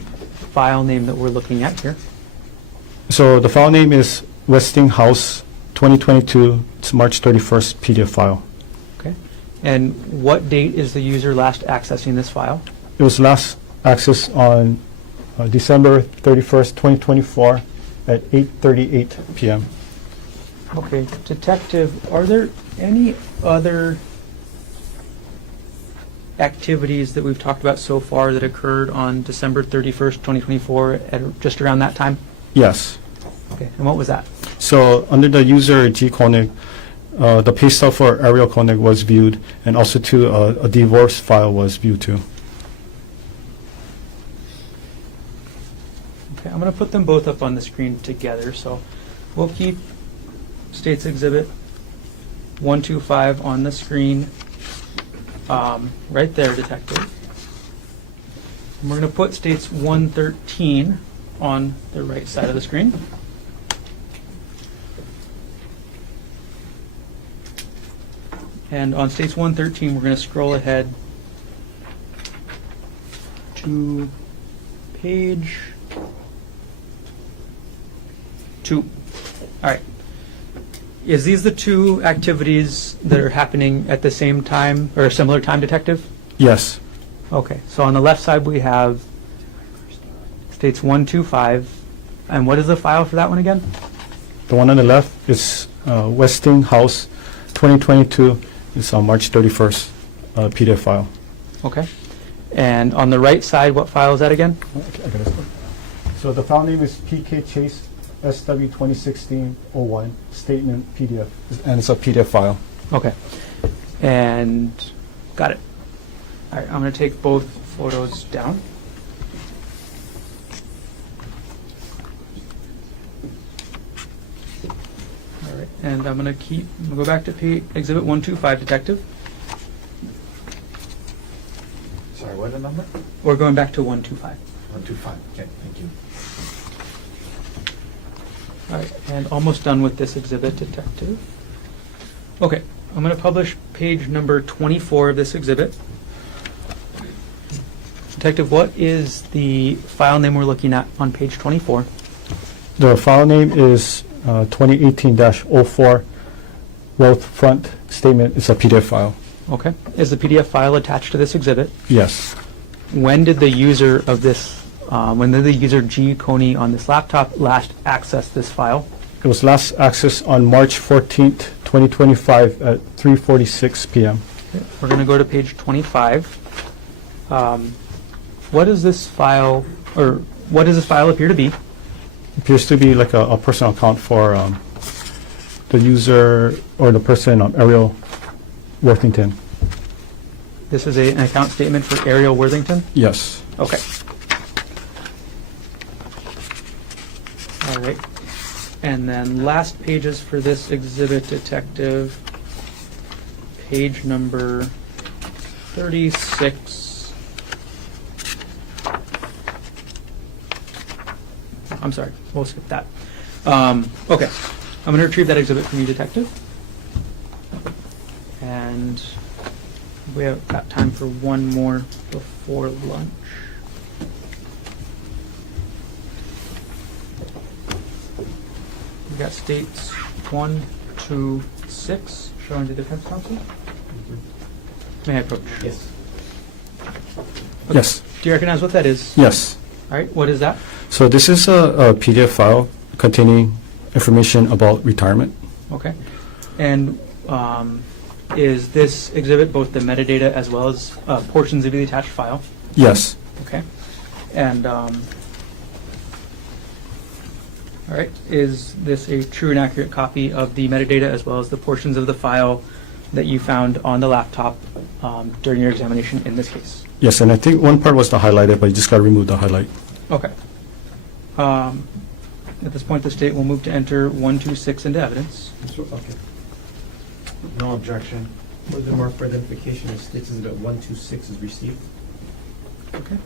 file name that we're looking at here? So the file name is Westinghouse 2022. It's March 31st PDF file. Okay. And what date is the user last accessing this file? It was last accessed on December 31st, 2024 at 8:38 p.m. Okay, Detective, are there any other activities that we've talked about so far that occurred on December 31st, 2024 at just around that time? Yes. Okay, and what was that? So under the user G. Konig, the pay stub for Arielle Konig was viewed, and also too a divorce file was viewed too. Okay, I'm going to put them both up on the screen together, so we'll keep States Exhibit 125 on the screen right there, Detective. And we're going to put States 113 on the right side of the screen. And on States 113, we're going to scroll ahead to page 2. All right. Is these the two activities that are happening at the same time or a similar time, Detective? Yes. Okay. So on the left side, we have States 125. And what is the file for that one again? The one on the left is Westinghouse 2022. It's on March 31st PDF file. Okay. And on the right side, what file is that again? Okay, I got it. So the file name is PK Chase SW 2016-01 Statement PDF, and it's a PDF file. Okay. And got it. All right. I'm going to take both photos down. All right. And I'm going to go back to Exhibit 125, Detective. Sorry, what the number? We're going back to 125. 125. Okay, thank you. All right, and almost done with this exhibit, Detective. Okay, I'm going to publish page number 24 of this exhibit. Detective, what is the file name we're looking at on page 24? The file name is 2018-04 Wealth Front Statement. It's a PDF file. Okay. Is the PDF file attached to this exhibit? Yes. When did the user of this, when did the user G. Konig on this laptop last access this file? It was last accessed on March 14th, 2025 at 3:46 p.m. We're going to go to page 25. What does this file, or what does this file appear to be? Appears to be like a personal account for the user or the person, Arielle Worthington. This is an account statement for Arielle Worthington? Yes. Okay. All right. And then last pages for this exhibit, Detective, page number 36. I'm sorry, we'll skip that. Okay, I'm going to retrieve that exhibit from you, Detective. And we have got time for one more before lunch. We got states 1, 2, 6 showing the defense counsel. May I approach? Yes. Yes. Do you recognize what that is? Yes. All right, what is that? So this is a PDF file containing information about retirement. Okay. And is this exhibit both the metadata as well as portions of the attached file? Yes. Okay. And, all right, is this a true and accurate copy of the metadata as well as the portions of the file that you found on the laptop during your examination in this case? Yes, and I think one part was the highlighted, but you just got to remove the highlight. Okay. At this point, the state will move to enter 1, 2, 6 into evidence. Okay. No objection. For the mark for identification, it states exhibit 126 is received. Okay.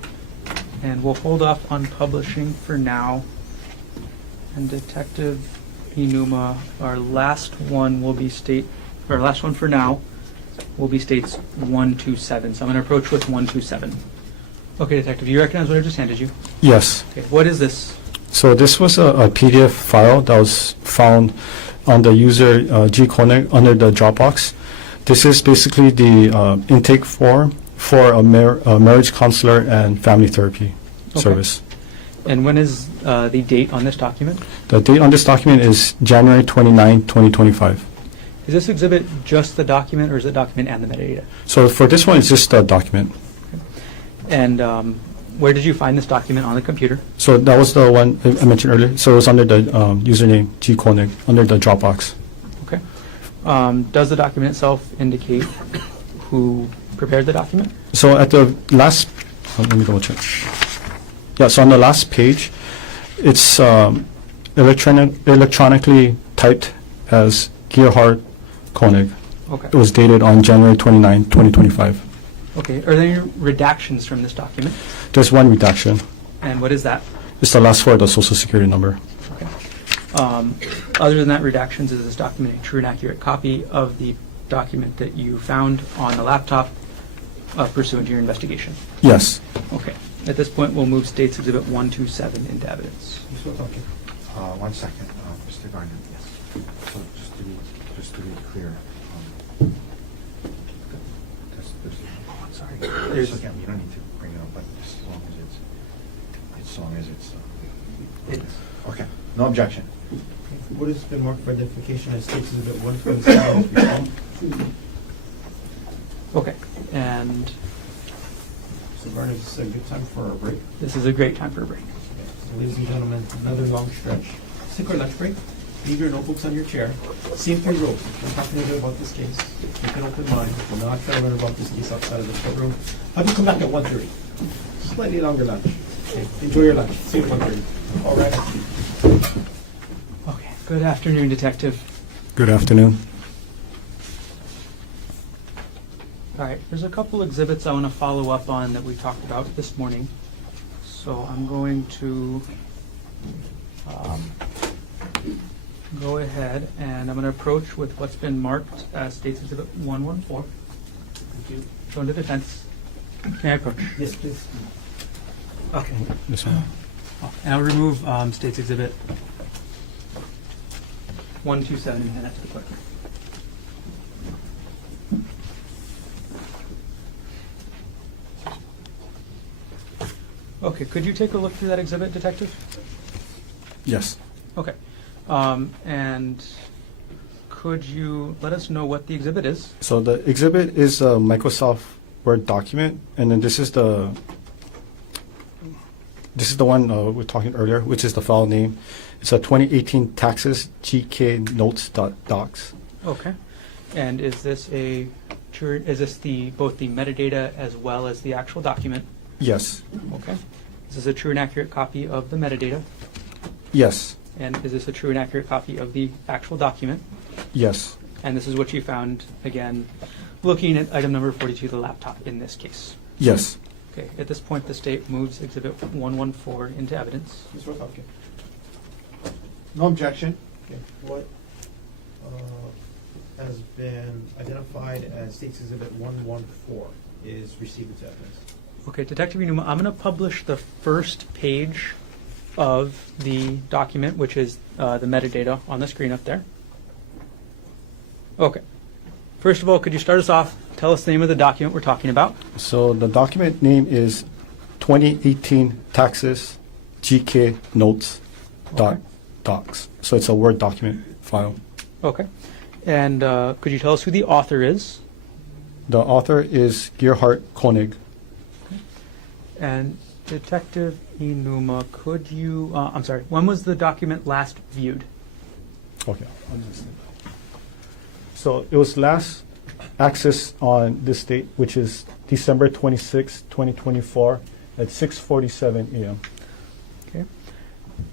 And we'll hold off on publishing for now. And Detective Iinuma, our last one for now will be states 127. So I'm going to approach with 127. Okay, Detective, you recognize what I just handed you? Yes. Okay, what is this? So this was a PDF file that was found on the user G. Konig under the Dropbox. This is basically the intake form for a marriage counselor and family therapy service. And when is the date on this document? The date on this document is January 29, 2025. Is this exhibit just the document, or is it document and the metadata? So for this one, it's just a document. And where did you find this document on the computer? So that was the one I mentioned earlier. So it was under the username G. Konig, under the Dropbox. Okay. Does the document itself indicate who prepared the document? So at the last, let me double check. Yeah, so on the last page, it's electronically typed as Gerhardt Konig. Okay. It was dated on January 29, 2025. Okay. Are there any redactions from this document? There's one redaction. And what is that? It's the last four of the social security number. Okay. Other than that, redactions, is this document a true and accurate copy of the document that you found on the laptop pursuant to your investigation? Yes. Okay. At this point, we'll move States Exhibit 127 into evidence. Okay. 1 second, Mr. Garner. Yes. So just to be clear, Oh, I'm sorry. there's again, you don't need to bring it up, but as long as it's okay. No objection. What has been marked for identification as states exhibit 127 is received. Okay. And So Garner, this is a good time for a break. this is a great time for a break. So ladies and gentlemen, another long stretch. Let's take our lunch break. Leave your notebooks on your chair. Same 3 rules. We're talking a bit about this case. Keep an open mind. We're not going to learn about this case outside of the courtroom. Have you come back at 1:30? Slightly longer lunch. Okay. Enjoy your lunch. See you at 1:30. All right. Okay. Good afternoon, Detective. Good afternoon. All right. There's a couple exhibits I want to follow up on that we talked about this morning. So I'm going to go ahead and I'm going to approach with what's been marked as States Exhibit 114. Thank you. Going to defense. May I approach? Yes, please. Okay. This one. And I'll remove States Exhibit 127 and hand that to the clerk. Okay, could you take a look through that exhibit, Detective? Yes. Okay. And could you let us know what the exhibit is? So the exhibit is a Microsoft Word document, and then this is the one we were talking earlier, which is the file name. It's a 2018 taxes gknotes.docs. Okay. And is this both the metadata as well as the actual document? Yes. Okay. Is this a true and accurate copy of the metadata? Yes. And is this a true and accurate copy of the actual document? Yes. And this is what you found, again, looking at item number 42, the laptop in this case. Yes. Okay, at this point, the state moves Exhibit 114 into evidence. Ms. Roth, okay. No objection. Okay. What has been identified as State's Exhibit 114 is received into evidence. Okay, Detective Iinuma, I'm going to publish the first page of the document, which is the metadata on the screen up there. Okay. First of all, could you start us off? Tell us the name of the document we're talking about. So the document name is 2018 Taxes GK Notes Okay. docs. So it's a Word document file. Okay. And could you tell us who the author is? The author is Gerhardt Konig. And Detective Iinuma, could you, I'm sorry, when was the document last viewed? Okay. So it was last accessed on this date, which is December 26, 2024 at 6:47 a.m. Okay.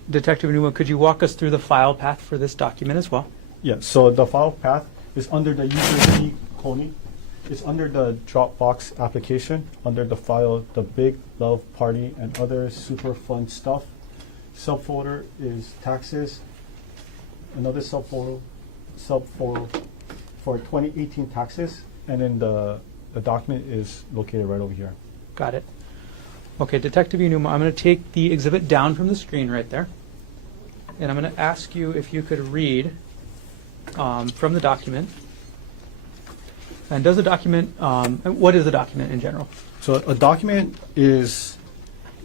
Detective Iinuma, could you walk us through the file path for this document as well? Yeah, so the file path is under the user key Konig. It's under the Dropbox application, under the file, the Big Love Party and other super fun stuff. Subfolder is taxes. Another subfolder for 2018 taxes, and then the document is located right over here. Got it. Okay, Detective Iinuma, I'm going to take the exhibit down from the screen right there, and I'm going to ask you if you could read from the document. And does the document, what is the document in general? So a document is,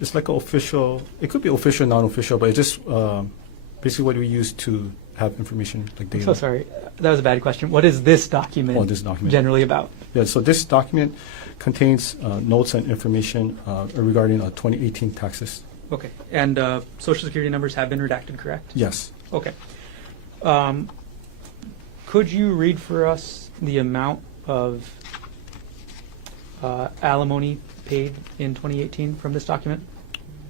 it's like an official, it could be official, non-official, but it's just basically what we use to have information like I'm data. so sorry, that was a bad question. What is this document, Oh, this document. generally about? Yeah, so this document contains notes and information regarding 2018 taxes. Okay, and social security numbers have been redacted, correct? Yes. Okay. Could you read for us the amount of alimony paid in 2018 from this document?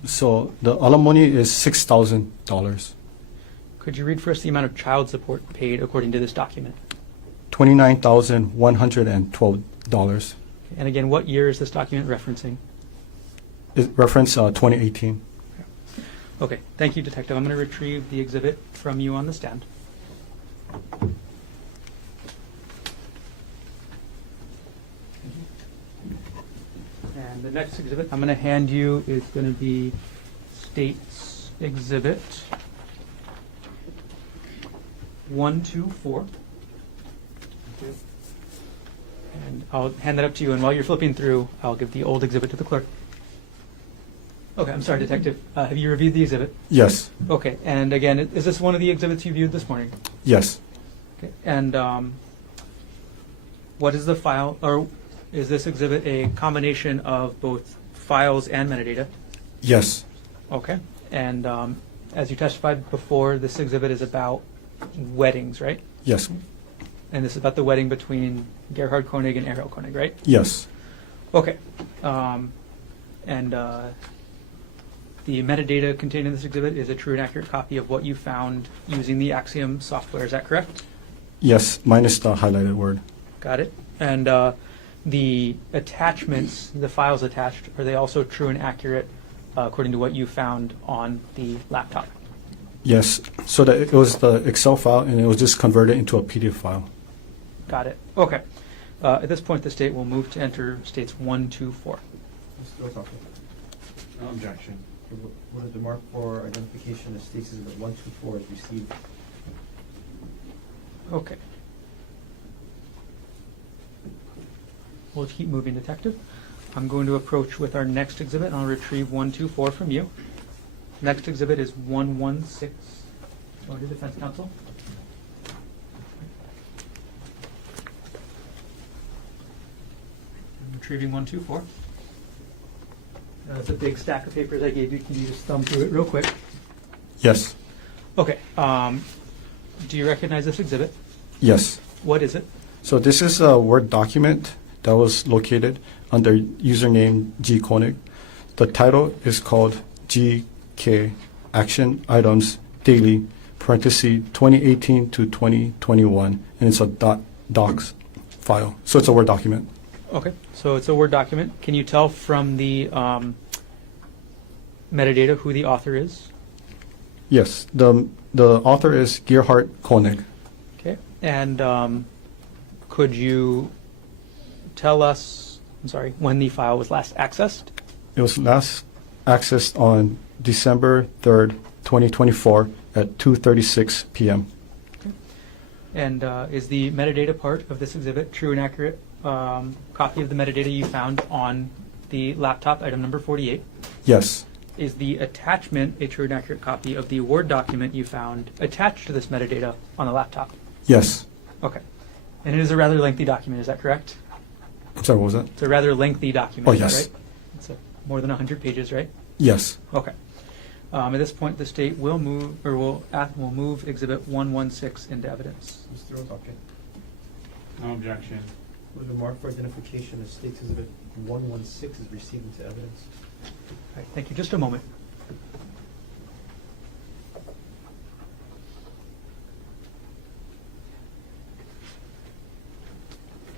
So the alimony is $6,000. Could you read for us the amount of child support paid according to this document? $29,112. And again, what year is this document referencing? It reference 2018. Okay, thank you, Detective. I'm going to retrieve the exhibit from you on the stand. And the next exhibit I'm going to hand you is going to be State's Exhibit 124. And I'll hand that up to you, and while you're flipping through, I'll give the old exhibit to the clerk. Okay, I'm sorry, Detective. Have you reviewed the exhibit? Yes. Okay, and again, is this one of the exhibits you viewed this morning? Yes. Okay, and what is the file, or is this exhibit a combination of both files and metadata? Yes. Okay, and as you testified before, this exhibit is about weddings, right? Yes. And this is about the wedding between Gerhardt Konig and Arielle Konig, right? Yes. Okay, and the metadata contained in this exhibit is a true and accurate copy of what you found using the Axiom software, is that correct? Yes, minus the highlighted word. Got it. And the attachments, the files attached, are they also true and accurate according to what you found on the laptop? Yes. So that it was the Excel file, and it was just converted into a PDF file. Got it. Okay. At this point, the state will move to enter states 1, 2, 4. Mr. Roth, No objection. what is the mark for identification of State's Exhibit 124 is received? Okay. We'll keep moving, Detective. I'm going to approach with our next exhibit, and I'll retrieve 1, 2, 4 from you. Next exhibit is 116. Go to Defense Counsel. I'm retrieving 1, 2, 4. That's a big stack of papers I gave you. Can you just thumb through it real quick? Yes. Okay. Do you recognize this exhibit? Yes. What is it? So this is a Word document that was located under username G Konig. The title is called GK Action Items Daily, parenthesis 2018 to 2021, and it's a docs file. So it's a Word document. Okay, so it's a Word document. Can you tell from the metadata who the author is? Yes, the author is Gerhardt Konig. Okay, and could you tell us, I'm sorry, when the file was last accessed? It was last accessed on December 3rd, 2024 at 2:36 p.m. And is the metadata part of this exhibit true and accurate copy of the metadata you found on the laptop, item number 48? Yes, Is the attachment a true and accurate copy of the Word document you found attached to this metadata on the laptop? yes. Okay. And it is a rather lengthy document, is that correct? I'm sorry, what was that? It's a rather lengthy document, Oh, is that yes. right? It's more than 100 pages, right? Yes. Okay. At this point, the state will move, or will move Exhibit 116 into evidence. Mr. Otake. No objection. With a mark for identification as State's Exhibit 116 is received into evidence. All right, thank you. Just a moment.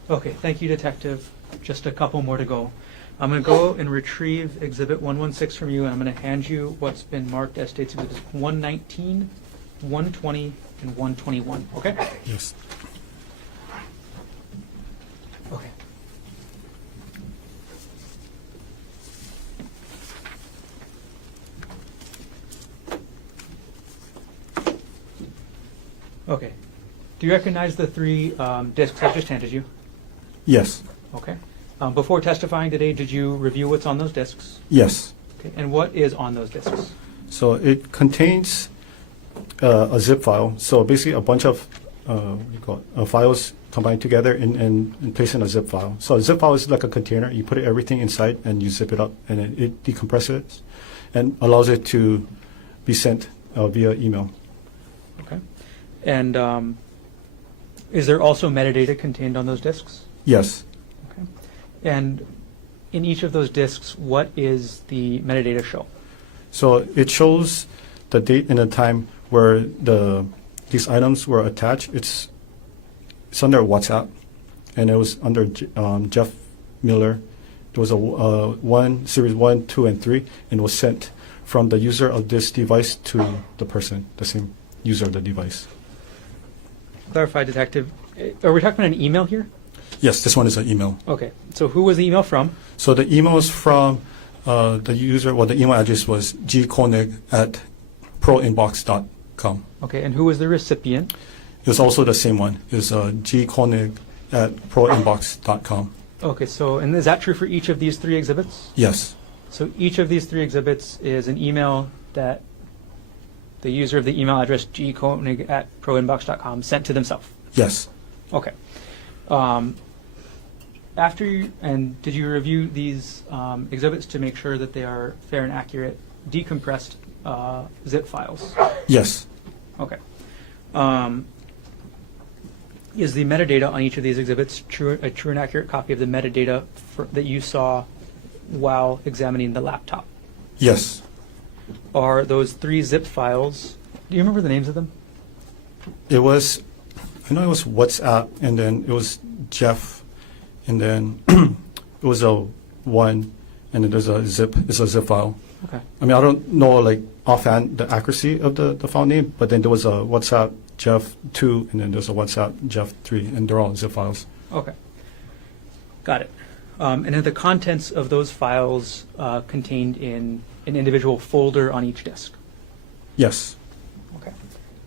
Okay, thank you, Detective. Just a couple more to go. I'm going to go and retrieve Exhibit 116 from you, and I'm going to hand you what's been marked as State's Exhibits 119, 120, and 121. Okay? Yes. Okay. Okay. Do you recognize the three discs I just handed you? Yes. Okay. Before testifying today, did you review what's on those discs? Yes. Okay. And what is on those discs? So it contains a zip file. So basically a bunch of files combined together and placed in a zip file. So a zip file is like a container. You put everything inside and you zip it up, and it decompresses and allows it to be sent via email. Okay. And is there also metadata contained on those discs? Yes. Okay. And in each of those discs, what is the metadata show? So it shows the date and the time where these items were attached. It's under WhatsApp, and it was under Jeff Miller. There was a series 1, 2, and 3, and it was sent from the user of this device to the person, the same user of the device. Clarify, Detective. Are we talking about an email here? Yes, this one is an email. Okay. So who was the email from? So the email is from the user. Well, the email address was gkonig@proinbox.com. Okay. And who was the recipient? It was also the same one. It's gkonig@proinbox.com. Okay. So, and is that true for each of these three exhibits? Yes. So each of these three exhibits is an email that the user of the email address gkonig@proinbox.com sent to themselves. Yes. Okay. Did you review these exhibits to make sure that they are fair and accurate, decompressed zip files? Yes. Okay. Is the metadata on each of these exhibits a true and accurate copy of the metadata that you saw while examining the laptop? Yes. Are those three zip files, do you remember the names of them? I know it was WhatsApp, and then it was Jeff, and then it was a 1, and then it's a zip file. Okay. I mean, I don't know like offhand the accuracy of the file name, but then there was a WhatsApp Jeff 2, and then there's a WhatsApp Jeff 3, and they're all zip files. Okay. Got it. And are the contents of those files contained in an individual folder on each disk? Yes. Okay.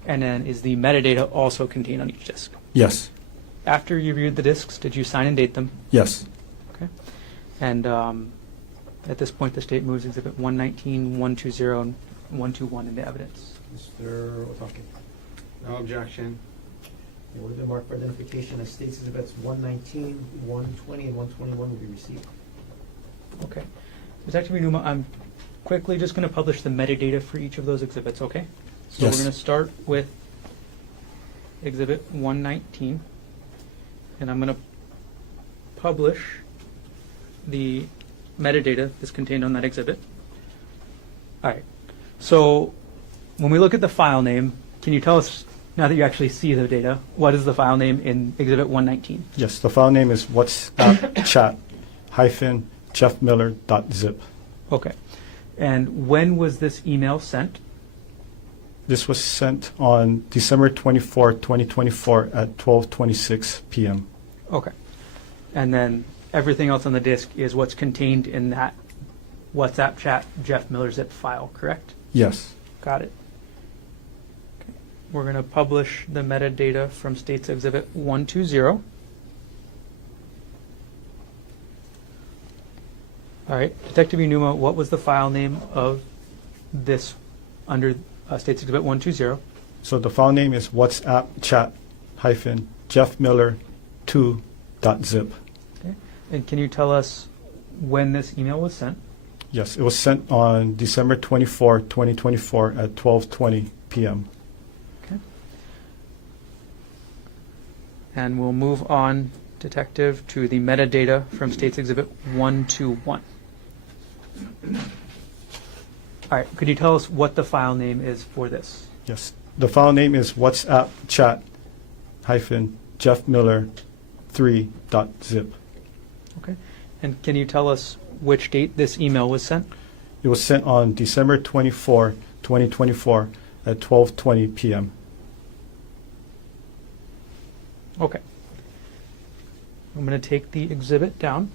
And then is the metadata also contained on each disk? Yes. After you reviewed the disks, did you sign and date them? Yes. Okay. And at this point, the state moves Exhibit 119, 120, and 121 into evidence. Mr. Otake. No objection. With a mark for identification as State's Exhibits 119, 120, and 121 will be received. Okay. Detective Iinuma, I'm quickly just going to publish the metadata for each of those exhibits, okay? So Yes. we're going to start with Exhibit 119, and I'm going to publish the metadata that's contained on that exhibit. All right. So when we look at the file name, can you tell us now that you actually see the data, what is the file name in Exhibit 119? Yes, the file name is WhatsApp chat -jeffmiller.zip. Okay. And when was this email sent? This was sent on December 24, 2024 at 12:26 p.m. Okay. And then everything else on the disk is what's contained in that WhatsApp chat Jeff Miller zip file, correct? Yes. Got it. Okay. We're going to publish the metadata from State's Exhibit 120. All right. Detective Iinuma, what was the file name of this under State's Exhibit 120? So the file name is WhatsApp chat -jeffmiller2.zip. Okay. And can you tell us when this email was sent? Yes, it was sent on December 24, 2024 at 12:20 p.m. Okay. And we'll move on, Detective, to the metadata from State's Exhibit 121. All right, could you tell us what the file name is for this? Yes, the file name is WhatsApp chat -jeffmiller3.zip. Okay. And can you tell us which date this email was sent? It was sent on December 24, 2024 at 12:20 p.m. Okay. I'm going to take the exhibit down.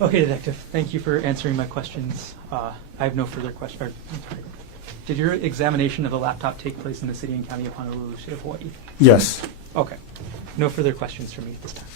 Okay, Detective, thank you for answering my questions. I have no further questions. I'm sorry. Did your examination of the laptop take place in the city and county of Honolulu, State of Hawaii? Yes. Okay. No further questions from me at this time.